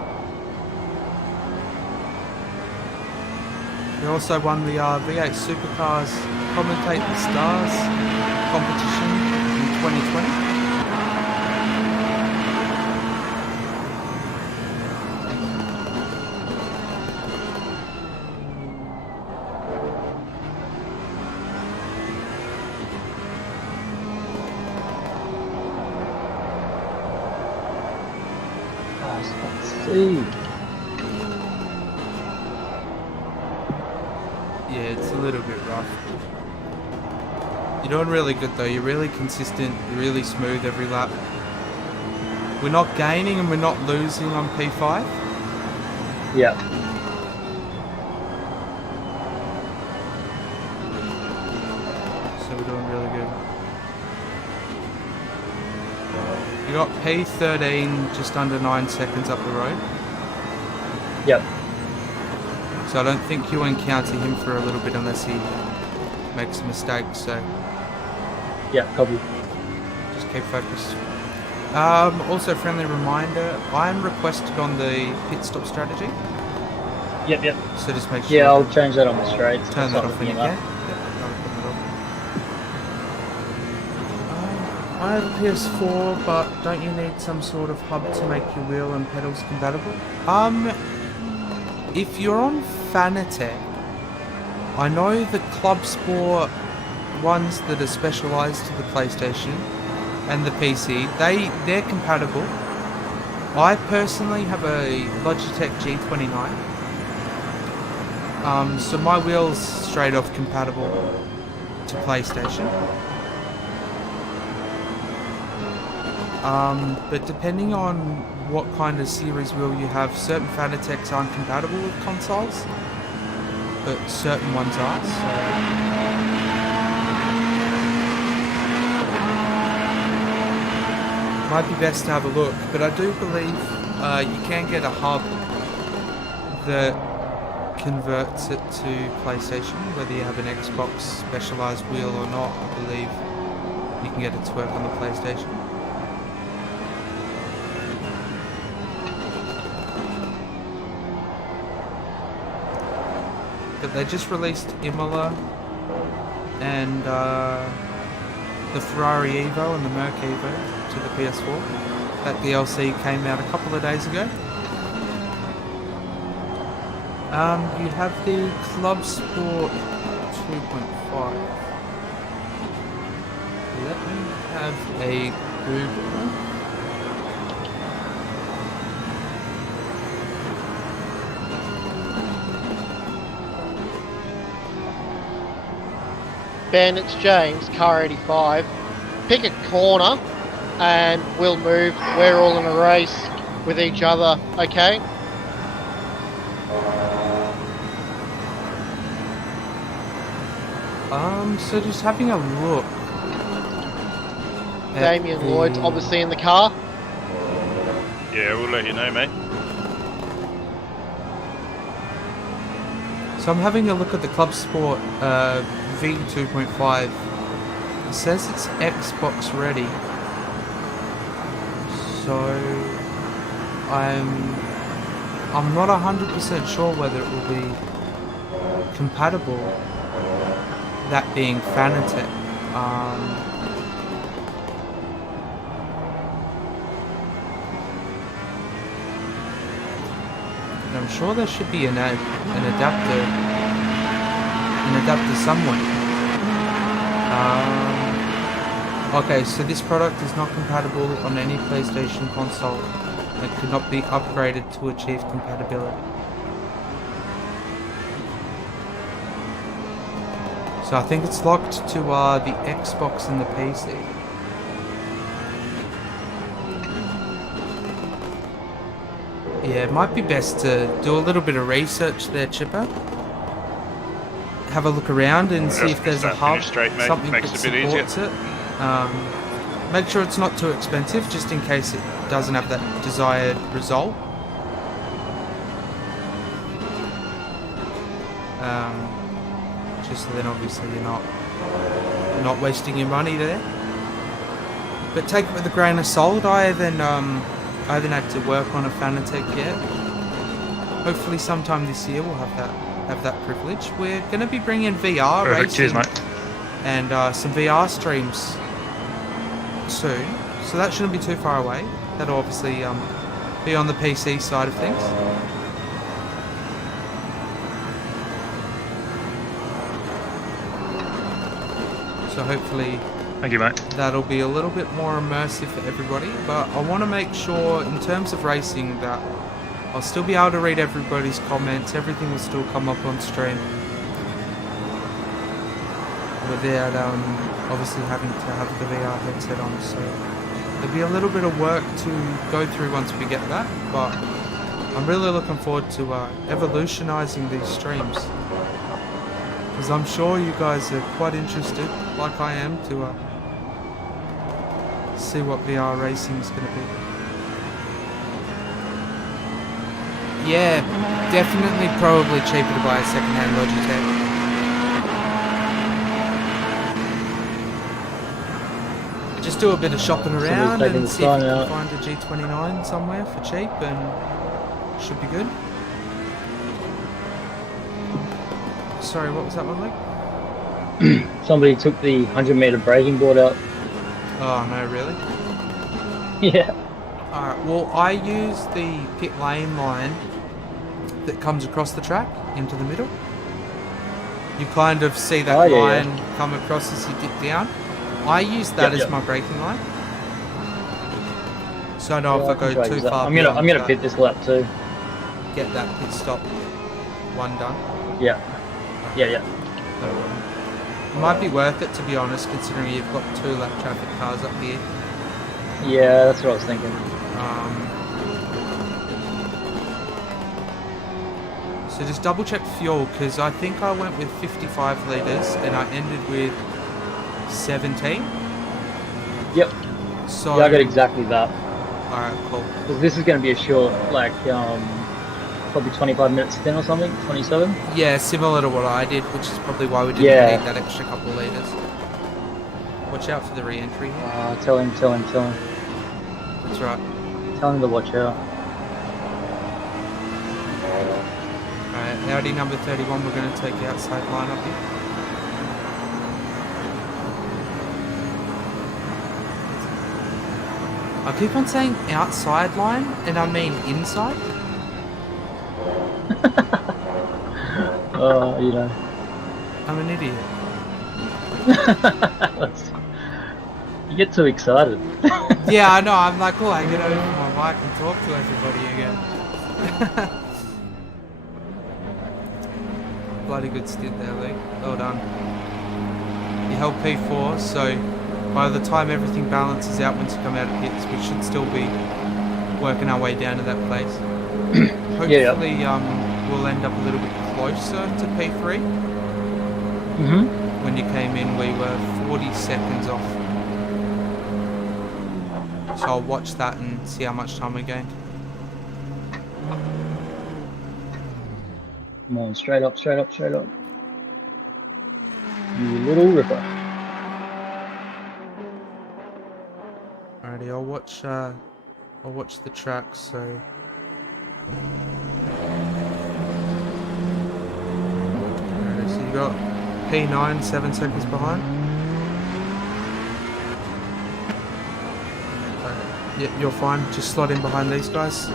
He also won the V8 Supercars Commentate the Stars competition in 2020. Yeah, it's a little bit rough. You're doing really good though, you're really consistent, you're really smooth every lap. We're not gaining and we're not losing on P5. Yeah. So we're doing really good. You got P13 just under 9 seconds up the road. Yep. So I don't think you'll encounter him for a little bit unless he make some mistakes. So yeah, copy. Just keep focused. Also, friendly reminder: I'm requested on the pit stop strategy. Yep. So just make sure. Yeah, I'll change that on the straights. Turn that off when you can. I have a PS4, but don't you need some sort of hub to make your wheel and pedals compatible? If you're on Fanatec, I know the Club Sport ones that are specialised to the PlayStation and the PC, they're compatible. I personally have a Logitech G29, so my wheel's straight off compatible to PlayStation. But depending on what kind of series wheel you have, certain Fanatec's aren't compatible with consoles, but certain ones are, so... Might be best to have a look, but I do believe you can get a hub that converts it to PlayStation, whether you have an Xbox specialised wheel or not. I believe you can get it to work on the PlayStation. But they just released Imola and the Ferrari Evo and the Merc Evo to the PS4. That DLC came out a couple of days ago. You have the Club Sport 2.5. Let me have a Google. Ben, it's James, car 85. Pick a corner and we'll move. We're all in a race with each other, okay? So just having a look. Damien Lloyd's obviously in the car. Yeah, we'll let you know, mate. So I'm having a look at the Club Sport V2.5. It says it's Xbox ready. So I'm not 100% sure whether it will be compatible, that being Fanatec. I'm sure there should be an adapter somewhere. Okay, so this product is not compatible on any PlayStation console. It could not be upgraded to achieve compatibility. So I think it's locked to the Xbox and the PC. Yeah, it might be best to do a little bit of research there, Chipper. Have a look around and see if there's a hub, something that supports it. Make sure it's not too expensive, just in case it doesn't have that desired result. Just so then obviously you're not wasting your money there. But take it with a grain of salt. I haven't had to work on a Fanatec yet. Hopefully sometime this year we'll have that privilege. We're going to be bringing VR racing. Cheers, mate. And some VR streams soon, so that shouldn't be too far away. That'll obviously be on the PC side of things. So hopefully, thank you, mate. That'll be a little bit more immersive for everybody. But I want to make sure, in terms of racing, that I'll still be able to read everybody's comments. Everything will still come up on stream without obviously having to have the VR headset on. So there'll be a little bit of work to go through once we get that, but I'm really looking forward to evolutionizing these streams, because I'm sure you guys are quite interested, like I am, to see what VR racing is going to be. Yeah, definitely probably cheaper to buy a second-hand Logitech. just do a bit of shopping around taking and the see if you sign can out. find a G29 somewhere for cheap, and should be good. Sorry, what was that one like? Somebody took the 100-meter braking board out. Oh no, really? Yeah. Alright, well I use the pit lane line that comes across the track into the middle. You kind of see that line come across as you dip down. I use that as my braking line. So I know if I go too far I'm gonna pit this lap too. Get that pit stop one done. Yeah. Yeah. It might be worth it, to be honest, considering you've got 2 lap traffic cars up here. Yeah, that's what I was thinking. So just double check fuel, because I think I went with 55 litres and I ended with 17. Yep. So yeah, I got exactly that. Alright, cool. Because this is going to be a short, like, probably 25 minutes in or something, 27? Yeah, similar to what I did, which is probably why we didn't need that extra couple of litres. Watch out for the re-entry here. Tell him. That's right. Tell him to watch out. Alright, Audi number 31, we're going to take the outside line up here. I keep on saying outside line, and I mean inside. You know. I'm an idiot. You get too excited. Yeah, I know. I'm like, oh, I get over my mic and talk to everybody again. Bloody good stint there, Lee. Well done. You held P4, so by the time everything balances out once you come out of pits, we should still be working our way down to that place. Hopefully, we'll end up a little bit closer to P3. When you came in, we were 40 seconds off. So I'll watch that and see how much time we gained. Come on, straight up. You little ripper. Alrighty, I'll watch the track, so... Alrighty, so you got P9 7 seconds behind. Yep, you're fine. Just slot in behind these guys.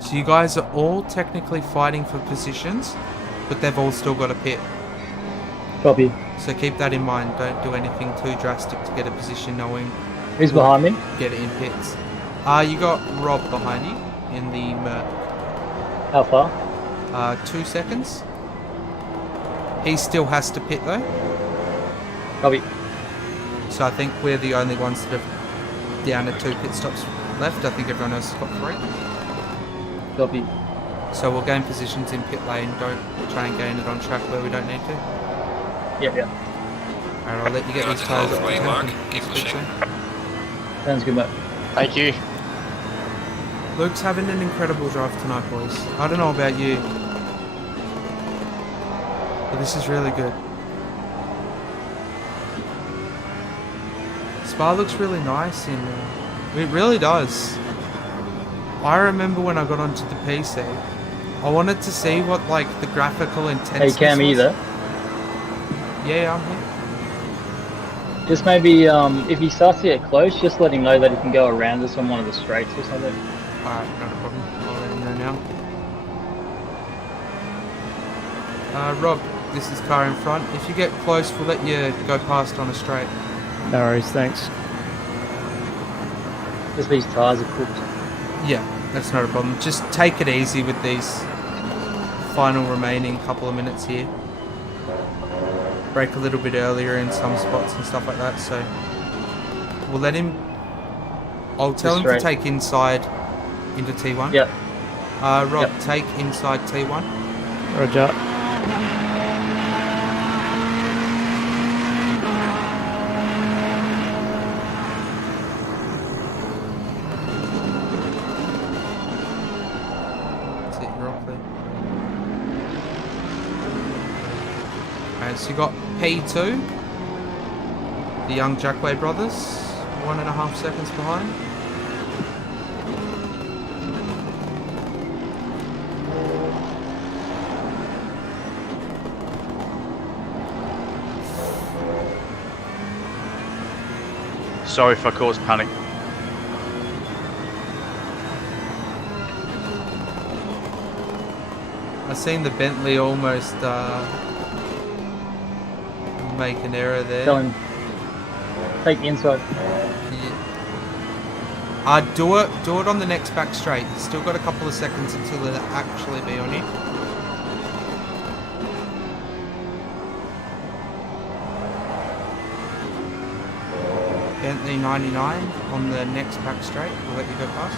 So you guys are all technically fighting for positions, but they've all still got a pit. Copy. So keep that in mind. Don't do anything too drastic to get a position, knowing who's behind me. Get it in pits. You got Rob behind you in the Merc. How far? 2 seconds. He still has to pit though. Copy. So I think we're the only ones that have down to 2 pit stops left. I think everyone else has got 3. Copy. So we'll gain positions in pit lane. Don't try and gain it on track where we don't need to. Yep. Alright, I'll let you get these tyres up. Sounds good, mate. Thank you. Luke's having an incredible drive tonight, boys. I don't know about you, but this is really good. Spa looks really nice in it really does. I remember when I got onto the PC, I wanted to see what like the graphical intensity. Hey Cam, either. Yeah, I'm here. Just maybe if he starts to get close, just let him know that he can go around us on one of the straights or something. Alright, not a problem. I'll let him know now. Rob, this is car in front. If you get close, we'll let you go past on a straight. No worries, thanks. Just these tyres are cooked. Yeah, that's not a problem. Just take it easy with these final remaining couple of minutes here. Brake a little bit earlier in some spots and stuff like that, so we'll let him. I'll tell him to take inside into T1. Yep. Rob, take inside T1. Roger. So you got P2. The young Jackway brothers, 1.5 seconds behind. Sorry if I caused panic. I seen the Bentley almost make an error there. Tell him. Take the inside. Yeah. Do it on the next back straight. Still got a couple of seconds until it'll actually be on you. Bentley 99 on the next back straight. We'll let you go past.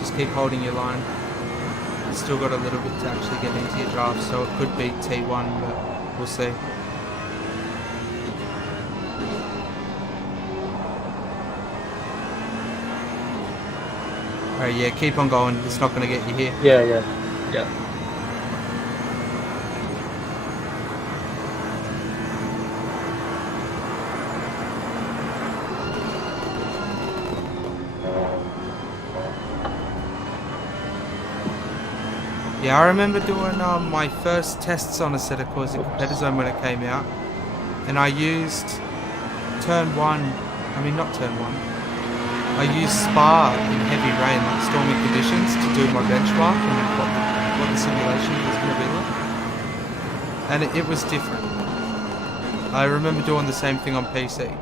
Just keep holding your line. Still got a little bit to actually get into your draft, so it could be T1, but we'll see. Alright, yeah, keep on going. It's not going to get you here. Yeah. Yeah, I remember doing my first tests on a set of cars at Competitor Zone when it came out, and I used not turn 1, I used Spa in heavy rain, like stormy conditions, to do my benchmark and what the simulation was going to be like. And it was different. I remember doing the same thing on PC,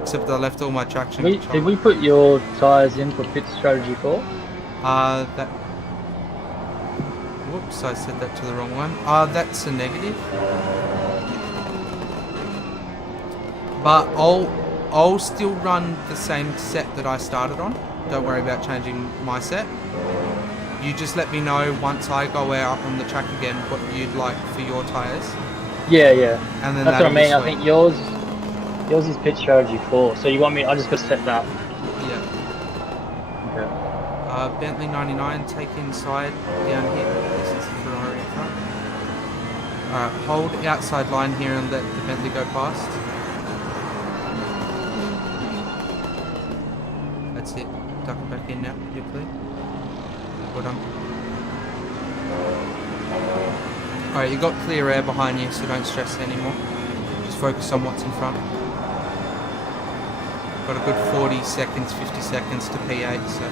except I left all my traction. Did we put your tyres in for pit strategy 4? Whoops, I said that to the wrong one. That's a negative. But I'll still run the same set that I started on. Don't worry about changing my set. You just let me know once I go out on the track again what you'd like for your tyres. Yeah. And then that's what I mean. I think yours is pit strategy 4. So you want me? I just got to set that. Yeah. Okay. Bentley 99, take inside down here. This is the Ferrari in front. Alright, hold outside line here and let the Bentley go past. That's it. Duck it back in now, you're clear. Well done. Alright, you got clear air behind you, so don't stress anymore. Just focus on what's in front. Got a good 40 seconds, 50 seconds to P8, so...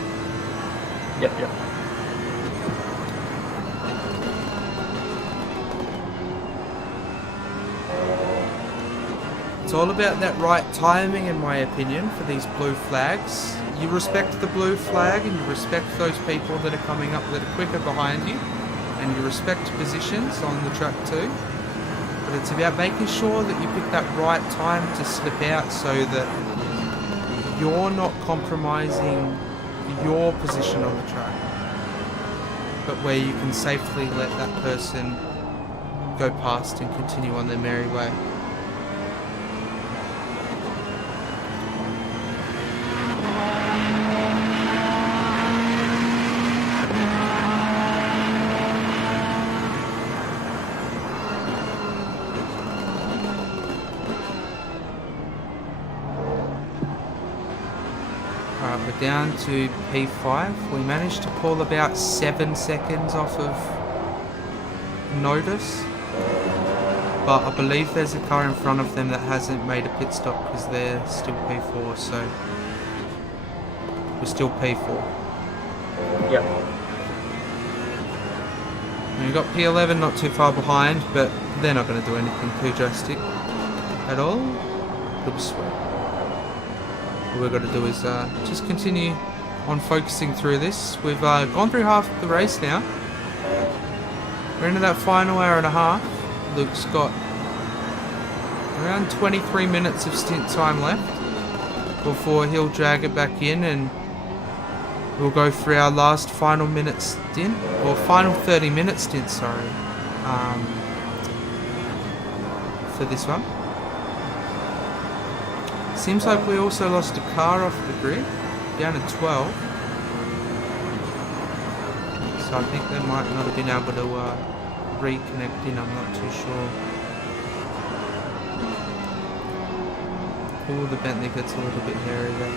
Yep. It's all about that right timing, in my opinion, for these blue flags. You respect the blue flag and you respect those people that are coming up that are quicker behind you, and you respect positions on the track too. But it's about making sure that you pick that right time to slip out so that you're not compromising your position on the track, but where you can safely let that person go past and continue on their merry way. We're down to P5. We managed to pull about 7 seconds off of notice, but I believe there's a car in front of them that hasn't made a pit stop because they're still P4, so we're still P4. Yep. And we've got P11 not too far behind, but they're not going to do anything too drastic at all. It'll be sweet. What we've got to do is just continue on focusing through this. We've gone through half the race now. We're into that final hour and a half. Luke's got around 23 minutes of stint time left before he'll drag it back in, and we'll go through our last final minute stint, or final 30-minute stint, sorry, for this one. Seems like we also lost a car off the grid, down to 12. so I think they might not have been able to reconnect in, I'm not too sure. Oh, the Bentley gets a little bit hairy there.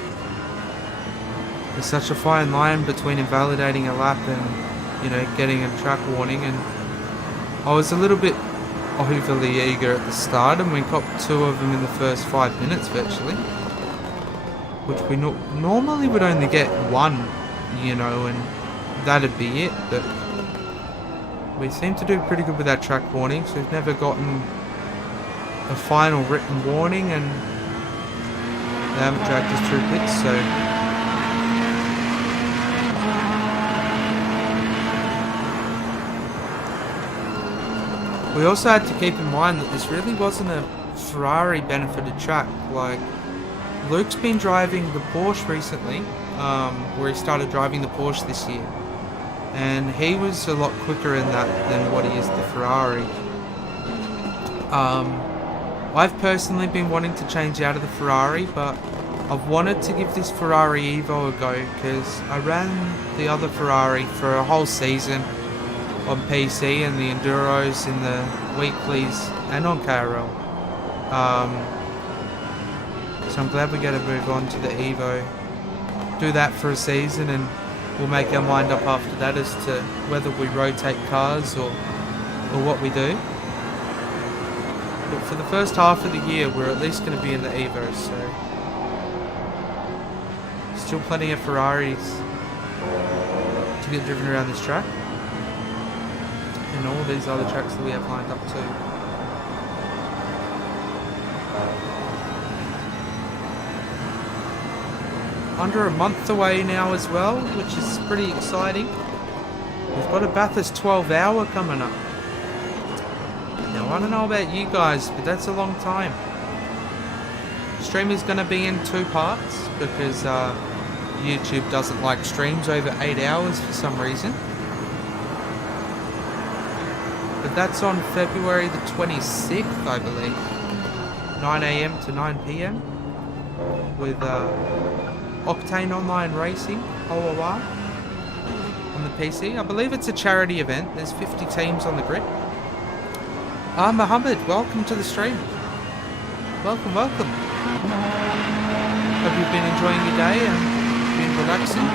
There's such a fine line between invalidating a lap and, you know, getting a track warning, and I was a little bit overly eager at the start, and we got 2 of them in the first 5 minutes virtually, which we normally would only get 1, you know, and that'd be it, but we seem to do pretty good with our track warnings. We've never gotten a final written warning, and they haven't dragged us through pits, so we also had to keep in mind that this really wasn't a Ferrari benefited track. Like, Luke's been driving the Porsche recently, where he started driving the Porsche this year, and he was a lot quicker in that than what he is the Ferrari. I've personally been wanting to change out of the Ferrari, but I've wanted to give this Ferrari Evo a go because I ran the other Ferrari for a whole season on PC and the Enduros in the weeklies and on KRL. So I'm glad we get to move on to the Evo. Do that for a season and we'll make our mind up after that as to whether we rotate cars or what we do. But for the first half of the year we're at least going to be in the Evo, so still plenty of Ferraris to get driven around this track. And all these other tracks that we have lined up too. Under a month away now as well, which is pretty exciting. We've got a Bathurst 12 hour coming up. Now I don't know about you guys, but that's a long time. Stream is going to be in 2 parts because YouTube doesn't like streams over 8 hours for some reason. But that's on February the 26th, I believe. 9 AM to 9 PM. With Octane Online Racing, OOR, on the PC. I believe it's a charity event. There's 50 teams on the grid. Mohammed, welcome to the stream. Welcome, welcome. Hope you've been enjoying your day and been relaxing.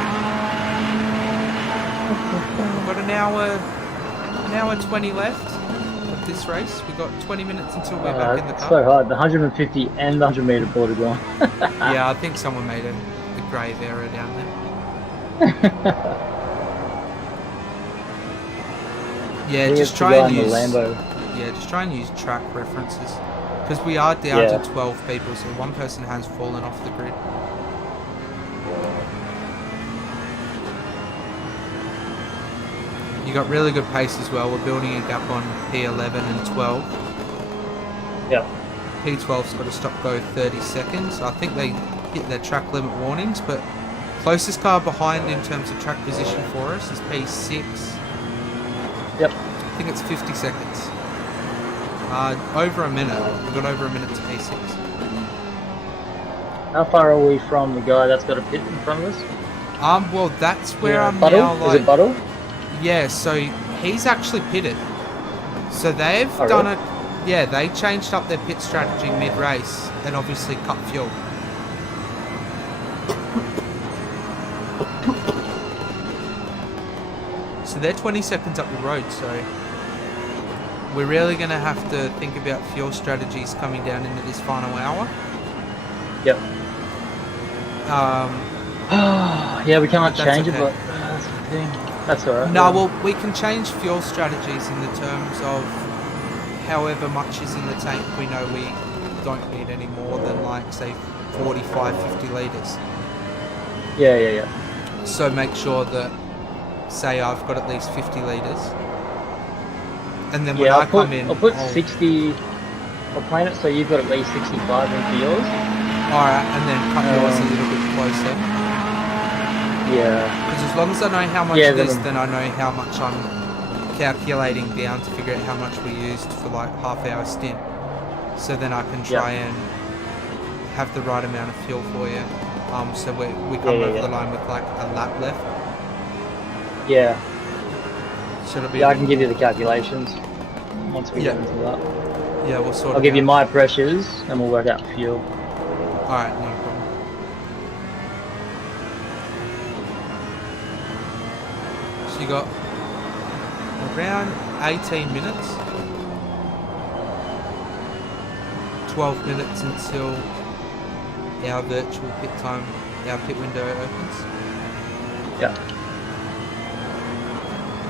We've got an hour 20 left of this race. We've got 20 minutes until we're back in the car. It's so hard. The 150 and the 100 meter border gone. Yeah, I think someone made a grave error down there. Yeah, just try and use just try and use track references because we are down to 12 people, so one person has fallen off the grid. You got really good pace as well. We're building a gap on P11 and 12. Yeah. P12's got to stop go 30 seconds. I think they hit their track limit warnings, but closest car behind in terms of track position for us is P6. Yep. I think it's 50 seconds. Over a minute. We've got over a minute to P6. How far are we from the guy that's got a pit in front of us? Well, that's where I'm Buttle? now. Like, is it Buttle? Yeah, so he's actually pitted. So they've done it. Yeah, they changed up their pit strategy mid-race and obviously cut fuel. So they're 20 seconds up the road, so we're really going to have to think about fuel strategies coming down into this final hour. Yep. Yeah, we can't change it, but that's the thing. That's alright. No, well, we can change fuel strategies in the terms of however much is in the tank. We know we don't need any more than, like, say, 45, 50 litres. Yeah. So make sure that, say, I've got at least 50 litres. And then when I come in... I'll put 60... I'll plan it so you've got at least 65 in for yours. Alright, and then cut yours a little bit closer. Yeah. Because as long as I know how much it is, then I know how much I'm calculating down to figure out how much we used for like half-hour stint. So then I can try and have the right amount of fuel for you. So we come over the line with like a lap left. Yeah. Should it be? Yeah, I can give you the calculations once we get into that. Yeah, we'll sort it out. I'll give you my pressures and we'll work out fuel. Alright, no problem. So you got around 18 minutes. 12 minutes until our virtual pit time, our pit window opens. Yeah.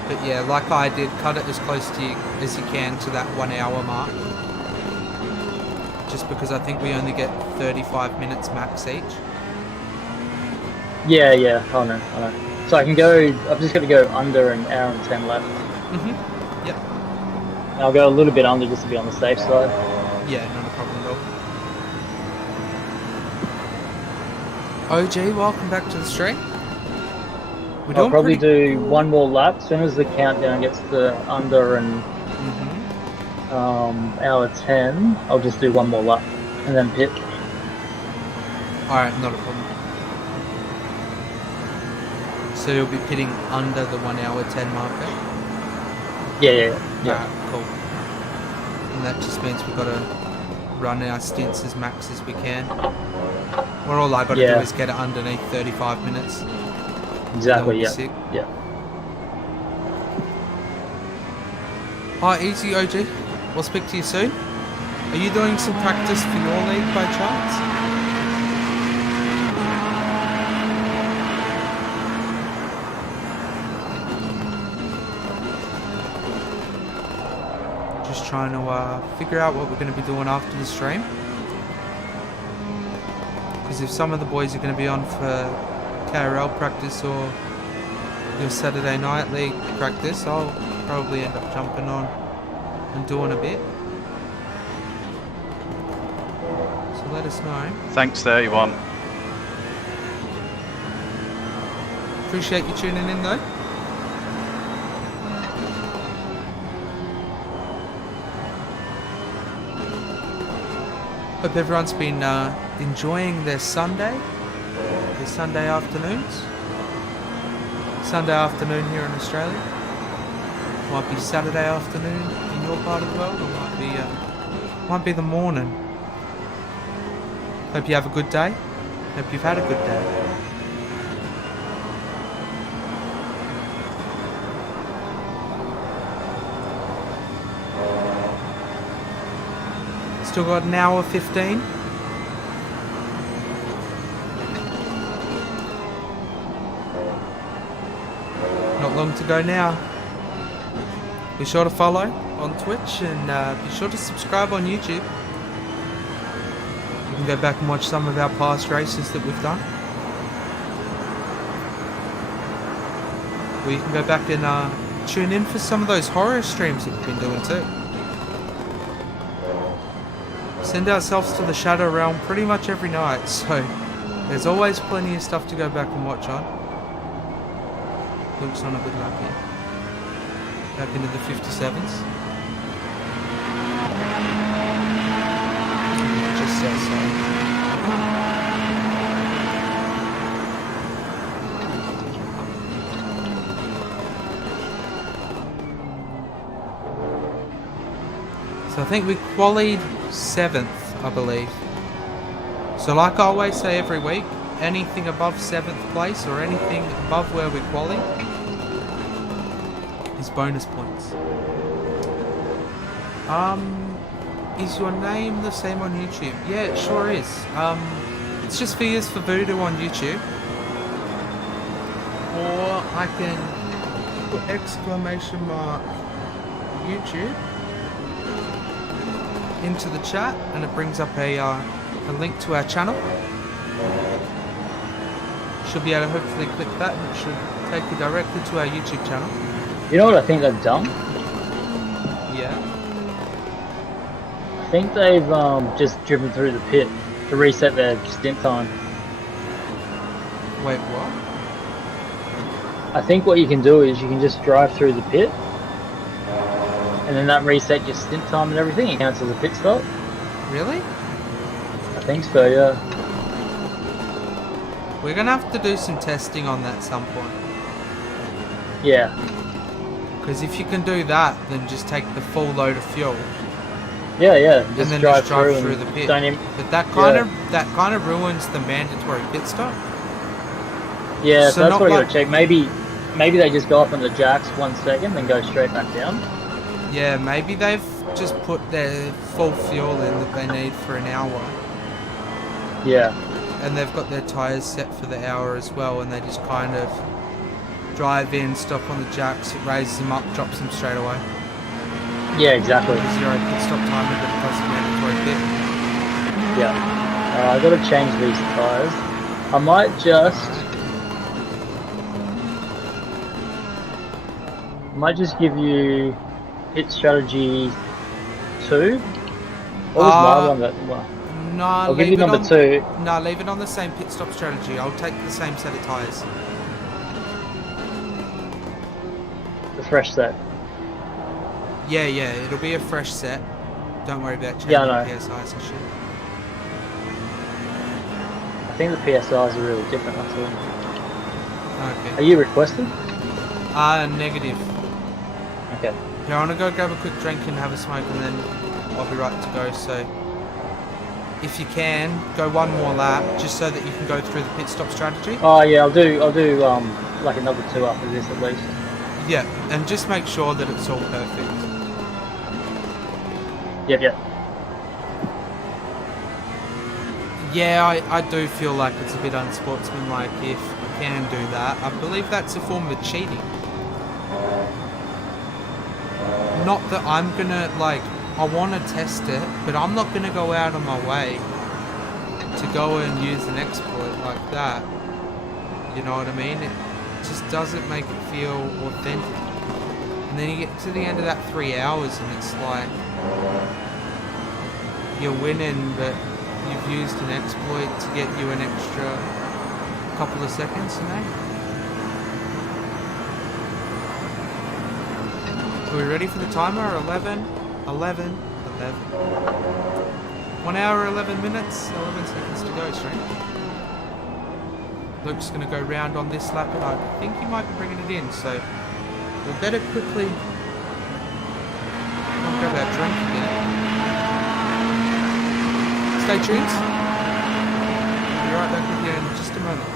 But yeah, like I did, cut it as close to you as you can to that 1 hour mark. Just because I think we only get 35 minutes max each. Yeah, I know. So I can go, I've just got to go under an hour and 10 left. Mm-hmm. Yep. And I'll go a little bit under just to be on the safe side. Yeah, not a problem at all. OG, welcome back to the stream. I'll probably do one more lap. As soon as the countdown gets to under an hour 10, I'll just do one more lap and then pit. Alright, not a problem. So you'll be pitting under the 1 hour 10 marker? Yeah. Alright, cool. And that just means we've got to run our stints as max as we can. Well, all I got to do is get it underneath 35 minutes. Exactly, yeah. Alright, easy OG. We'll speak to you soon. Are you doing some practice for your league by chance? Just trying to figure out what we're going to be doing after the stream. Because if some of the boys are going to be on for KRL practice or your Saturday night league practice, I'll probably end up jumping on and doing a bit. So let us know. Thanks, 31. Appreciate you tuning in though. Hope everyone's been enjoying their Sunday afternoons. Sunday afternoon here in Australia. Might be Saturday afternoon in your part of the world, or might be the morning. Hope you have a good day. Hope you've had a good day. Still got an hour 15. Not long to go now. Be sure to follow on Twitch and be sure to subscribe on YouTube. You can go back and watch some of our past races that we've done. Or you can go back and tune in for some of those horror streams that we've been doing too. Send ourselves to the Shadow Realm pretty much every night, so there's always plenty of stuff to go back and watch on. Luke's on a good lap here. Back into the 57s. Just outside. So I think we qualied 7th, I believe. So like I always say every week, anything above 7th place or anything above where we quali is bonus points. Is your name the same on YouTube? Yeah, it sure is. It's just Fears for Voodoo on YouTube. Or I can put exclamation mark YouTube into the chat and it brings up a link to our channel. Should be able to hopefully click that and it should take you directly to our YouTube channel. You know what I think they've done? Yeah. I think they've just driven through the pit to reset their stint time. Wait, what? I think what you can do is you can just drive through the pit and then that reset your stint time and everything. It counts as a pit stop. Really? I think so, yeah. We're gonna have to do some testing on that at some point. Yeah. Because if you can do that, then just take the full load of fuel. Yeah. And Just then drive just drive through through and the pit. don't even, But that kind of ruins the mandatory pit stop. yeah, So so that's not what I like- gotta check. Maybe they just go up on the jacks 1 second, then go straight back down. Yeah, maybe they've just put their full fuel in that they need for an hour. Yeah. And they've got their tyres set for the hour as well, and they just kind of drive in, stop on the jacks, it raises them up, drops them straight away. Yeah, exactly. Zero pit stop time, but it does the mandatory pit. Yeah. I gotta change these tyres. I might just give you pit strategy 2. What was my one that one? No, I'll give you number 2. No, leave it on the same pit stop strategy. I'll take the same set of tyres. The fresh set. Yeah, it'll be a fresh set. Don't worry about changing PSIs and shit. I think the PSIs are really different, that's all. Okay. Are you requested? Negative. Okay. Yeah, I want to go grab a quick drink and have a smoke, and then I'll be right to go. So, if you can, go one more lap, just so that you can go through the pit stop strategy. Oh yeah, I'll do like another 2 after this at least. Yeah, and just make sure that it's all perfect. Yep. Yeah, I do feel like it's a bit unsportsmanlike if you can do that. I believe that's a form of cheating. Not that I'm gonna, I want to test it, but I'm not gonna go out of my way to go and use an exploit like that. You know what I mean? It just doesn't make it feel authentic. And then you get to the end of that 3 hours and it's like, you're winning, but you've used an exploit to get you an extra couple of seconds, you know? Are we ready for the timer? 11. 1 hour, 11 minutes, 11 seconds to go, straight. Luke's going to go round on this lap, and I think he might be bringing it in, so we better quickly grab our drink again. Stay tuned. I'll be right back with you in just a moment.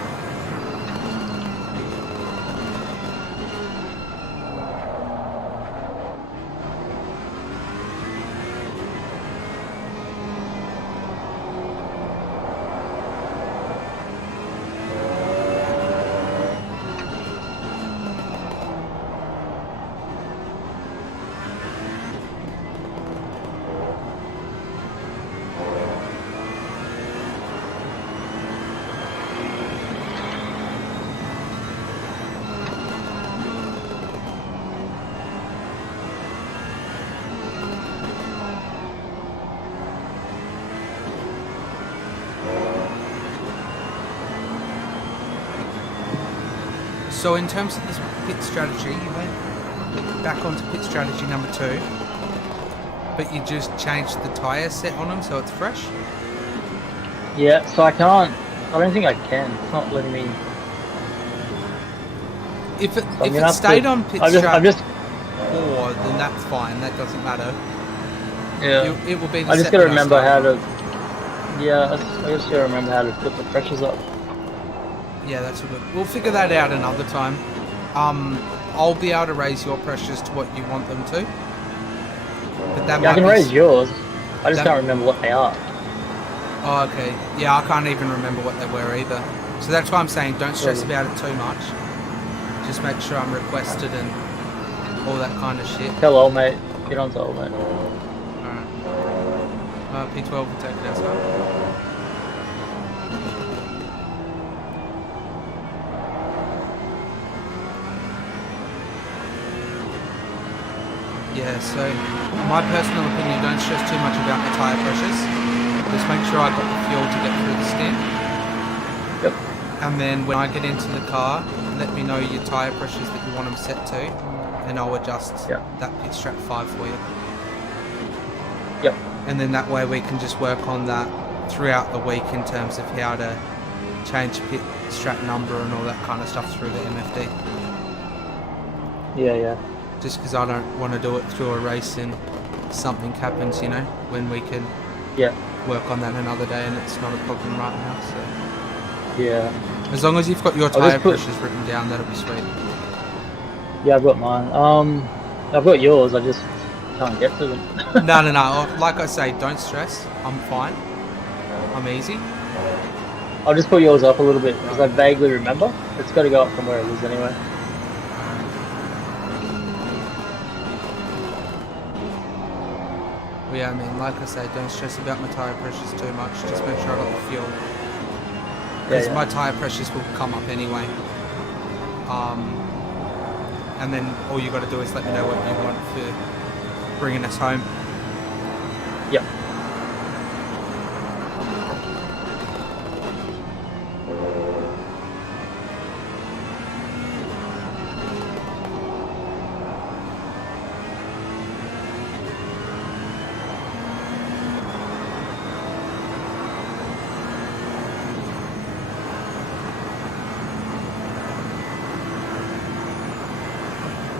So in terms of this pit strategy, you went back onto pit strategy number 2, but you just changed the tyre set on them so it's fresh? Yeah, so I don't think I can. It's not letting me. If it stayed on pit strategy 4, then that's fine, that doesn't matter. Yeah. It will be the I just set gotta that remember how started. to. Yeah, I just gotta remember how to put the pressures up. Yeah, that's all good. We'll figure that out another time. I'll be able to raise your pressures to what you want them to. But that I can raise yours. I just can't remember what they are. Oh, okay. Yeah, I can't even remember what they were either. So that's why I'm saying don't stress about it too much. Just make sure I'm requested and all that kind of shit. Tell old mate. Get on to old mate. Alright. P12 will take it outside. Yeah, so my personal opinion, don't stress too much about the tyre pressures. Just make sure I've got the fuel to get through the stint. Yep. And then when I get into the car, let me know your tyre pressures that you want them set to, and I'll adjust that pit strap 5 for you. Yep. And then that way we can just work on that throughout the week in terms of how to change pit strap number and all that kind of stuff through the MFD. Yeah. Just because I don't want to do it through a race and something happens, you know, when we can work on that another day and it's not a problem right now. So as long as you've got your tyre pressures written down, that'll be sweet. Yeah, I've got mine. I've got yours. I just can't get to them. No. Like I say, don't stress. I'm fine. I'm easy. I'll just put yours up a little bit because I vaguely remember. It's got to go up from where it is anyway. Well, yeah, I mean, like I say, don't stress about my tyre pressures too much. Just make sure I got the fuel. Because my tyre pressures will come up anyway. And then all you got to do is let me know what you want for bringing us home. Yep.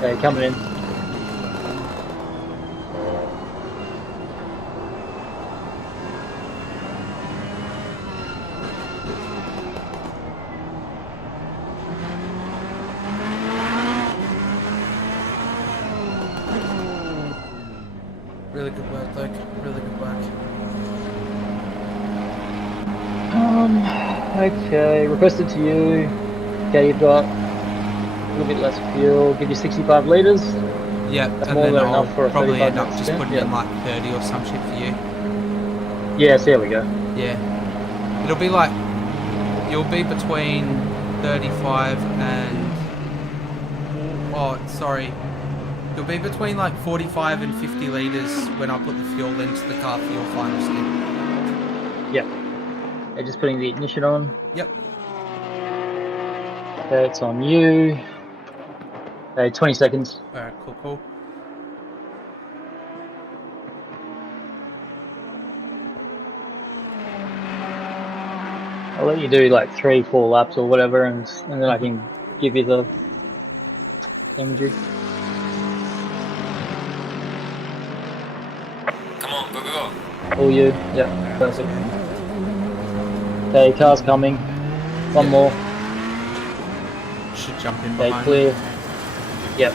Okay, coming in. Really good work, Luke. Really good work. Okay, requested to you. Okay, you've got a little bit less fuel. Give you 65 litres. Yeah, that's and more then than I'll enough for a probably 35 end up minute just stint. putting in like 30 or some shit for you. Yeah, so there we go. Yeah. It'll be like, you'll be between 35 and, you'll be between like 45 and 50 litres when I put the fuel into the car for your final stint. Yep. Okay, just putting the ignition on. Yep. Okay, it's on you. Okay, 20 seconds. Alright, cool. I'll let you do like 3-4 laps or whatever, and then I can give you the imagery. Come on, go. All you. Yep, perfect. Okay, car's coming. One more. Should jump in okay, behind. Clear. Yep.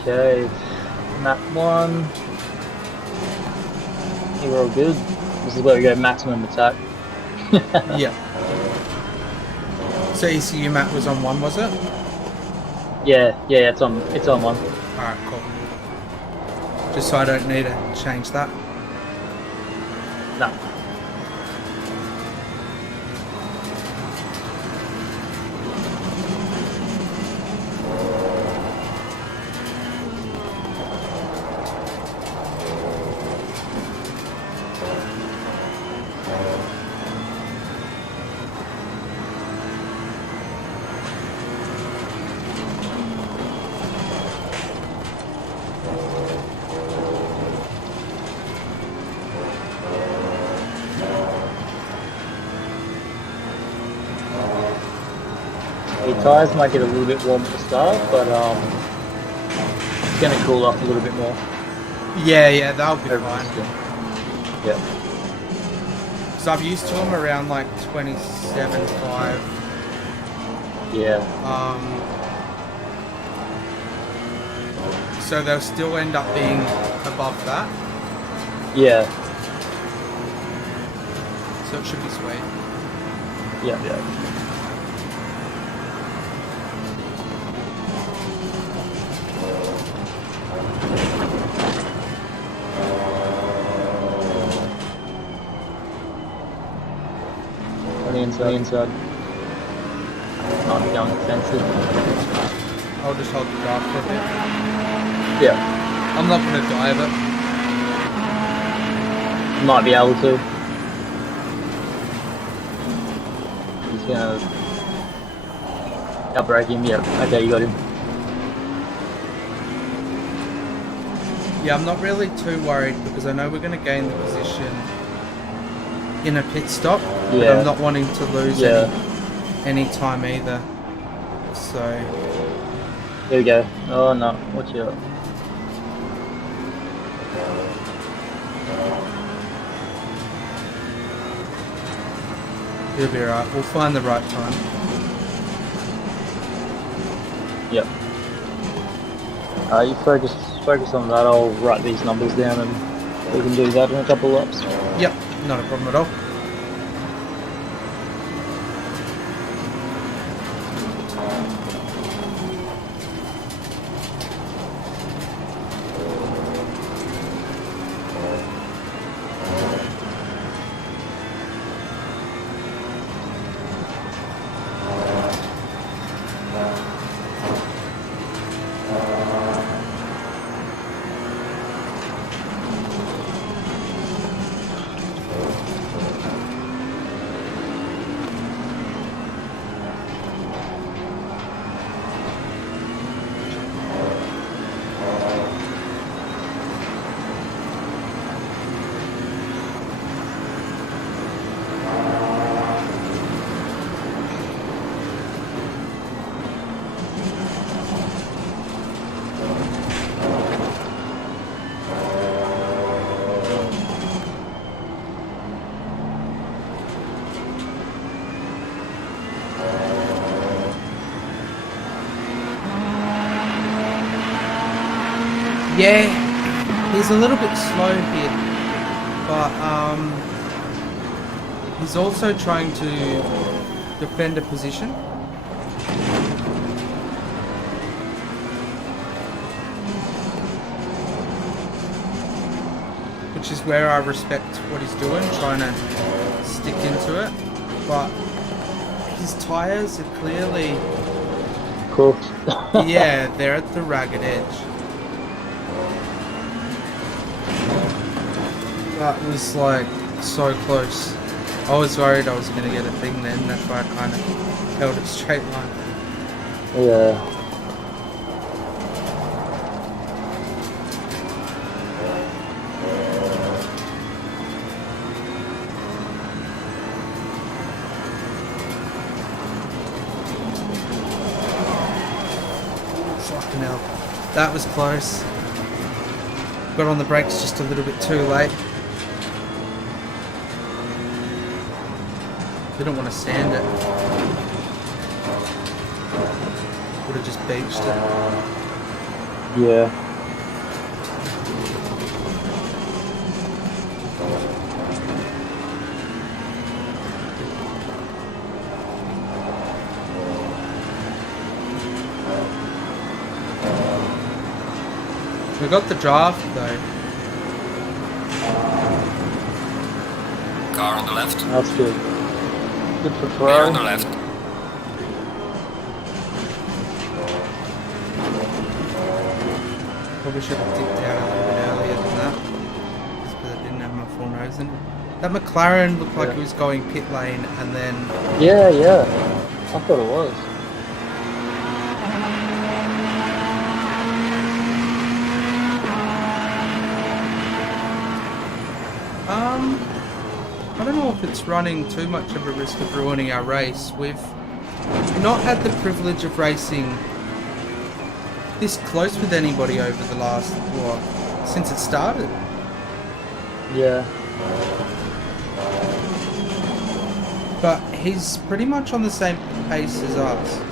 Okay, map 1. You're all good. This is where we go maximum attack. Yeah. So ECU map was on 1, was it? Yeah, it's on 1. Alright, cool. Just so I don't need to change that. No. Your tyres might get a little bit warm at the start, but it's going to cool off a little bit more. Yeah, that'll be fine. Yeah. So I've used to them around like 27.5. Yeah. So they'll still end up being above that. Yeah. So it should be sweet. Yeah. On the inside. Might be going defensive. I'll just hold the drive for a bit. Yeah. I'm not going to dive it. Might be able to. He's gonna outbreak him. Yeah. Okay, you got him. Yeah, I'm not really too worried because I know we're going to gain the position in a pit stop. Yeah. But I'm not wanting to lose any any time either. So There we go. Oh no, watch out. you'll be alright. We'll find the right time. Yep. You focus on that. I'll write these numbers down and we can do that in a couple of laps. Yep, not a problem at all. Yeah, he's a little bit slow here, but he's also trying to defend a position. Which is where I respect what he's doing, trying to stick into it, but his tyres are clearly cooked. Yeah, they're at the ragged edge. That was like so close. I was worried I was going to get a thing then, that's why I kind of held it straight line. Yeah. Fucking hell. That was close. Got on the brakes just a little bit too late. Didn't want to sand it. Would have just beached it. Yeah. We got the draft though. Car on the left. That's good. Good for Clear Ferrari. on the left. Probably should have dipped out a little bit earlier than that. Just because I didn't have my full nose in it. That McLaren looked like it was going pit lane and then... Yeah, yeah. I thought it was. I don't know if it's running too much of a risk of ruining our race. We've not had the privilege of racing this close with anybody over the last, what, since it started. Yeah. But he's pretty much on the same pace as us.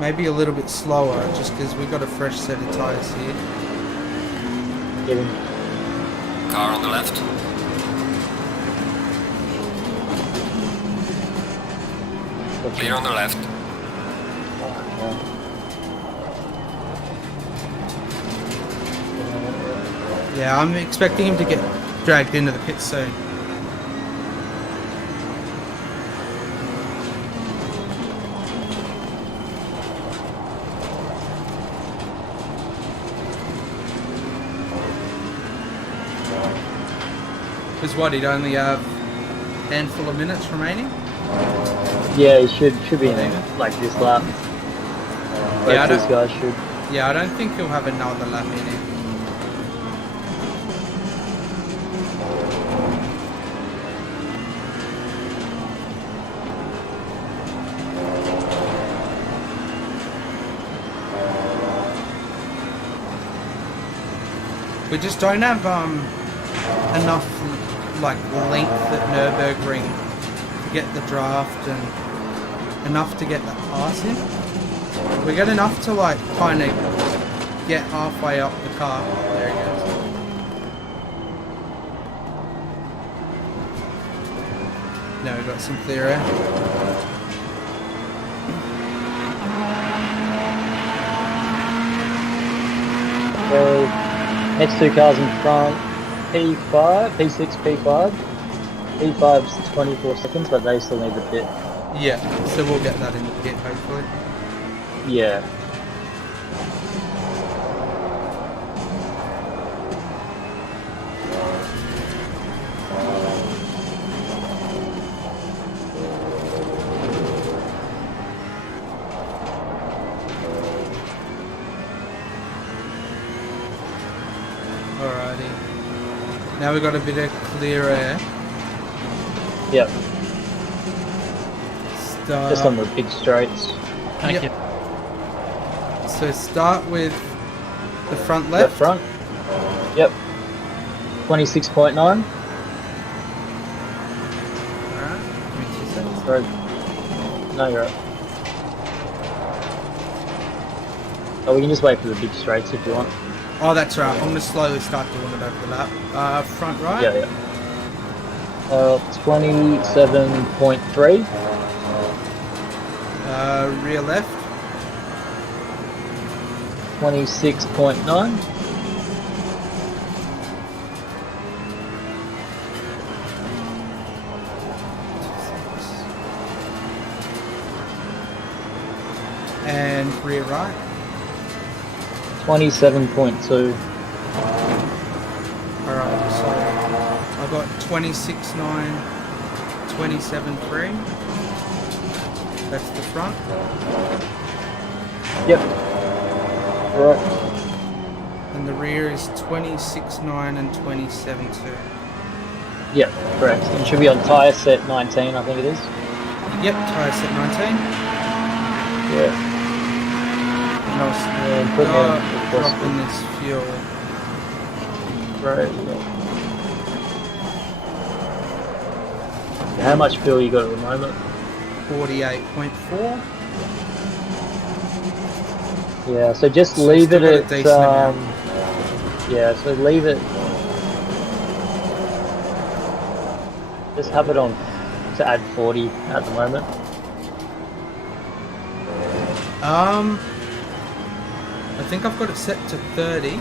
Maybe a little bit slower, just because we got a fresh set of tyres here. Get him. Car on the left. Clear on the left. Yeah, I'm expecting him to get dragged into the pit soon. Because what, he'd only have a handful of minutes remaining? Yeah, he should be in like this lap. Yeah, Both these guys should. Yeah, I don't think he'll have another lap in him. We just don't have enough like length at Nurburgring to get the draft and enough to get that pass in. We get enough to like kind of get halfway up the car. There he goes. Now we've got some clear air. So, next two cars in front, P5, P6, P5. P5's 24 seconds, but they still need the pit. Yeah, so we'll get that in the pit hopefully. Yeah. Alrighty. Now we've got a bit of clear air. Yep. Just on the big straights. Thank you. So start with the front left. The front. Yep. 26.9. Alright. Give me 2 seconds. Sorry. No, you're right. Oh, we can just wait for the big straights if you want. Oh, that's right. I'm going to slowly start doing it over the lap. Front right? Yeah, yeah. 27.3. Rear left. 26.9. And rear right. 27.2. Alright, so I've got 26.9, 27.3. That's the front. Yep. Right. And the rear is 26.9 and 27.2. Yep, correct. It should be on tyre set 19, I think it is. Yep, tyre set 19. Yeah. And I'll drop in this fuel. Right. How much fuel you got at the moment? 48.4. Yeah, so just So leave it still got a at decent amount. yeah, so leave it. Just have it on to add 40 at the moment. I think I've got it set to 30. It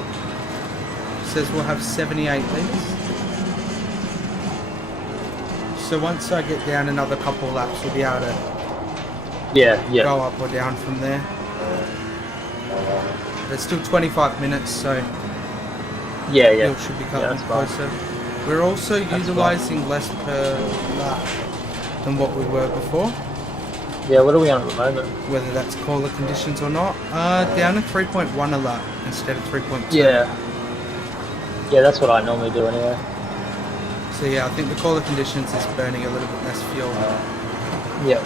says we'll have 78 litres. So once I get down another couple laps, we'll be able to go up or down from there. There's still 25 minutes, so fuel should be coming closer. We're also utilising less per lap than what we were before. Yeah, what are we on at the moment? Whether that's cooler conditions or not. Down to 3.1 a lap instead of 3.2. Yeah. Yeah, that's what I normally do anyway. So yeah, I think the cooler conditions is burning a little bit less fuel. Yep.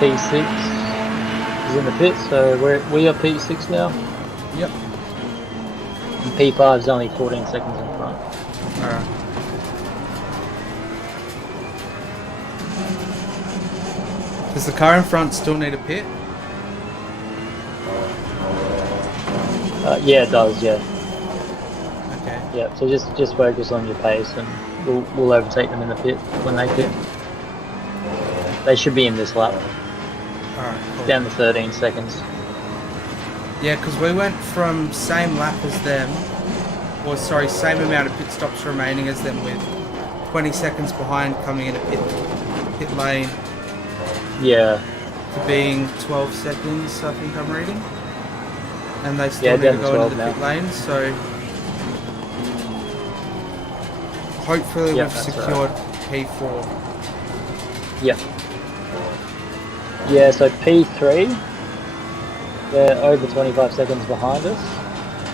P6 is in the pit, so we are P6 now. Yep. And P5 is only 14 seconds in front. Alright. Does the car in front still need a pit? Yeah, it does. Yeah. Okay. Yeah. So just focus on your pace, and we'll overtake them in the pit when they pit. They should be in this lap. Alright, cool. Down to 13 seconds. Yeah, because we went from same lap as them or sorry, same amount of pit stops remaining as them with 20 seconds behind coming in a pit lane. Yeah. To being 12 seconds, I think I'm reading. And they still need to go into the pit lane, so hopefully we've secured P4. Yep. Yeah, so P3, they're over 25 seconds behind us,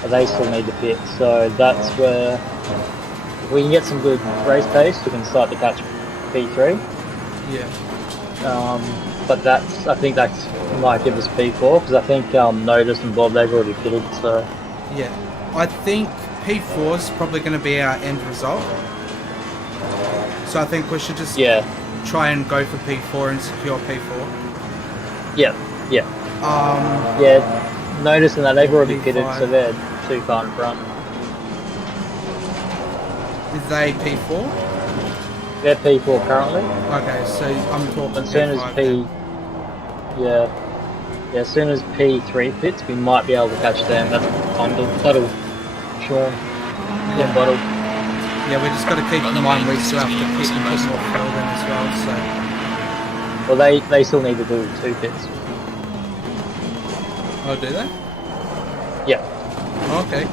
but they still need to pit, so that's where, if we can get some good race pace, we can start to catch P3. Yeah. But I think that might give us P4, because I think Notice and Bob, they've already pitted, so... Yeah, I think P4 is probably going to be our end result. So I think we should just try and go for P4 and secure P4. Yeah. Yeah, Notice and that, they've already pitted, so they're too far in front. Is they P4? They're P4 currently. Okay, so I'm talking as soon as as soon as P3 pits, we might be able to catch them. That's Buttle, Sean, yeah, Buttle. Yeah, we just got to keep in mind we still have to pit and put more fuel in as well. So. Well, they still need to do 2 pits. Oh, do they? Yeah. Okay.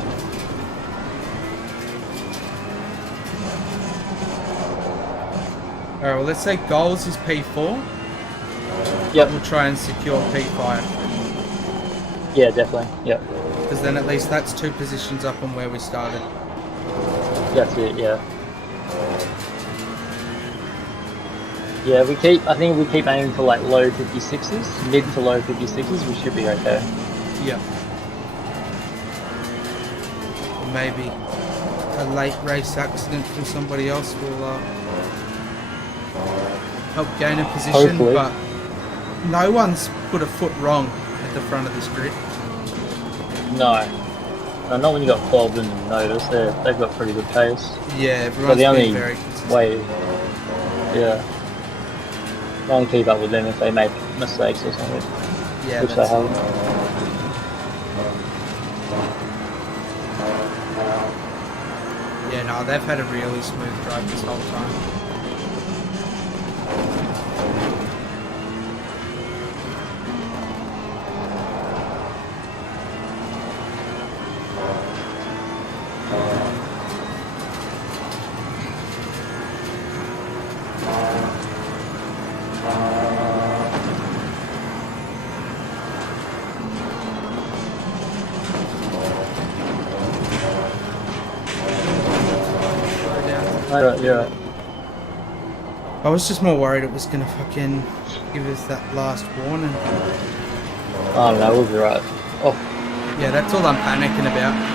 Alright, well let's say goals is P4. Yep. We'll try and secure P5. Yeah, definitely. Yep. Because then at least that's 2 positions up on where we started. That's it, yeah. Yeah, I think if we keep aiming for like low 56s, mid to low 56s, we should be okay. Yeah. Or maybe a late race accident from somebody else will help gain a position. Hopefully. But no one's put a foot wrong at the front of this grid. No. Not when you got Bob and Notice, they've got pretty good pace. Yeah, everyone's been very consistent. Only keep up with them if they make mistakes or something. Yeah, which they haven't. Yeah, no, they've had a really smooth drive this whole time. Yeah. I was just more worried it was gonna fucking give us that last warning. Oh no, we'll be right. Oh. Yeah, that's all I'm panicking about.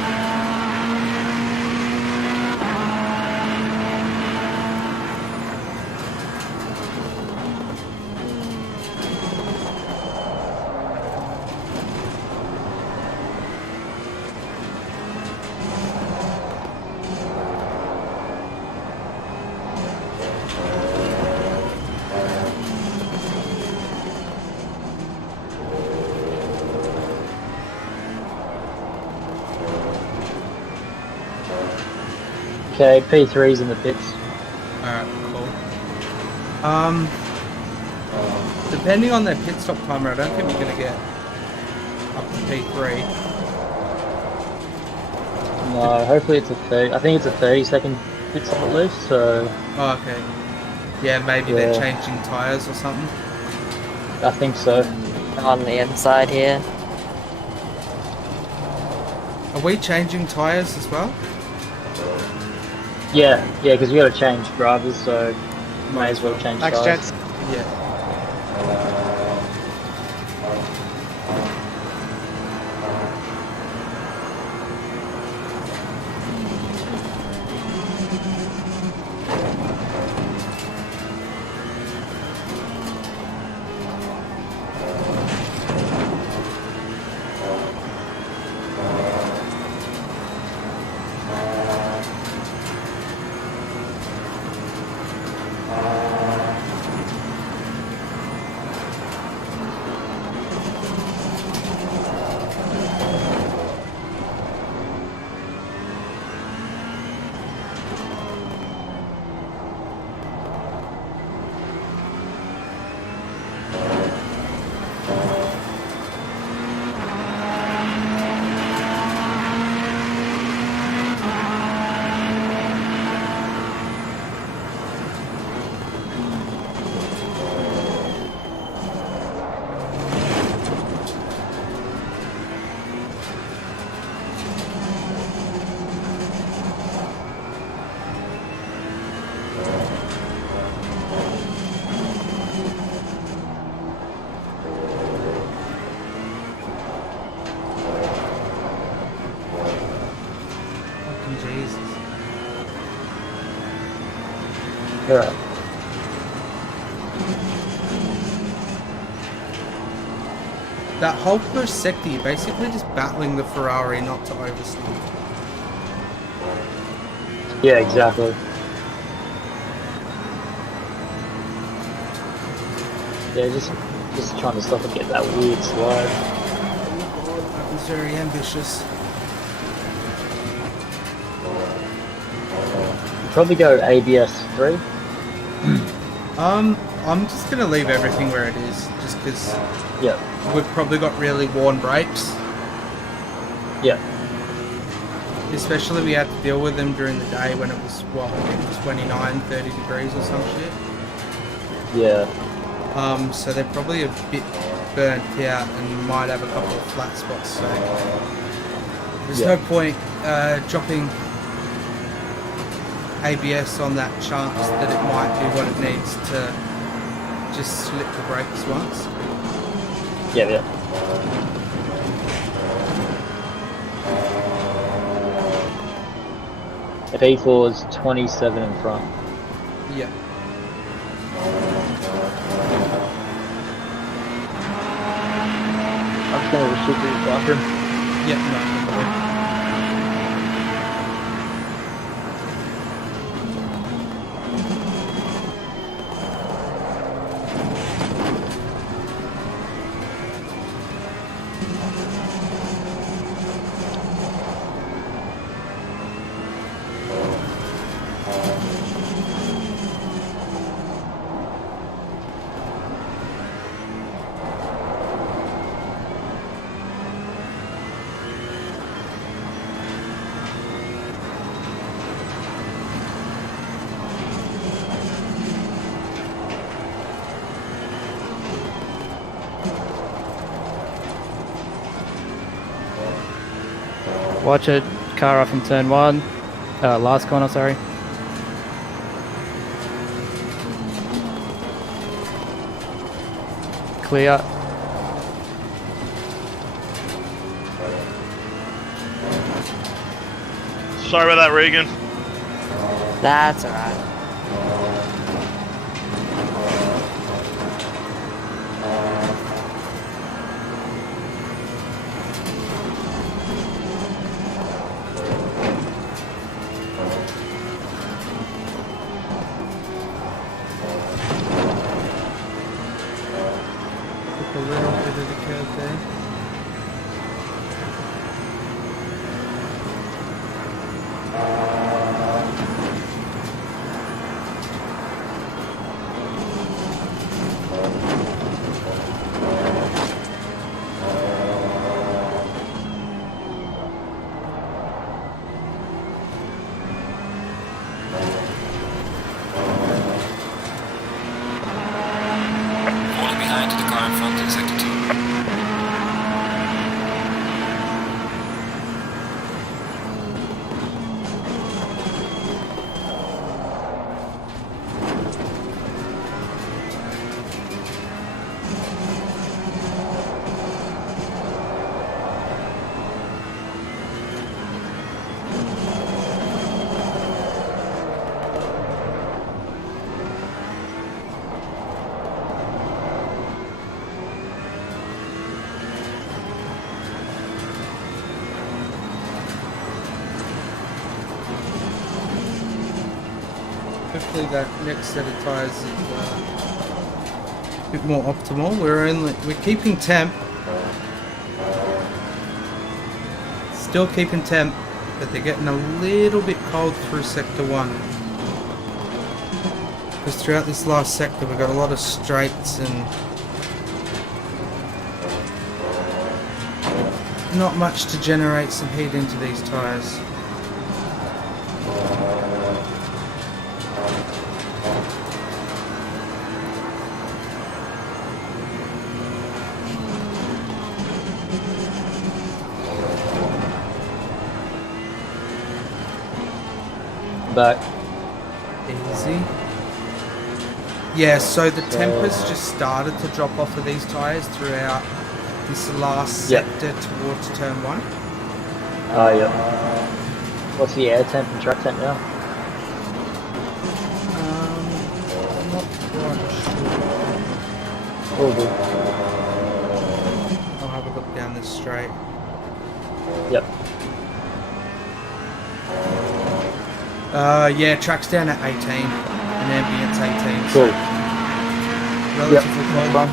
Okay, P3's in the pits. Alright, cool. Depending on their pit stop timer, I don't think we're gonna get up to P3. No, hopefully it's a 30. I think it's a 30-second pit stop at least. So. Oh, okay. Yeah, maybe they're changing tires or something. I think so. On the inside here. Are we changing tires as well? Yeah, because we got to change drivers, so may as well change tires. Gents. Yeah. Alright. That whole first sector, you're basically just battling the Ferrari not to overspeed. Yeah, exactly. Yeah, just trying to stop and get that weird slide. That was very ambitious. Probably go ABS 3. I'm just gonna leave everything where it is, just because we've probably got really worn brakes. Yeah. Especially we had to deal with them during the day when it was, what, it was 29, 30 degrees or some shit. Yeah. So they're probably a bit burnt out and might have a couple of flat spots, so there's no point dropping ABS on that chance that it might do what it needs to just slip the brakes once. Yeah. P4 is 27 in front. Yeah. I'm just going to restrict the bathroom. Yeah, no. Watch it, car off in turn 1. Last corner, sorry. Clear. Sorry about that, Regan. That's alright. A little bit of the curve there. Falling behind the car in front in sector 2. Hopefully that next set of tyres is a bit more optimal. We're keeping temp. Still keeping temp, but they're getting a little bit cold through sector 1. Because throughout this last sector we've got a lot of straights and not much to generate some heat into these tyres. Back. Easy. Yeah, so the tempers just started to drop off of these tyres throughout this last sector towards turn 1. Oh, yeah. What's the air temp and track temp now? All good. I'll have a look down this straight. Yep. Yeah, track's down at 18 and ambient's 18. Cool. So relatively close. Fun.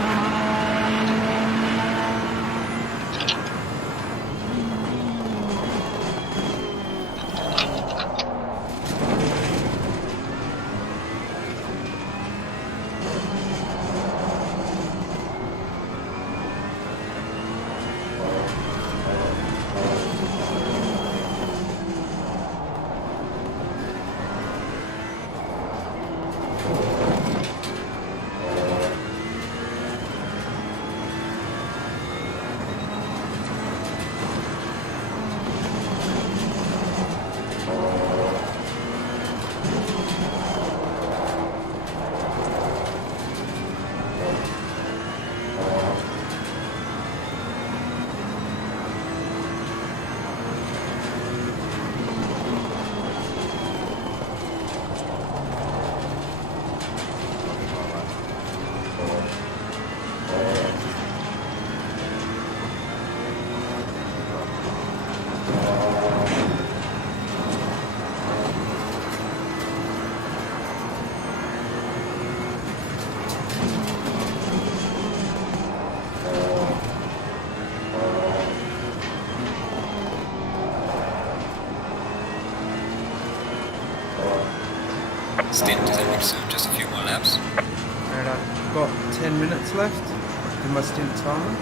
Stint is ending soon, just a few more laps. And I've got 10 minutes left in my stint time.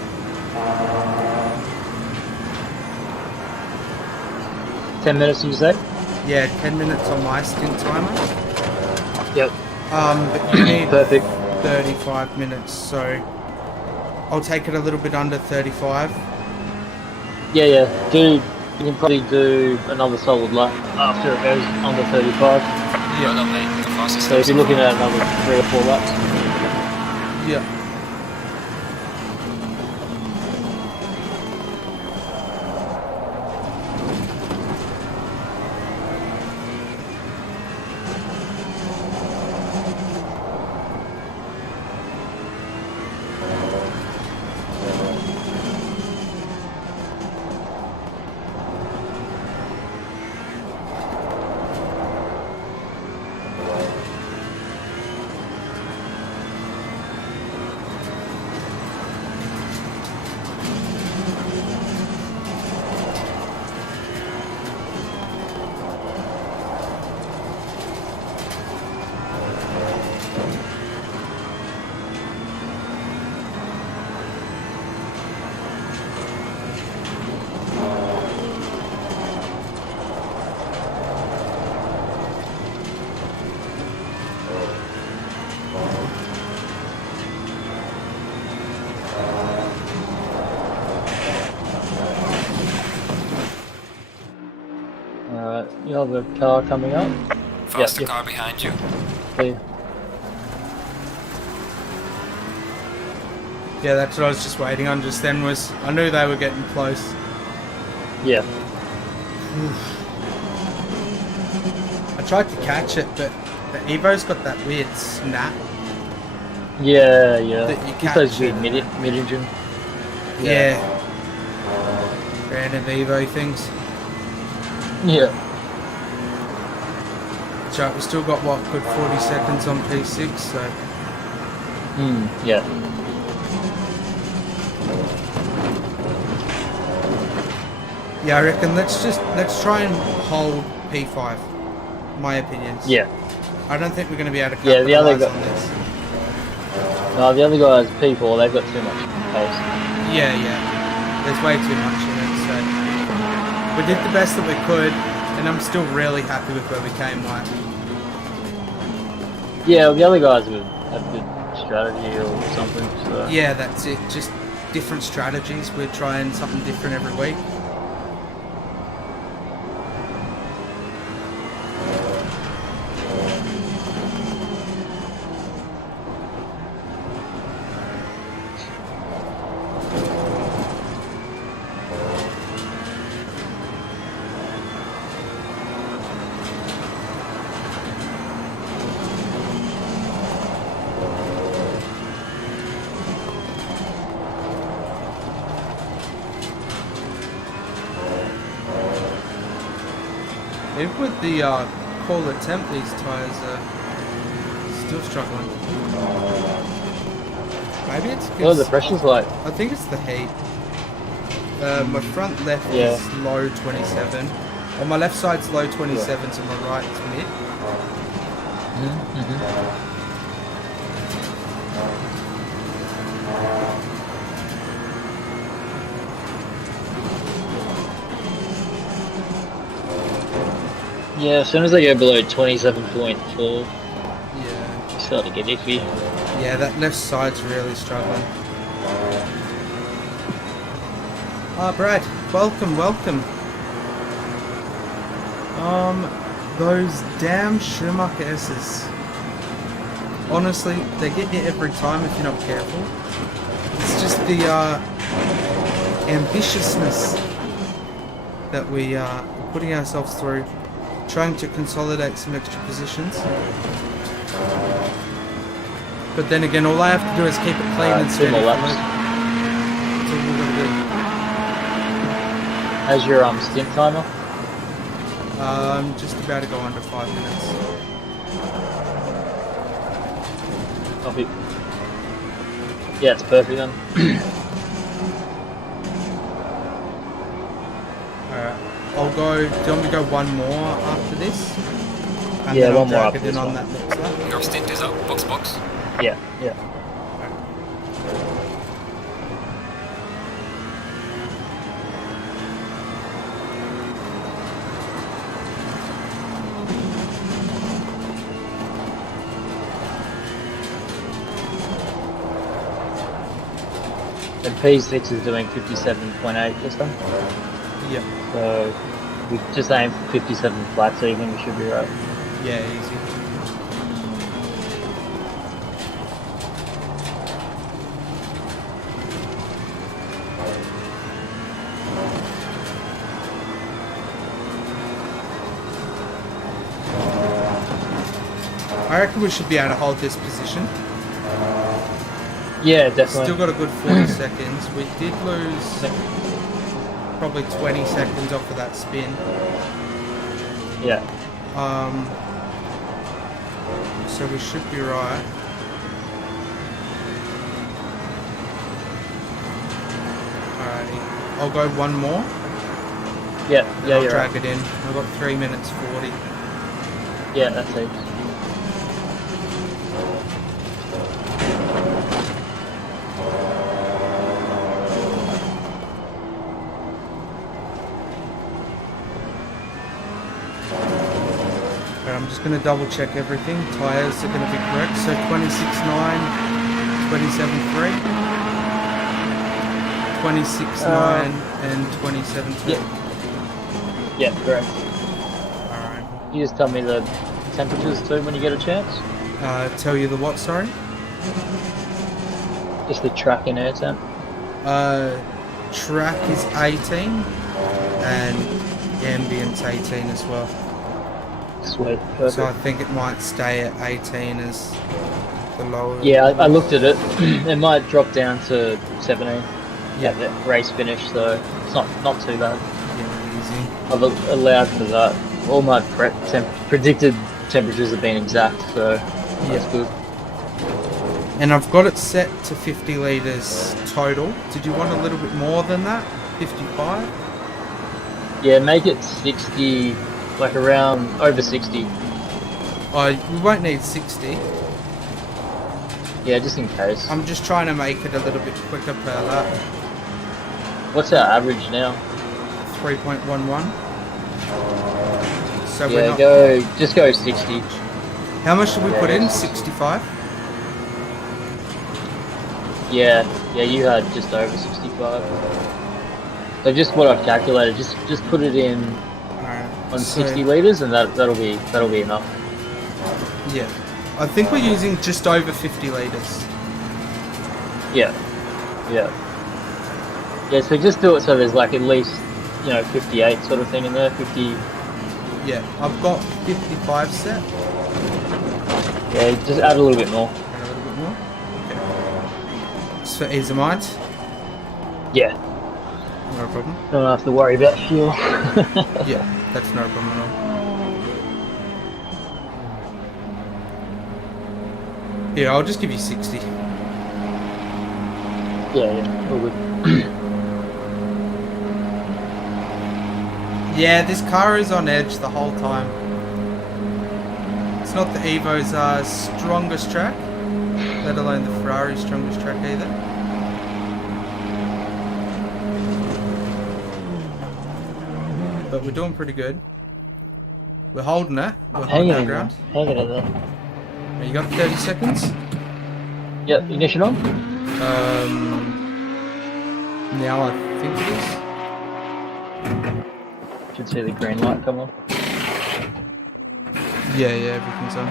10 minutes, did you say? Yeah, 10 minutes on my stint timer. Yep. But you need Perfect. 35 minutes, so I'll take it a little bit under 35. Yeah. You can probably do another solid lap after it goes under 35. Well done, mate. The fastest So if you're looking at another 3 or 4 laps. Yeah. Alright, you have a car coming up. Faster car behind you. Clear. Yeah, that's what I was just waiting on just then. Was I knew they were getting close. Yeah. I tried to catch it, but the Evo's got that weird snap. Yeah. That you Just those catch weird it. mid-engine. Yeah. Random Evo things. Yeah. So we still got what, good 40 seconds on P6, so. Yeah. Yeah, I reckon let's try and hold P5. My opinions. Yeah. I don't think we're going to be able to Yeah, the other capitalize on this. No, the other guys, people, they've got too much pace. Yeah. There's way too much in it, so we did the best that we could, and I'm still really happy with where we came. Like, yeah, well, the other guys would have good strategy or something. So. yeah, that's it. Just different strategies. We're trying something different every week. Even with the Cooler temp, these tyres are still struggling. Maybe it's because... Well, the pressure's like... I think it's the heat. My front left is low 27. On my left side's low 27s, and my right's mid. Yeah, as soon as I go below 27.4, you start to get iffy. Yeah, that left side's really struggling. Brad, welcome. Those damn Schumacher S's. Honestly, they get you every time if you're not careful. It's just the ambitiousness that we are putting ourselves through, trying to consolidate some extra positions. But then again, all I have to do is keep it clean and steady. That's all we're gonna do. How's your stint timer? I'm just about to go under 5 minutes. Copy. Yeah, it's perfect then. Alright, I'll go. Do you want me to go one more after this? And yeah, then one more I'll after drag it in this on one. that next lap. Your stint is up. Box. Yeah. And P6 is doing 57.8 this time. Yep. So we just aim for 57 flats even, we should be right. Yeah, easy. I reckon we should be able to hold this position. Yeah, definitely. Still got a good 40 seconds. We did lose probably 20 seconds off of that spin. Yeah. So we should be right. Alrighty. I'll go one more. Yeah, I'll you're drag right. it in. I've got 3 minutes 40. Yeah, that's it. I'm just going to double check everything. Tyres are going to be correct. So 26.9, 27.3, 26.9 and 27.2. Yeah, correct. Alright. You just tell me the temperatures too when you get a chance. Tell you the what, sorry? Just the track and air temp. Track is 18 and ambient's 18 as well. Sweet, perfect. So I think it might stay at 18 as the lower. Yeah, I looked at it. It might drop down to 17. Yeah, the race finish, so it's not too bad. Yeah, easy. I've allowed for that. All my predicted temperatures have been exact, so that's good. And I've got it set to 50 litres total. Did you want a little bit more than that? 55? Yeah, make it 60, like around over 60. Oh, we won't need 60. Yeah, just in case. I'm just trying to make it a little bit quicker per lap. What's our average now? 3.11. So yeah, we're not... just go 60. How much did we put in? 65? Yeah, you had just over 65. So just what I've calculated, just put it in on 60 litres, and that'll be enough. Yeah, I think we're using just over 50 litres. Yeah. So just do it so there's like at least 58 sort of thing in there. 50. Yeah, I've got 55 set. Yeah, just add a little bit more. Add a little bit more. Okay. Just for ease of mind. Yeah. No problem. Don't have to worry about fuel. Yeah, that's no problem at all. Yeah, I'll just give you 60. Yeah, all good. Yeah, this car is on edge the whole time. It's not the Evo's strongest track, let alone the Ferrari's strongest track either. But we're doing pretty good. We're holding it. We're holding our ground. Hanging in there. You got 30 seconds? Yep, ignition on? Now I think it is. Should see the green light come on. Yeah, everything's on.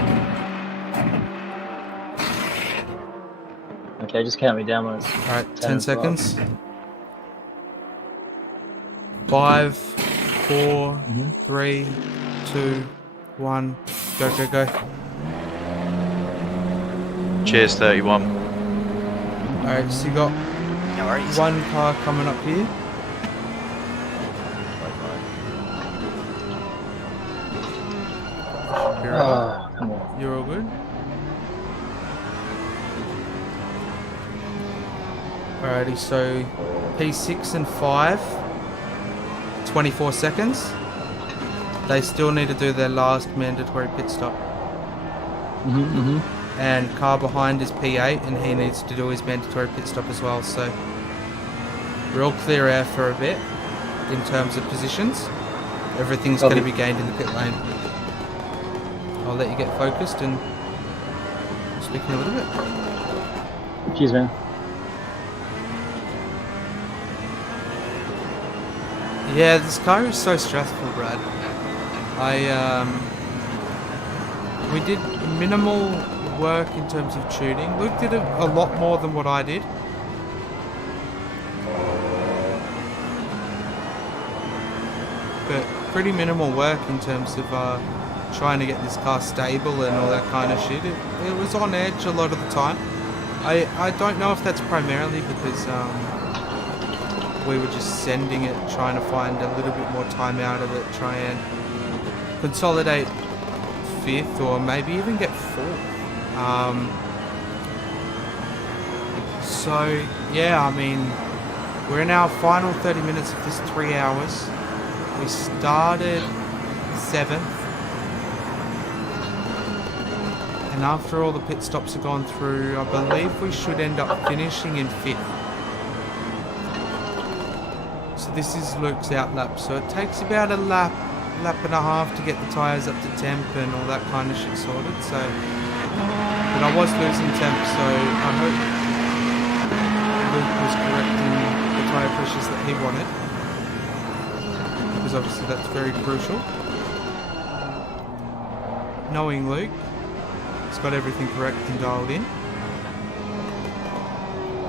Okay, just count me down when it's... Alright, 10 seconds. 5, 4, 3, 2, 1. Go, go, go. Cheers, 31. Alright, so you got one car coming up here. Oh, come on. You're all good? Alrighty, so P6 and 5, 24 seconds. They still need to do their last mandatory pit stop. And car behind is P8 and he needs to do his mandatory pit stop as well, so we're all clear air for a bit in terms of positions. Everything's going to be gained in the pit lane. I'll let you get focused and speak in a little bit. Cheers, man. Yeah, this car is so stressful, Brad. We did minimal work in terms of tuning. Luke did a lot more than what I did. But pretty minimal work in terms of trying to get this car stable and all that kind of shit. It was on edge a lot of the time. I don't know if that's primarily because we were just sending it, trying to find a little bit more time out of it, try and consolidate 5th or maybe even get 4th. So yeah, I mean, we're in our final 30 minutes of this 3 hours. We started 7th, and after all the pit stops have gone through, I believe we should end up finishing in 5th. So this is Luke's out lap, so it takes about a lap and a half to get the tyres up to temp and all that kind of shit sorted. So, but I was losing temp, so I hope Luke was correct in the tyre pressures that he wanted, because obviously that's very crucial. Knowing Luke, he's got everything correct and dialed in.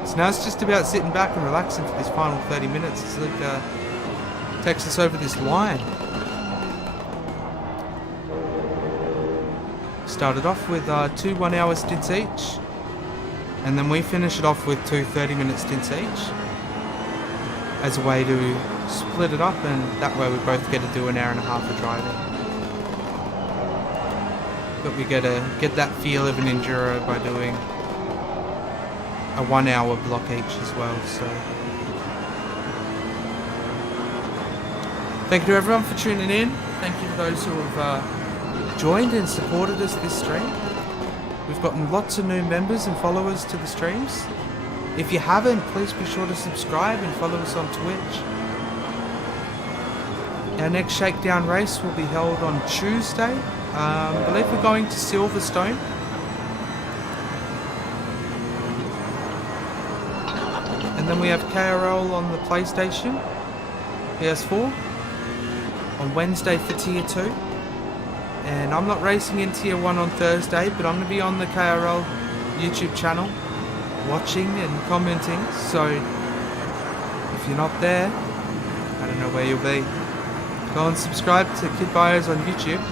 So now it's just about sitting back and relaxing for this final 30 minutes as Luke takes us over this line. Started off with 2 1-hour stints each, and then we finish it off with 2 30-minute stints each as a way to split it up, and that way we both get to do an hour and a half of driving. But we get to get that feel of an Enduro by doing a 1 hour block each as well. So thank you to everyone for tuning in. Thank you to those who have joined and supported us this stream. We've gotten lots of new members and followers to the streams. If you haven't, please be sure to subscribe and follow us on Twitch. Our next Shakedown race will be held on Tuesday. I believe we're going to Silverstone. And then we have KRL on the PlayStation, PS4, on Wednesday for Tier 2. And I'm not racing in Tier 1 on Thursday, but I'm going to be on the KRL YouTube channel, watching and commenting. So, if you're not there, I don't know where you'll be. Go and subscribe to Kid Bios on YouTube.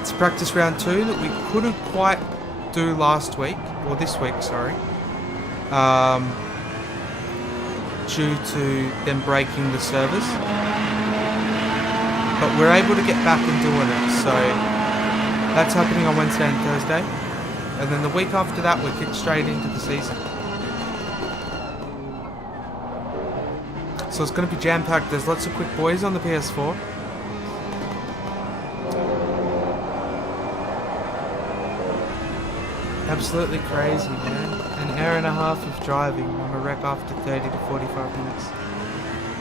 It's practice round 2 that we couldn't quite do last week, or this week, sorry. Due to them breaking the servers. But we're able to get back and doing it, so that's happening on Wednesday and Thursday. And then the week after that, we kick straight into the season. So it's going to be jam-packed. There's lots of quick boys on the PS4. Absolutely crazy, man. An hour and a half of driving. I'm a wreck after 30 to 45 minutes.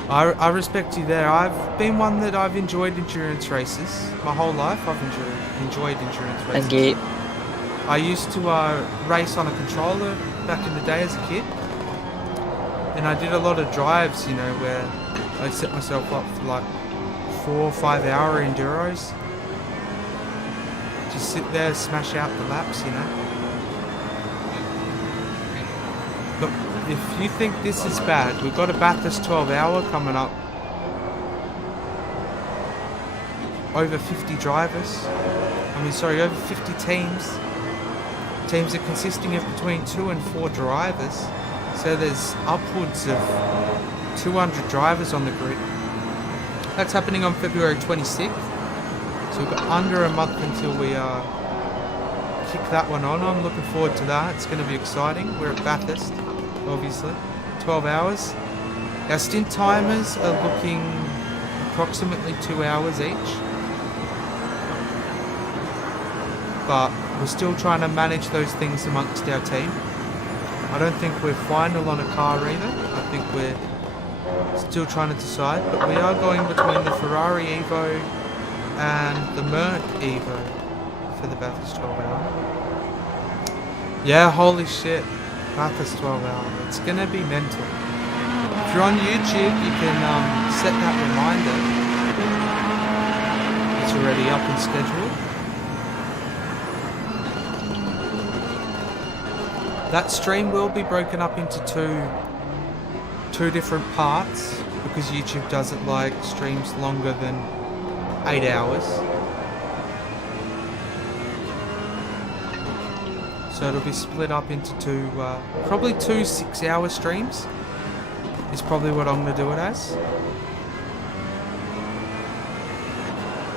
I respect you there. I've been one that I've enjoyed endurance races. My whole life I've enjoyed endurance races. Okay. I used to race on a controller back in the day as a kid. And I did a lot of drives, you know, where I set myself up for like 4 or 5 hour enduros. Just sit there, smash out the laps, you know. But if you think this is bad, we've got a Bathurst 12 hour coming up. Over 50 drivers. Over 50 teams. Teams are consisting of between 2 and 4 drivers. So there's upwards of 200 drivers on the grid. That's happening on February 26th. So we've got under a month until we kick that one on. I'm looking forward to that. It's going to be exciting. We're at Bathurst, obviously. 12 hours. Our stint timers are looking approximately 2 hours each. But we're still trying to manage those things amongst our team. I don't think we're final on a car either. I think we're still trying to decide. But we are going between the Ferrari Evo and the Merc Evo for the Bathurst 12 hour. Yeah, holy shit. Bathurst 12 hour. It's going to be mental. If you're on YouTube, you can set that reminder. It's already up and scheduled. That stream will be broken up into two different parts because YouTube doesn't like streams longer than 8 hours. So it'll be split up into probably two 6-hour streams is probably what I'm going to do it as.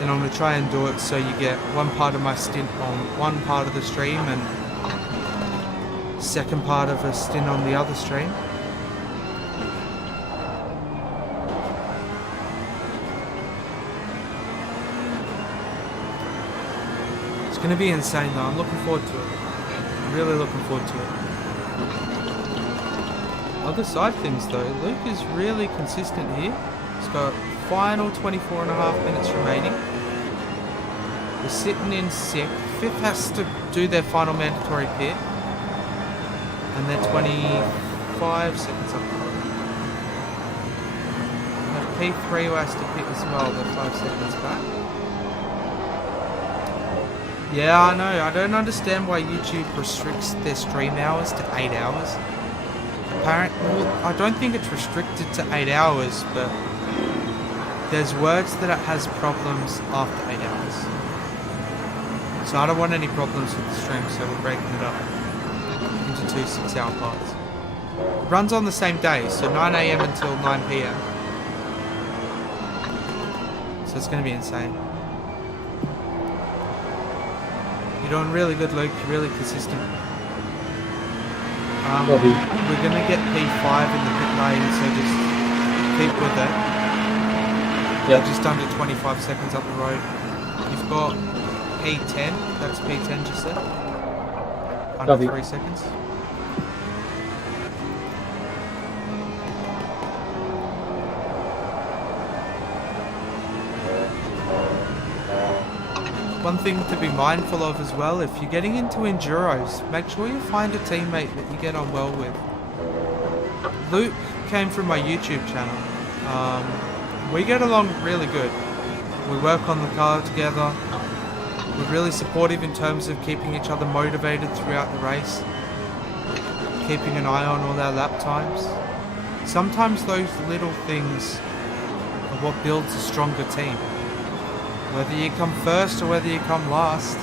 And I'm going to try and do it so you get one part of my stint on one part of the stream and second part of a stint on the other stream. It's going to be insane though. I'm looking forward to it. I'm really looking forward to it. Other side things though, Luke is really consistent here. He's got final 24.5 minutes remaining. We're sitting in 6th. 5th has to do their final mandatory pit. And they're 25 seconds up the road. And P3 who has to pit as well, they're 5 seconds back. Yeah, I know. I don't understand why YouTube restricts their stream hours to 8 hours. Apparently, I don't think it's restricted to 8 hours, but there's words that it has problems after 8 hours. So I don't want any problems with the stream, so we're breaking it up into two 6-hour parts. It runs on the same day, so 9 AM until 9 PM. So it's going to be insane. You're doing really good, Luke. You're really consistent. We're going to get P5 in the pit lane, so just keep with it. Yeah. Just under 25 seconds up the road. You've got P10. That's P10 just there. Under 3 seconds. One thing to be mindful of as well, if you're getting into Enduros, make sure you find a teammate that you get on well with. Luke came from my YouTube channel. We get along really good. We work on the car together. We're really supportive in terms of keeping each other motivated throughout the race. Keeping an eye on all our lap times. Sometimes those little things are what builds a stronger team. Whether you come first or whether you come last,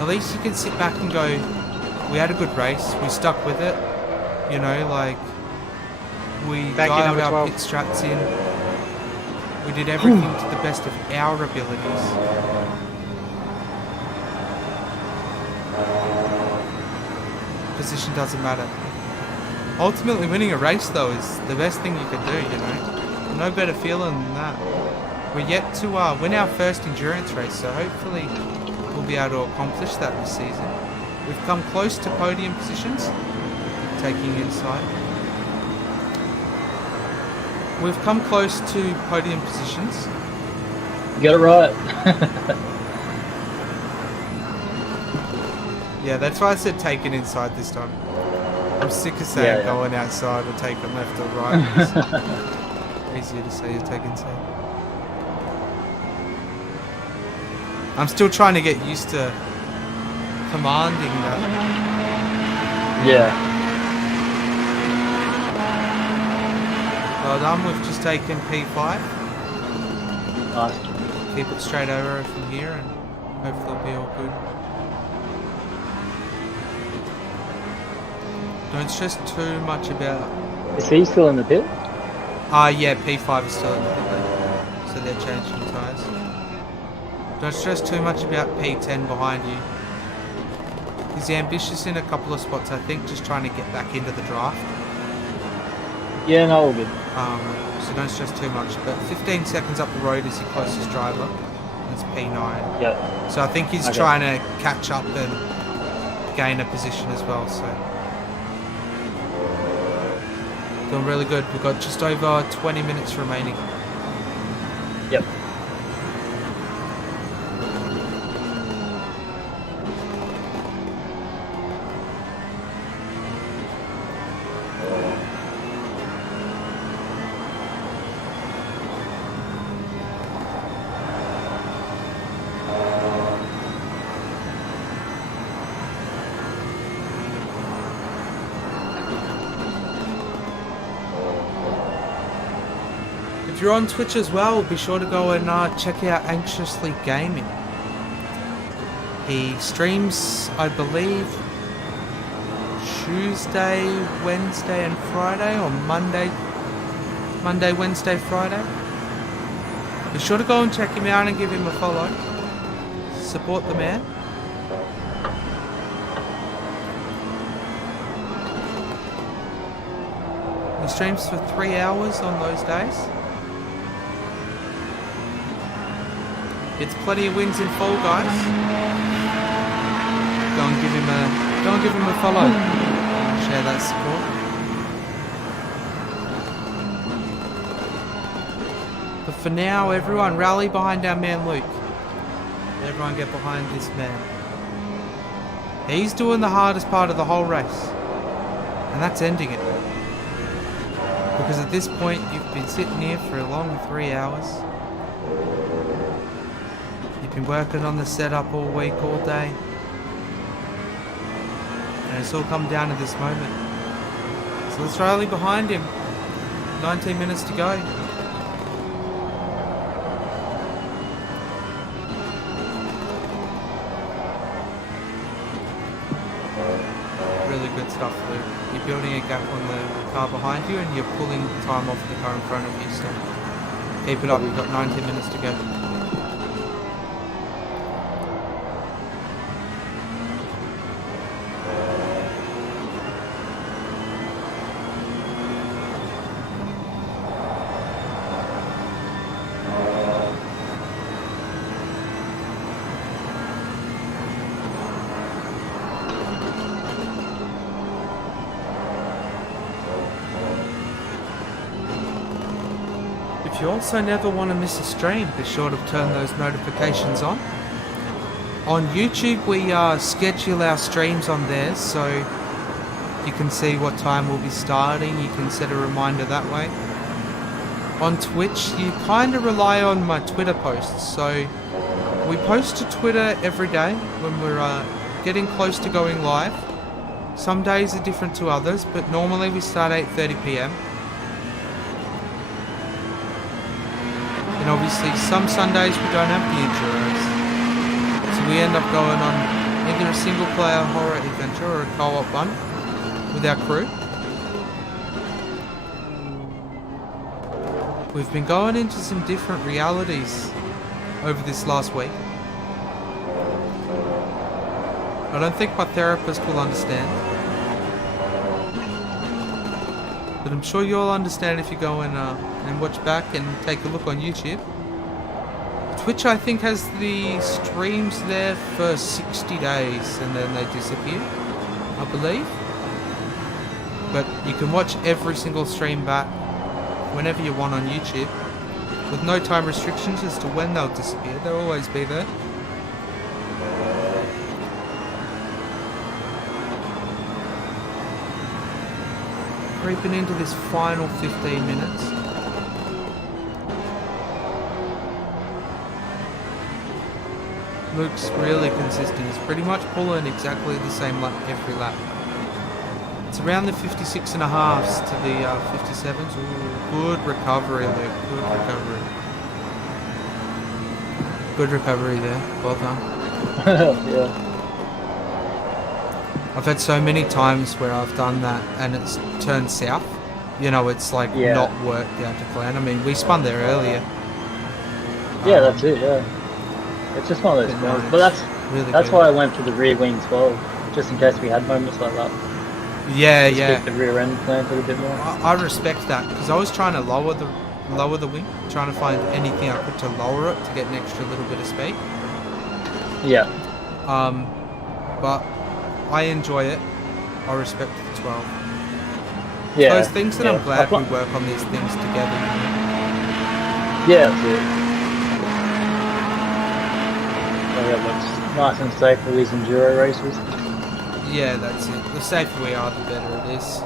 at least you can sit back and go, we had a good race, we stuck with it, you know, like, we dialed our pit strats in, We did everything to the best of our abilities. Position doesn't matter. Ultimately, winning a race, though, is the best thing you can do, you know? No better feeling than that. We're yet to win our first endurance race, so hopefully we'll be able to accomplish that this season. We've come close to podium positions, taking inside. We've come close to podium positions. You got it right. Yeah, that's why I said take it inside this time. I'm sick of saying going outside or take it left or right. It's easier to say you take inside. I'm still trying to get used to commanding that. Yeah. Well done, we've just taken P5. Nice. Keep it straight over from here and hopefully it'll be all good. Don't stress too much about... Is he still in the pit? Yeah, P5 is still in the pit lane. So they're changing tyres. Don't stress too much about P10 behind you. He's ambitious in a couple of spots, I think, just trying to get back into the draft. Yeah, no, all good. So don't stress too much. But 15 seconds up the road is your closest driver. That's P9. Yeah. So I think he's trying to catch up and gain a position as well, so... Doing really good. We've got just over 20 minutes remaining. Yep. If you're on Twitch as well, be sure to go and check out Anxiously Gaming. He streams, I believe, Tuesday, Wednesday and Friday, or Monday, Wednesday, Friday. Be sure to go and check him out and give him a follow. Support the man. He streams for 3 hours on those days. Gets plenty of wins in Fall Guys. Go and give him a follow. Share that support. But for now, everyone rally behind our man Luke. Everyone get behind this man. He's doing the hardest part of the whole race. And that's ending it. Because at this point, you've been sitting here for a long 3 hours. You've been working on the setup all week, all day. And it's all come down to this moment. So let's rally behind him. 19 minutes to go. Really good stuff, Luke. You're building a gap on the car behind you and you're pulling time off the car in front of you, so keep it up. You've got 19 minutes to go. If you also never want to miss a stream, be sure to turn those notifications on. On YouTube, we schedule our streams on there, so you can see what time we'll be starting. You can set a reminder that way. On Twitch, you kind of rely on my Twitter posts, so we post to Twitter every day when we're getting close to going live. Some days are different to others, but normally we start 8:30 PM. And obviously some Sundays we don't have the Enduros. So we end up going on either a single player horror adventure or a co-op one with our crew. we've been going into some different realities over this last week. I don't think my therapist will understand, but I'm sure you'll understand if you go and watch back and take a look on YouTube. Twitch, I think, has the streams there for 60 days and then they disappear, I believe. But you can watch every single stream back whenever you want on YouTube, with no time restrictions as to when they'll disappear. They'll always be there. Creeping into this final 15 minutes. Luke's really consistent. He's pretty much pulling exactly the same lap every lap. It's around the 56 and a halves to the 57s. Ooh, good recovery, Luke. Good recovery. Good recovery there. Well done. Yeah. I've had so many times where I've done that and it's turned south. You know, it's like not worked out to plan. I mean, we spun there earlier. Yeah, that's it, yeah. It's just one of those moments. But that's why I went for the rear wing 12, just in case we had moments like that. Yeah, just keep the rear end planted a bit more. I respect that, because I was trying to lower the wing, trying to find anything I could to lower it to get an extra little bit of speed. Yeah. But I enjoy it. I respect the 12. Yeah. Those things that I'm glad we work on these things together. Yeah, that's it. So yeah, looks nice and safe for these enduro races. Yeah, that's it. The safer we are, the better it is.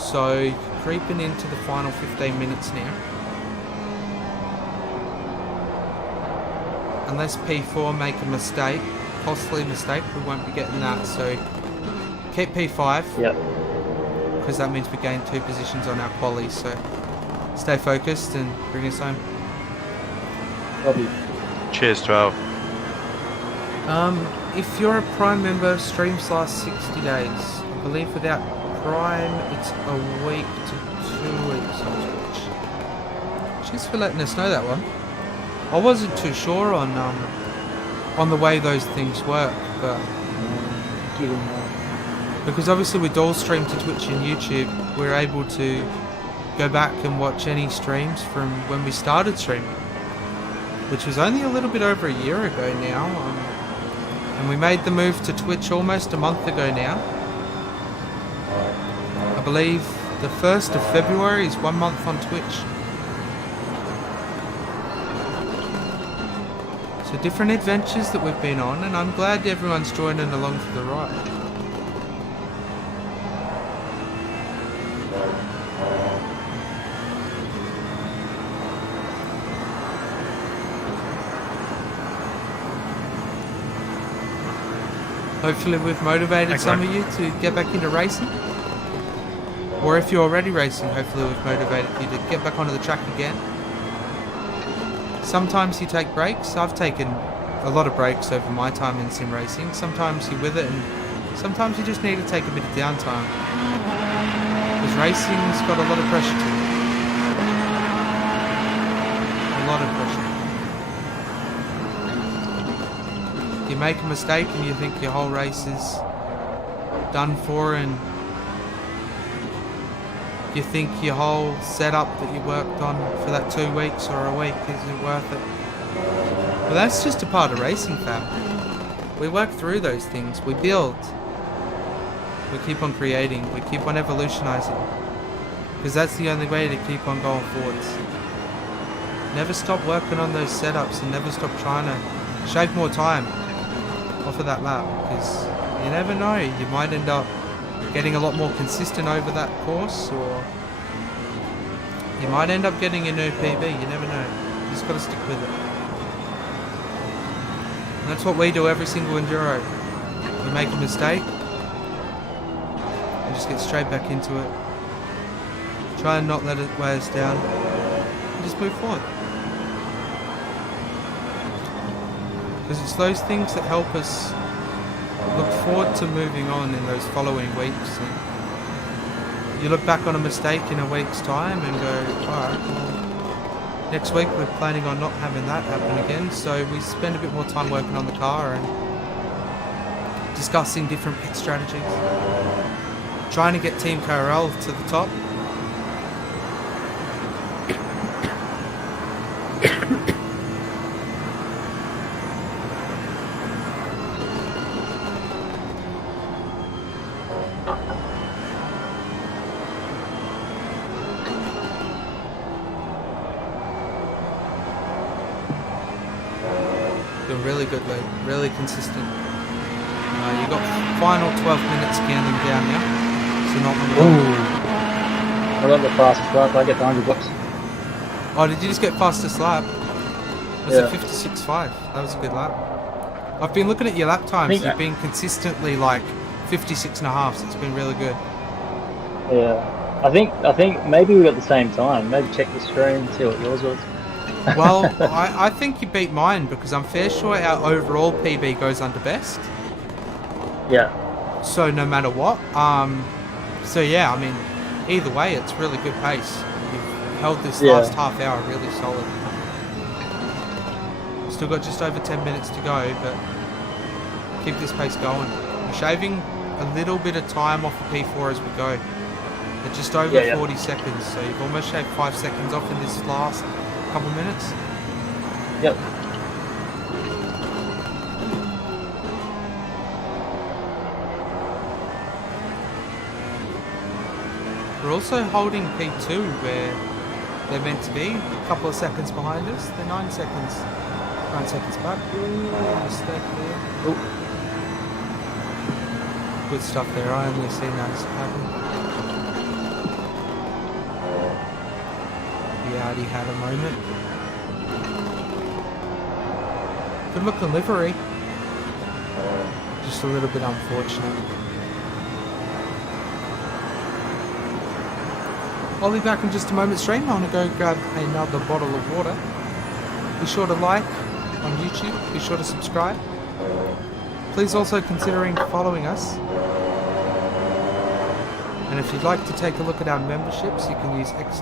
So, creeping into the final 15 minutes now. Unless P4 make a mistake, costly mistake, we won't be getting that. So, keep P5. Yep. Because that means we gain 2 positions on our quali. So, stay focused and bring us home. Copy. Cheers, 12. If you're a Prime member, streams last 60 days. I believe without Prime, it's a week to 2 weeks on Twitch. Cheers for letting us know that one. I wasn't too sure on the way those things work, but because obviously we dual stream to Twitch and YouTube, we're able to go back and watch any streams from when we started streaming, which was only a little bit over a year ago now. And we made the move to Twitch almost a month ago now. I believe the 1st of February is 1 month on Twitch. So different adventures that we've been on, and I'm glad everyone's joining along for the ride. Hopefully we've motivated some of you to get back into racing. Or if you're already racing, hopefully we've motivated you to get back onto the track again. Sometimes you take breaks. I've taken a lot of breaks over my time in sim racing. Sometimes you're with it and sometimes you just need to take a bit of downtime. Because racing's got a lot of pressure to it. A lot of pressure. You make a mistake and you think your whole race is done for, and you think your whole setup that you worked on for that 2 weeks or a week isn't worth it. But that's just a part of racing, fam. We work through those things, we build, we keep on creating, we keep on evolutionizing, because that's the only way to keep on going forwards. Never stop working on those setups and never stop trying to shave more time off of that lap, because you never know, you might end up getting a lot more consistent over that course, or you might end up getting a new PB, you never know. You just got to stick with it. And that's what we do every single enduro. We make a mistake and just get straight back into it. Try and not let it weigh us down, and just move forward. Because it's those things that help us look forward to moving on in those following weeks. And you look back on a mistake in a week's time and go, alright, well, next week we're planning on not having that happen again, so we spend a bit more time working on the car and discussing different pit strategies. Trying to get Team KRL to the top. Doing really good, Luke. Really consistent. You got final 12 minutes counting down now, so not long. I got the fastest lap. I get the $100. Oh, did you just get fastest lap? It was Yeah. a 56.5. That was a good lap. I've been looking at your lap times. You've been consistently like 56.5, so it's been really good. Yeah. I think maybe we got the same time. Maybe check the screen, see what yours was. Well, I think you beat mine because I'm fair sure our overall PB goes under best. Yeah. So no matter what, so yeah, I mean, either way, it's really good pace. You've held this last half hour really solid. Still got just over 10 minutes to go, but keep this pace going. We're shaving a little bit of time off the P4 as we go. At just over 40 seconds, so you've almost shaved 5 seconds off in this last couple minutes. Yep. We're also holding P2 where they're meant to be, a couple of seconds behind us. They're 9 seconds. 9 seconds back. Ooh, mistake there. Ooh. Good stuff there. I only seen that happen. We already had a moment. Good looking livery. Just a little bit unfortunate. I'll be back in just a moment stream. I want to go grab another bottle of water. Be sure to like on YouTube. Be sure to subscribe. Please also considering following us. And if you'd like to take a look at our memberships, you can use !tips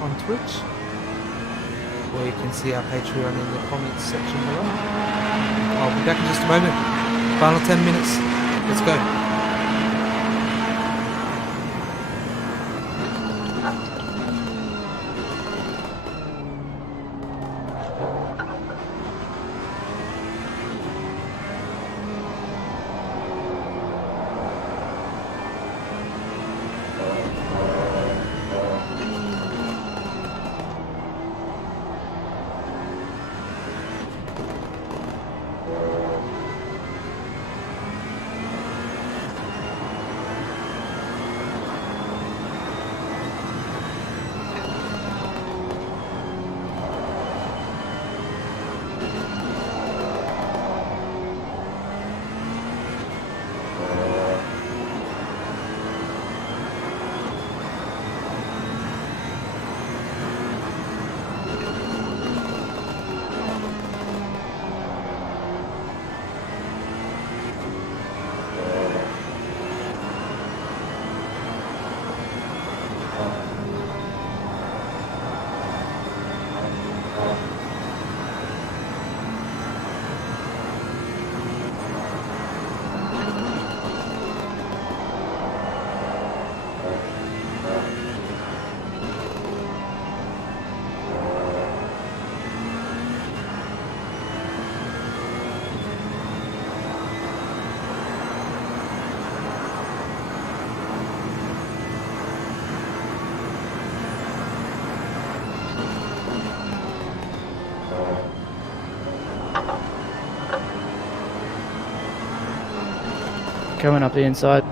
on Twitch. Or you can see our Patreon in the comments section below. I'll be back in just a moment. Final 10 minutes. Let's go. Coming up the inside.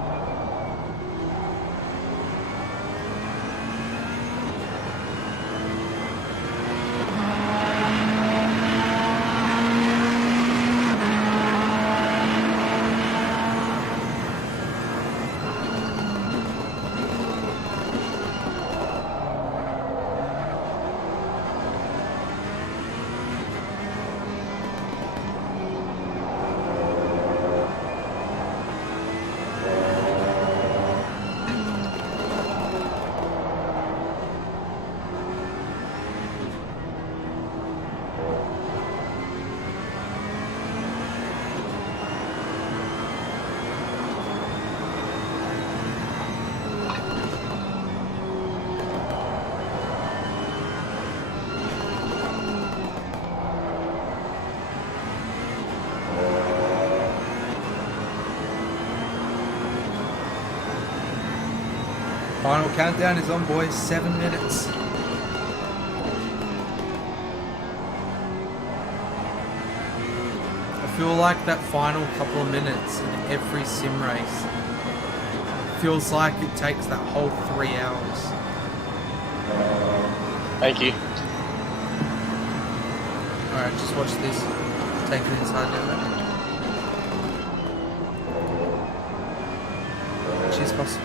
Final countdown is on, boys. 7 minutes. I feel like that final couple of minutes in every sim race feels like it takes that whole 3 hours. Thank you. Alright, just watch this. Take it inside down there. Cheers, boss.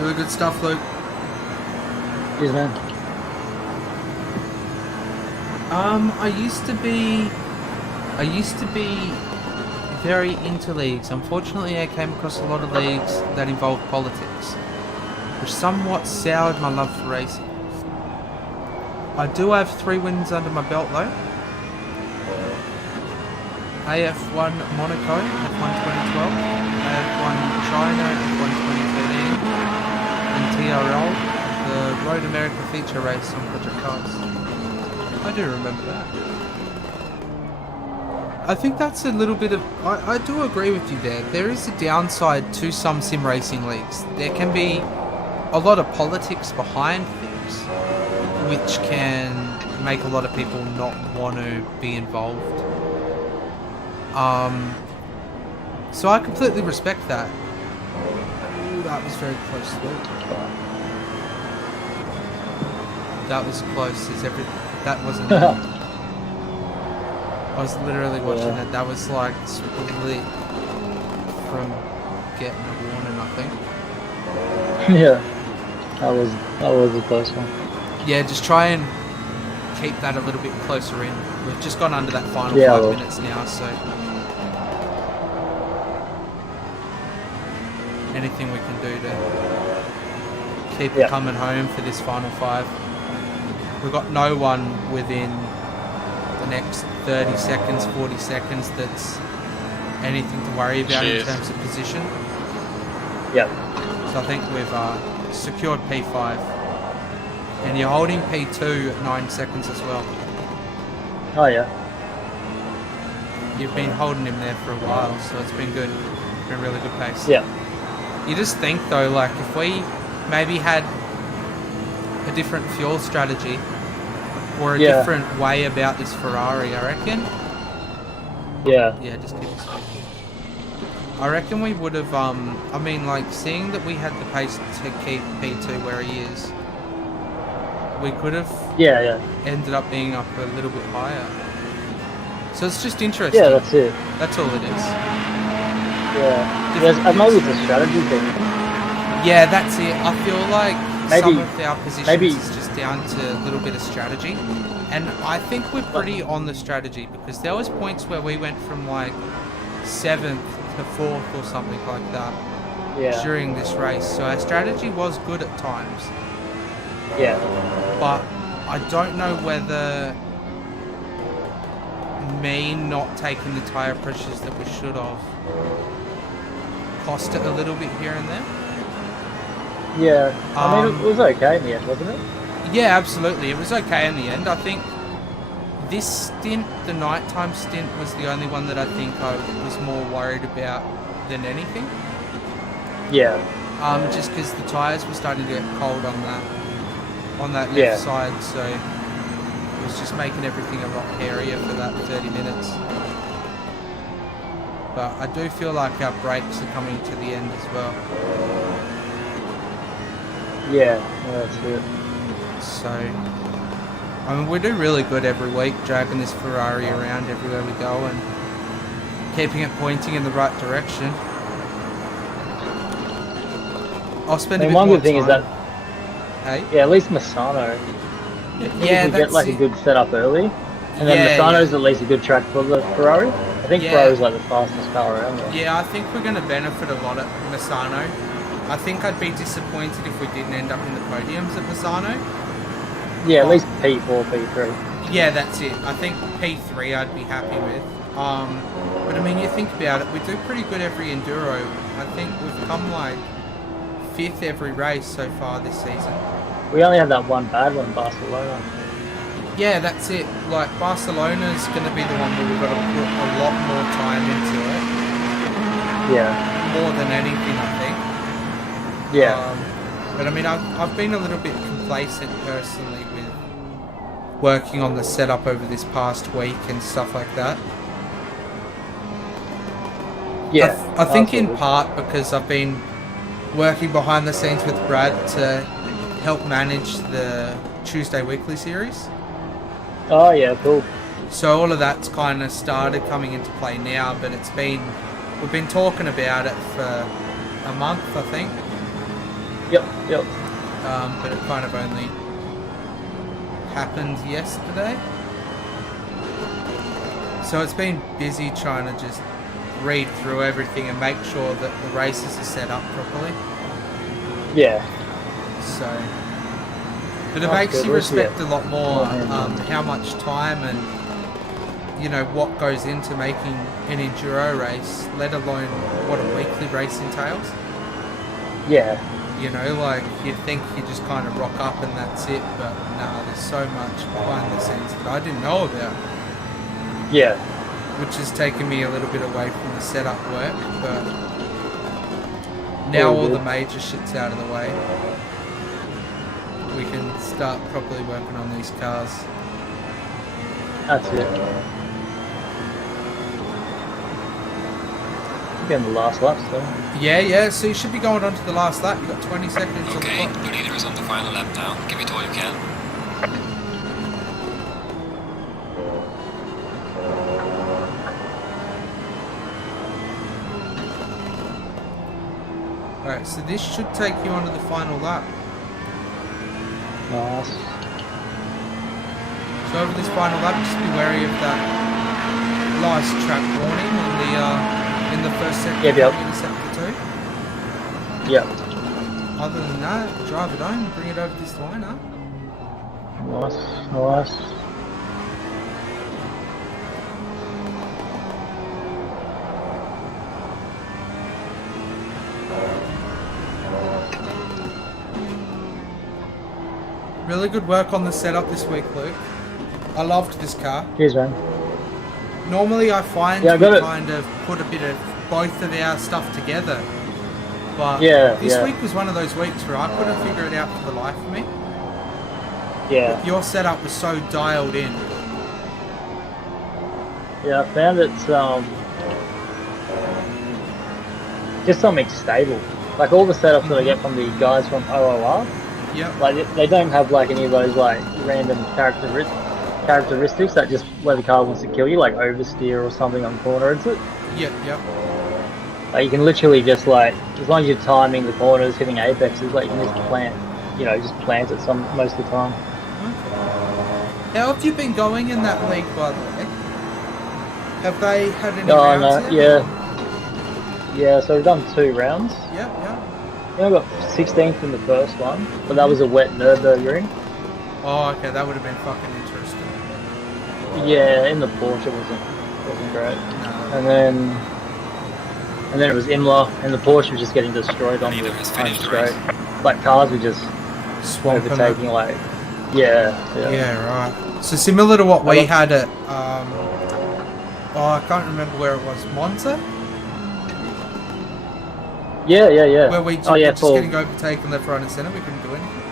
Really good stuff, Luke. Cheers, man. I used to be very into leagues. Unfortunately, I came across a lot of leagues that involved politics, which somewhat soured my love for racing. I do have 3 wins under my belt though. AF1 Monaco, F1 2012, AF1 China, F1 2013, and TRL, the Road America feature race on Project Cars. I do remember that. I think that's a little bit of... I do agree with you there. There is a downside to some sim racing leagues. There can be a lot of politics behind things, which can make a lot of people not want to be involved. So I completely respect that. Ooh, that was very close, Luke. That was close. That wasn't... I was literally watching it. That was like split from getting a warning, I think. Yeah, that was a close one. Yeah, just try and keep that a little bit closer in. We've just gone under that final 5 minutes now, so anything we can do to keep it coming home for this final 5. We've got no one within the next 30 seconds, 40 seconds that's anything to worry about in terms of position. Yep. So I think we've secured P5. And you're holding P2 at 9 seconds as well. Oh yeah. You've been holding him there for a while, so it's been good. It's been really good pace. Yeah. You just think though, like if we maybe had a different fuel strategy or a different way about this Ferrari, I reckon. Yeah. Yeah, just keep it speaking. I reckon we would have, I mean, like, seeing that we had the pace to keep P2 where he is, we could have ended up being up a little bit higher. So it's just interesting. Yeah, that's it. That's all it is. Yeah. Maybe it's a strategy thing. Yeah, that's it. I feel like some of our positions is just down to a little bit of strategy. And I think we're pretty on the strategy because there was points where we went from like 7th to 4th or something like that during this race. So our strategy was good at times. Yeah. But I don't know whether me not taking the tyre pressures that we should have cost it a little bit here and there. Yeah. I mean, it was okay in the end, wasn't it? Yeah, absolutely. It was okay in the end. I think this stint, the nighttime stint, was the only one that I think I was more worried about than anything. Yeah. Just because the tyres were starting to get cold on that left side, so it was just making everything a lot hairier for that 30 minutes. But I do feel like our brakes are coming to the end as well. Yeah, that's it. So, I mean, we do really good every week, dragging this Ferrari around everywhere we go and keeping it pointing in the right direction. I'll spend a bit more time. One good thing is that, at least Misano. Yeah, we get like a good setup early, and then Misano's at least a good track for the Ferrari. I think Ferrari's like the fastest car around there. Yeah, I think we're going to benefit a lot at Misano. I think I'd be disappointed if we didn't end up in the podiums at Misano. Yeah, at least P4, P3. Yeah, that's it. I think P3 I'd be happy with. But I mean, you think about it, we do pretty good every Enduro. I think we've come like 5th every race so far this season. We only had that one bad one, Barcelona. Yeah, that's it. Like, Barcelona's going to be the one where we've got to put a lot more time into it. Yeah. More than anything, I think. Yeah. But I mean, I've been a little bit complacent personally with working on the setup over this past week and stuff like that. Yeah. I think in part because I've been working behind the scenes with Brad to help manage the Tuesday Weekly series. Oh yeah, cool. So all of that's kind of started coming into play now, but we've been talking about it for a month, I think. Yep. But it kind of only happened yesterday. So it's been busy trying to just read through everything and make sure that the races are set up properly. Yeah. So, but it makes you respect a lot more how much time and what goes into making an enduro race, let alone what a weekly race entails. Yeah. Like you'd think you just kind of rock up and that's it, but nah, there's so much behind the scenes that I didn't know about. Yeah. Which has taken me a little bit away from the setup work, but now all the major shit's out of the way. We can start properly working on these cars. That's it. Getting the last lap still. Yeah, so you should be going on to the last lap. You've got 20 seconds on the clock. The leader is on the final lap now. Give it all you can. Alright, so this should take you onto the final lap. Nice. So over this final lap, just be wary of that last track warning on the in the first sector. Yep. In sector 2. Yep. Other than that, drive it home, bring it over this line, huh? Nice. Really good work on the setup this week, Luke. I loved this car. Cheers, man. Normally I find we kind of put a bit of both of our stuff together. But this week was one of those weeks where I couldn't figure it out for the life of me. Yeah. But your setup was so dialed in. Yeah, I found it's just something stable. Like all the setups that I get from the guys from OOR. Yep. Like they don't have like any of those like random characteristics that just where the car wants to kill you, like oversteer or something on corner exit. Yep. Like you can literally just like, as long as you're timing the corners, hitting apexes, like you can just plant, just plant it most of the time. How have you been going in that league, by the way? Have they had any rounds yet? Yeah, so we've done 2 rounds. Yep. I got 16th in the first one, but that was a wet Nurburgring. Oh, okay, that would have been fucking interesting. Yeah, in the Porsche wasn't great. No. And then it was Imola, and the Porsche was just getting destroyed on the home straight. Like cars were just overtaking, like Yeah, right. So similar to what we had at I can't remember where it was, Monza? Yeah. Where we just getting overtaken left, right and centre, we couldn't do anything.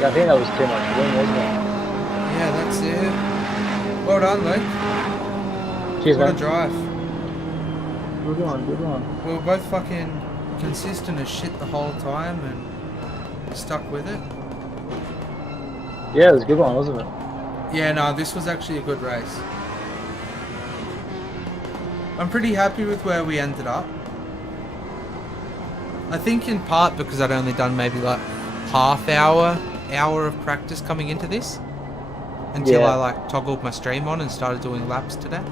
Yeah, I think that was too much wind, wasn't it? Yeah, that's it. Well done, Luke. Cheers, what man. a drive. Good one. We were both fucking consistent as shit the whole time and stuck with it. Yeah, it was a good one, wasn't it? Yeah, no, this was actually a good race. I'm pretty happy with where we ended up. I think in part because I'd only done maybe like hour of practice coming into this. Until I like toggled my stream on and started doing laps today.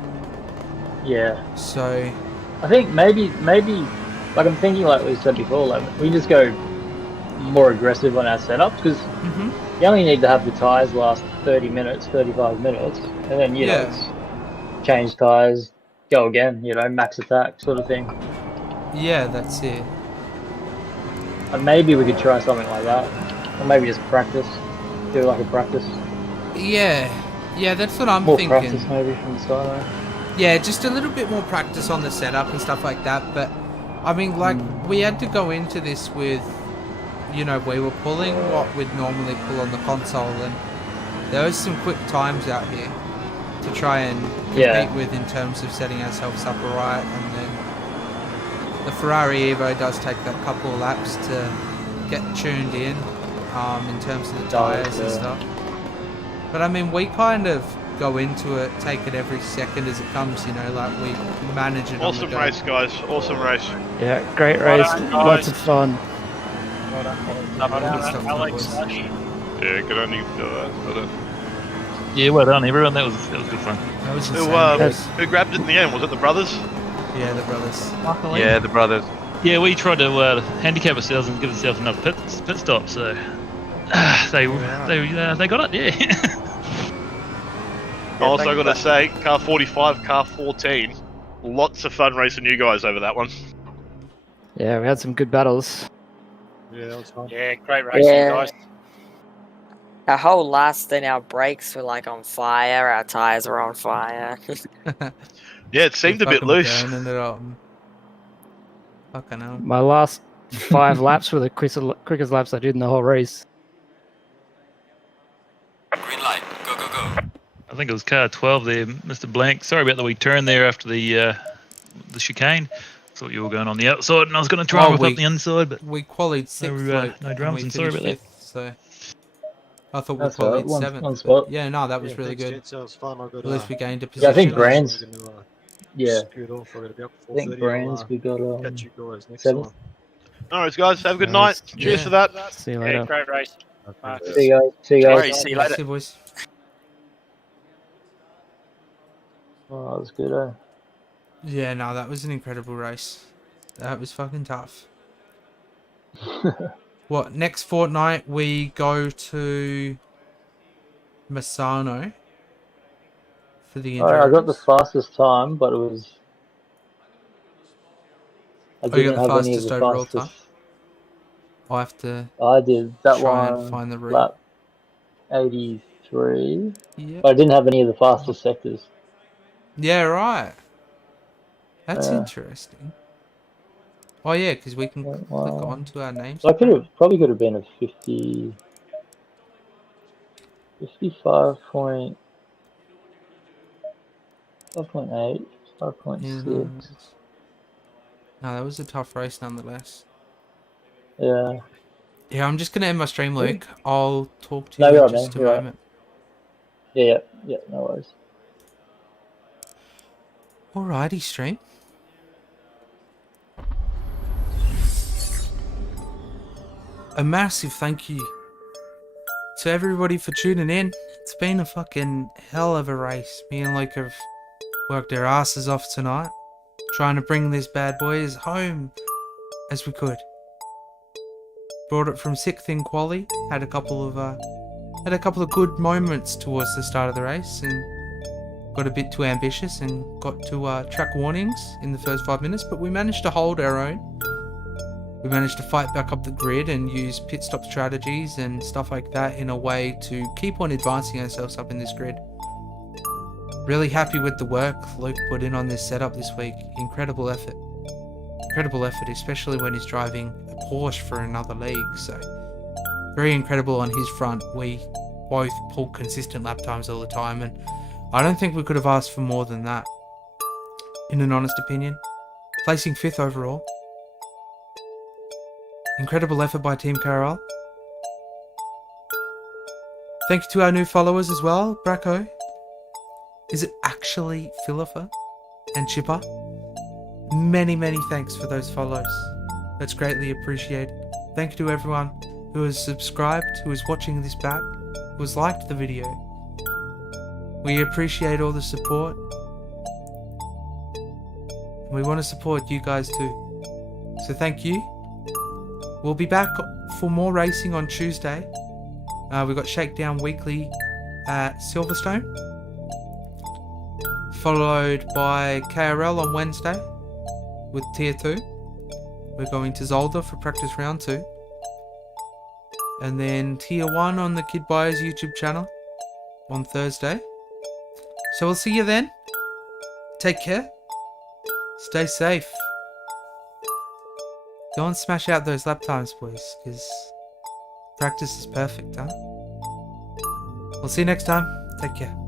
Yeah. So I think maybe like I'm thinking like we said before, like we just go more aggressive on our setups because you only need to have the tyres last 30 minutes, 35 minutes, and then you know it's change tyres, go again, max attack sort of thing. Yeah, that's it. And maybe we could try something like that, or maybe just practice. do like a practice. Yeah, that's what I'm More thinking. practice maybe from the start. Yeah, just a little bit more practice on the setup and stuff like that. But I mean, like, we had to go into this with, you know, we were pulling what we'd normally pull on the console, and there was some quick times out here to try and compete with in terms of setting ourselves up right. And then the Ferrari Evo does take that couple of laps to get tuned in terms of the tyres and stuff. But I mean, we kind of go into it, take it every second as it comes, you know, like we manage it. Awesome race, guys. Awesome race. Yeah, great race. Lots of fun. Alex. Yeah, good on you for that. Yeah, well done everyone. That was good fun. That was who grabbed it in the end? Was it the brothers? Yeah, the brothers. Yeah, the brothers. Yeah, we tried to handicap ourselves and give ourselves enough pit stops, so they got it. Yeah. Also, got to say, car 45, car 14, lots of fun racing you guys over that one. Yeah, we had some good battles. Yeah, that was fun. Yeah, great racing, guys. Our whole last stint, our brakes were like on fire, our tyres were on fire. Yeah, it seemed a bit loose. Fucking hell. My last 5 laps were the quickest laps I did in the whole race. Green light. Go, go, go. I think it was car 12 there, Mr. Blank. Sorry about the wee turn there after the chicane. Thought you were going on the outside, and I was going to try and whip up the inside, but we qualied 6th. No drums, and sorry about that. So I thought we qualied 7th. One spot. Yeah, no, that was really good. That was fun. At least we gained a position. Yeah, I think Brands. Yeah. I think Brands we got catch you guys next 7th. time. Alright, guys, have a good night. Cheers for that. See you later. Yeah, great race. See you guys. See you guys. See you later. See you, boys. Oh, that was good, eh? Yeah, no, that was an incredible race. That was fucking tough. What, next fortnight we go to Misano for the Enduro. I got the fastest time, but it was... I didn't have any of the overall fastest. time? I'll have to I did that try one. and find the route. Lap 83. Yep. But I didn't have any of the fastest sectors. Yeah, right. That's interesting. Oh yeah, because we can click onto our names. So I probably could have been a 55 point 5.8, 5.6. No, that was a tough race nonetheless. Yeah. Yeah, I'm just gonna end my stream, Luke. I'll talk to you in just a moment. Yeah, no worries. Alrighty, stream. A massive thank you to everybody for tuning in. It's been a fucking hell of a race. Me and Luke have worked our asses off tonight, trying to bring this bad boy as home as we could. Brought it from 6th in quali. Had a couple of good moments towards the start of the race, and got a bit too ambitious and got to track warnings in the first 5 minutes, but we managed to hold our own. We managed to fight back up the grid and use pit stop strategies and stuff like that in a way to keep on advancing ourselves up in this grid. Really happy with the work Luke put in on this setup this week. Incredible effort. Incredible effort, especially when he's driving a Porsche for another league. So very incredible on his front. We both pull consistent lap times all the time, and I don't think we could have asked for more than that, in an honest opinion. Placing 5th overall. Incredible effort by Team Carol. Thank you to our new followers as well. Bracco. Is it actually Philippa and Chipper? Many thanks for those follows. That's greatly appreciated. Thank you to everyone who has subscribed, who is watching this back, who has liked the video. We appreciate all the support. We want to support you guys too. So thank you. We'll be back for more racing on Tuesday. We've got Shakedown weekly at Silverstone, followed by KRL on Wednesday with Tier 2. We're going to Zolder for practice round 2. And then Tier 1 on the Kid Buyers YouTube channel on Thursday. So we'll see you then. Take care. Stay safe. Go and smash out those lap times, boys, because practice is perfect, huh? We'll see you next time. Take care.